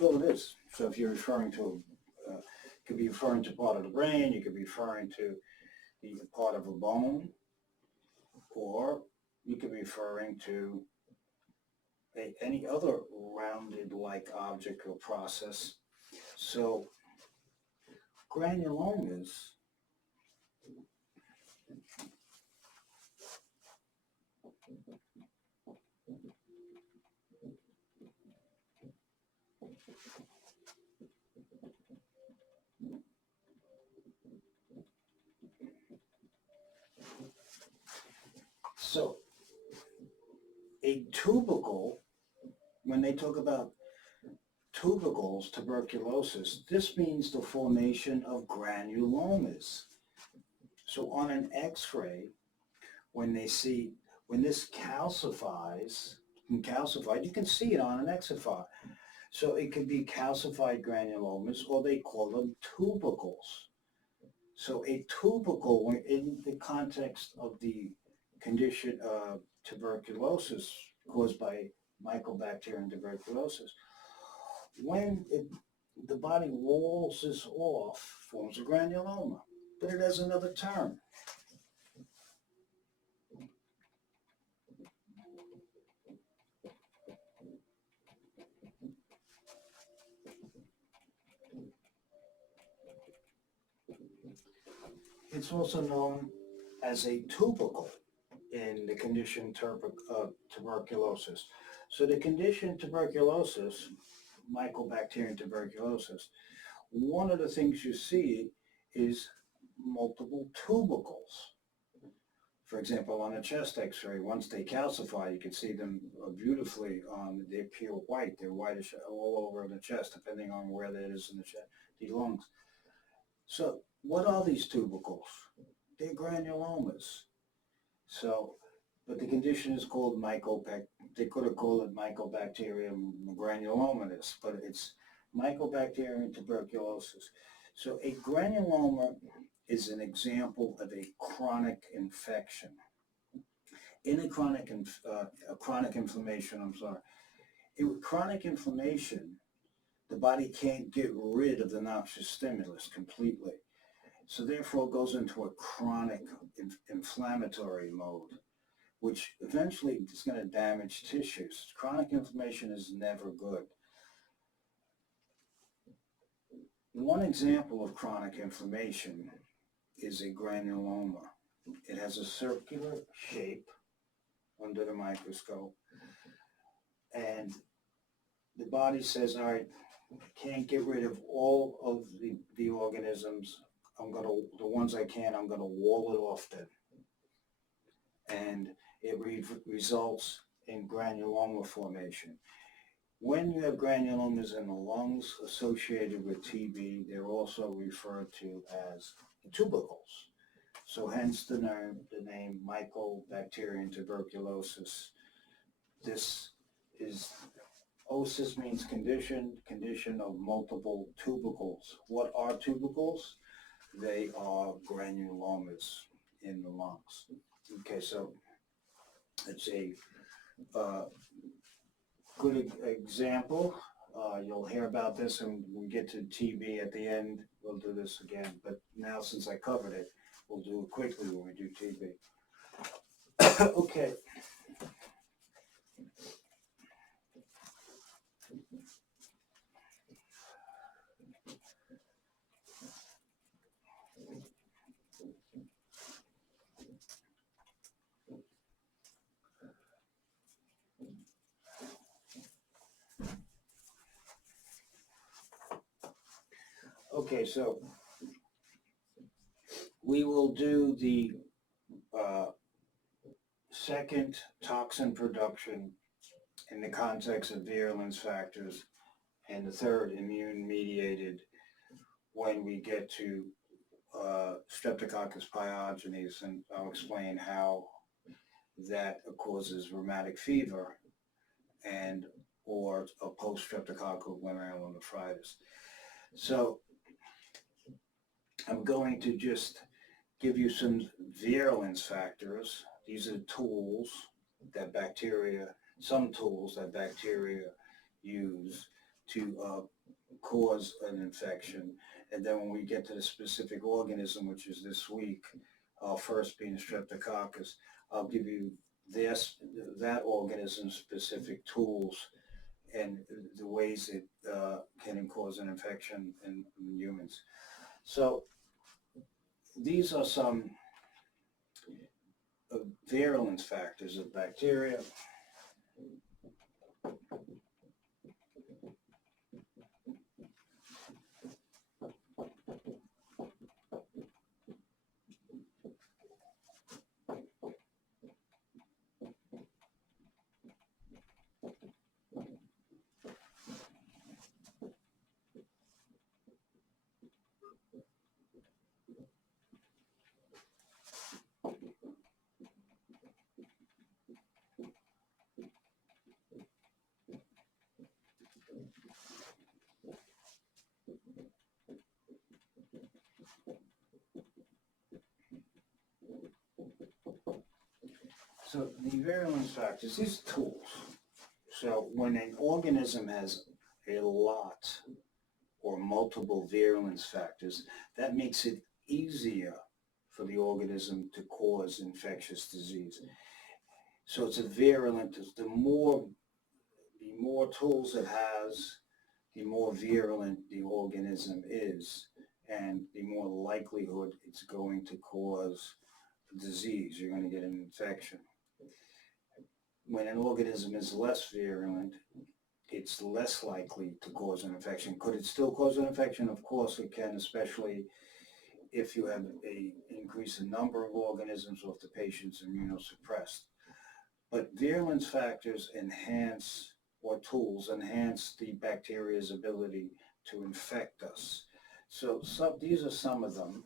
Well, it is. So if you're referring to, it could be referring to part of the brain, you could be referring to the part of a bone, or you could be referring to any other rounded-like object or process. So granulomas a tubercle, when they talk about tubercles, tuberculosis, this means the formation of granulomas. So on an X-ray, when this calcifies, you can see it on an X-ray. So it could be calcified granulomas, or they call them tubercles. So a tubercle, in the context of the condition tuberculosis caused by Mycobacterium tuberculosis, when the body walls this off, forms a granuloma, but it has another term. It's also known as a tubercle in the condition tuberculosis. So the condition tuberculosis, Mycobacterium tuberculosis, one of the things you see is multiple tubercles. For example, on a chest X-ray, once they calcify, you can see them beautifully they appear white. They're whitish all over the chest, depending on where that is in the chest, the lungs. So what are these tubercles? They're granulomas. So, but the condition is called they could have called it Mycobacterium granulomatous, but it's Mycobacterium tuberculosis. So a granuloma is an example of a chronic infection. In a chronic inflammation, in chronic inflammation, the body can't get rid of the noxious stimulus completely. So therefore it goes into a chronic inflammatory mode, which eventually is going to damage tissues. Chronic inflammation is never good. One example of chronic inflammation is a granuloma. It has a circular shape under the microscope, and the body says, all right, can't get rid of all of the organisms. The ones I can, I'm going to wall it off then. And it results in granuloma formation. When you have granulomas in the lungs associated with TB, they're also referred to as tubercles. So hence the name Mycobacterium tuberculosis. This is, osis means condition of multiple tubercles. What are tubercles? They are granulomas in the lungs. Okay, so it's a good example. You'll hear about this when we get to TB at the end. We'll do this again, but now since I covered it, we'll do it quickly when we do TB. Okay. Okay, so we will do the second toxin production in the context of virulence factors, and the third immune-mediated when we get to Streptococcus pyogenes, and I'll explain how that causes rheumatic fever and or a post-streptococcal glomerulonephritis. So I'm going to just give you some virulence factors. These are tools that some tools that bacteria use to cause an infection. And then when we get to the specific organism, which is this week, first being Streptococcus, I'll give you that organism's specific tools and the ways it can cause an infection in humans. So these are some virulence factors of bacteria. So the virulence factors, these tools. So when an organism has a lot or multiple virulence factors, that makes it easier for the organism to cause infectious disease. So it's a virulent, the more tools it has, the more virulent the organism is, and the more likelihood it's going to cause disease. You're going to get an infection. When an organism is less virulent, it's less likely to cause an infection. Could it still cause an infection? Of course it can, especially if you have an increase in number of organisms or if the patient's immunosuppressed. But virulence factors enhance, or tools enhance, the bacteria's ability to infect us. So these are some of them.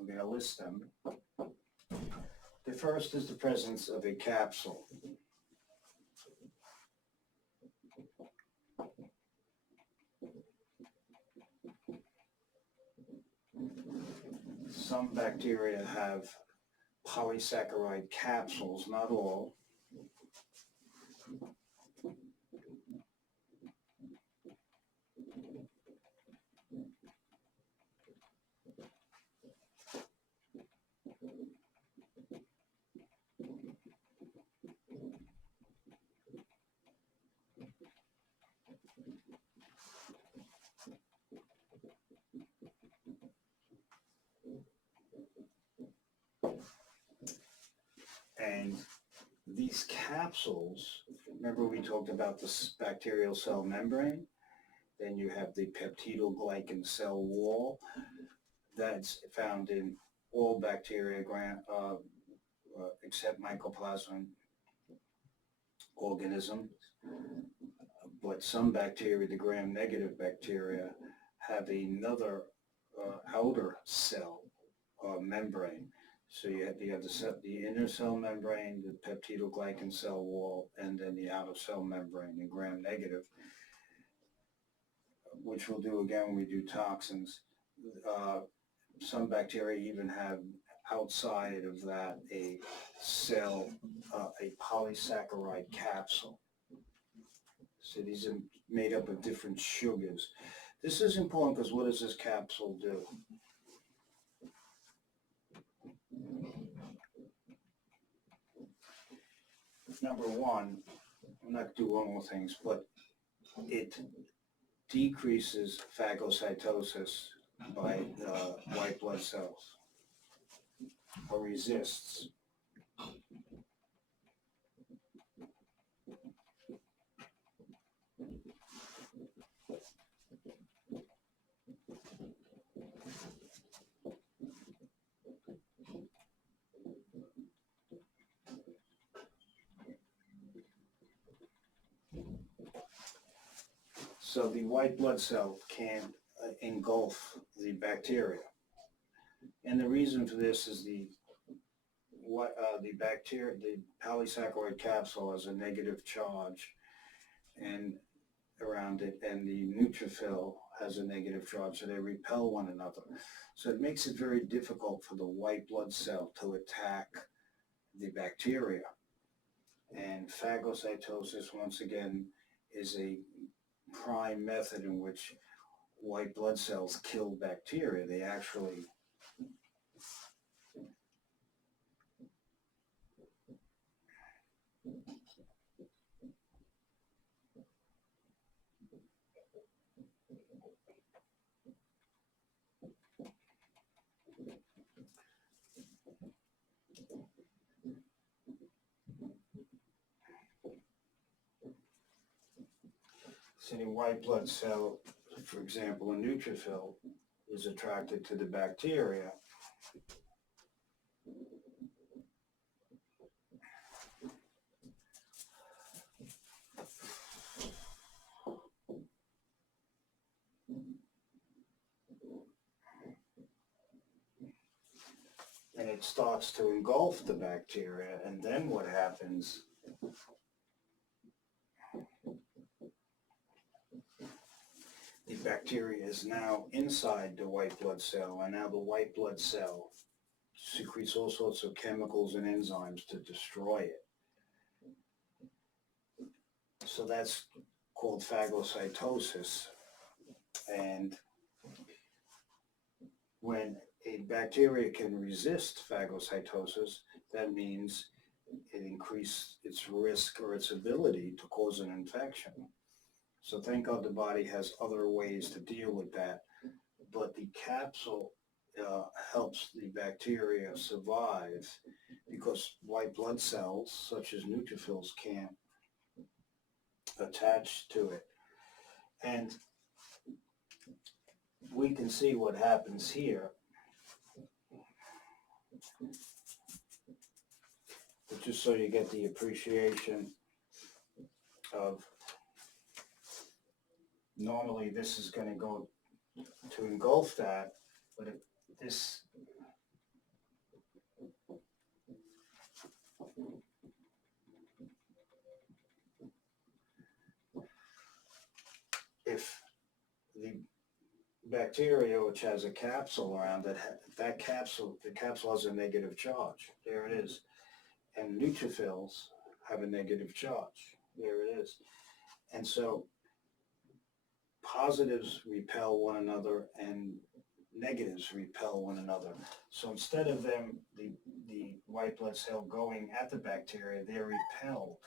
I'm going to list them. The first is the presence of a capsule. Some bacteria have polysaccharide capsules, not all. And these capsules, remember we talked about the bacterial cell membrane? Then you have the peptidoglycan cell wall that's found in all bacteria except mycoplasma organisms. But some bacteria, the gram-negative bacteria, have another outer cell membrane. So you have the inner cell membrane, the peptidoglycan cell wall, and then the outer cell membrane, the gram-negative, which we'll do again when we do toxins. Some bacteria even have outside of that a cell, a polysaccharide capsule. So these are made up of different sugars. This is important because what does this capsule do? Number one, I'm not going to do all things, but it decreases phagocytosis by white blood cells, or resists. So the white blood cell can engulf the bacteria. And the reason for this is the bacteria, the polysaccharide capsule has a negative charge and around it, and the neutrophil has a negative charge, so they repel one another. So it makes it very difficult for the white blood cell to attack the bacteria. And phagocytosis, once again, is a prime method in which white blood cells kill bacteria. They actually so the white blood cell, for example, a neutrophil, is attracted to the bacteria. And it starts to engulf the bacteria, and then what happens? The bacteria is now inside the white blood cell, and now the white blood cell secretes all sorts of chemicals and enzymes to destroy it. So that's called phagocytosis. And when a bacteria can resist phagocytosis, that means it increases its risk or its ability to cause an infection. So thank God the body has other ways to deal with that. But the capsule helps the bacteria survive because white blood cells, such as neutrophils, can't attach to it. And we can see what happens here. But just so you get the appreciation of, normally this is going to go to engulf that, but if the bacteria, which has a capsule around it, the capsule has a negative charge. There it is. And neutrophils have a negative charge. There it is. And so positives repel one another and negatives repel one another. So instead of them, the white blood cell going at the bacteria, they're repelled.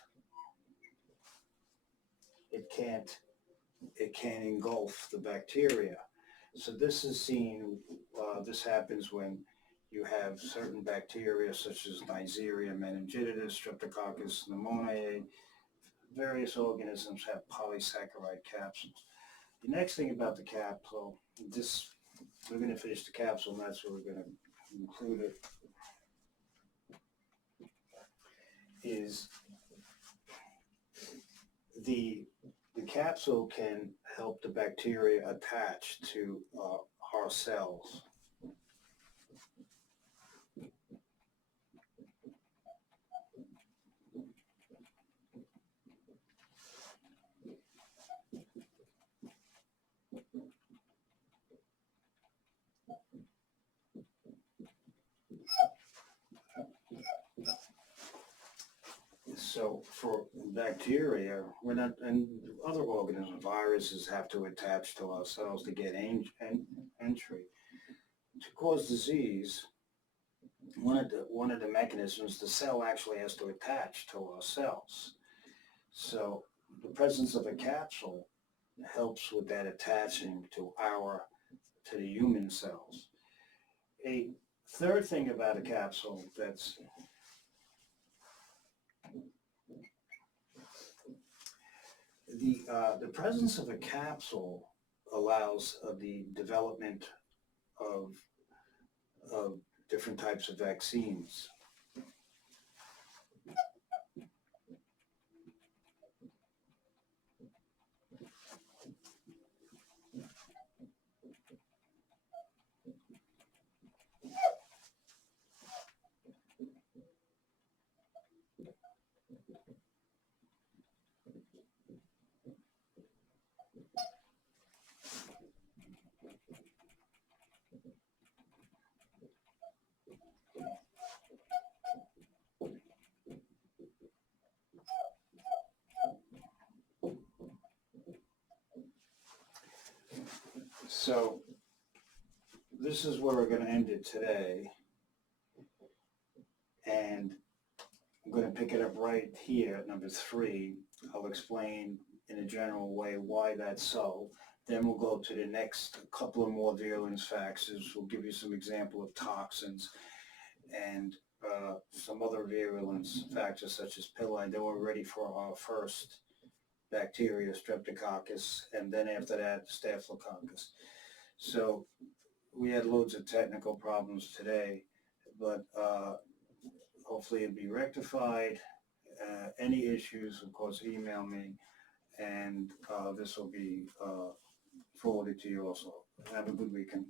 It can't engulf the bacteria. So this is seen, this happens when you have certain bacteria such as Neisseria meningitidis, Streptococcus pneumoniae. Various organisms have polysaccharide capsules. The next thing about the capsule, we're going to finish the capsule, and that's where we're going to include it, is the capsule can help the bacteria attach to our cells. So for bacteria, we're not, and other organisms, viruses have to attach to our cells to get entry. To cause disease, one of the mechanisms, the cell actually has to attach to our cells. So the presence of a capsule helps with that attaching to the human cells. A third thing about a capsule that's the presence of a capsule allows the development of different types of vaccines. So this is where we're going to end it today, and I'm going to pick it up right here at number 3. I'll explain in a general way why that's so. Then we'll go to the next couple of more virulence factors. We'll give you some example of toxins and some other virulence factors such as pili. Then we're ready for our first bacteria, Streptococcus, and then after that, Staphylococcus. So we had loads of technical problems today, but hopefully it'll be rectified. Any issues, of course, email me, and this will be forwarded to you also. Have a good weekend.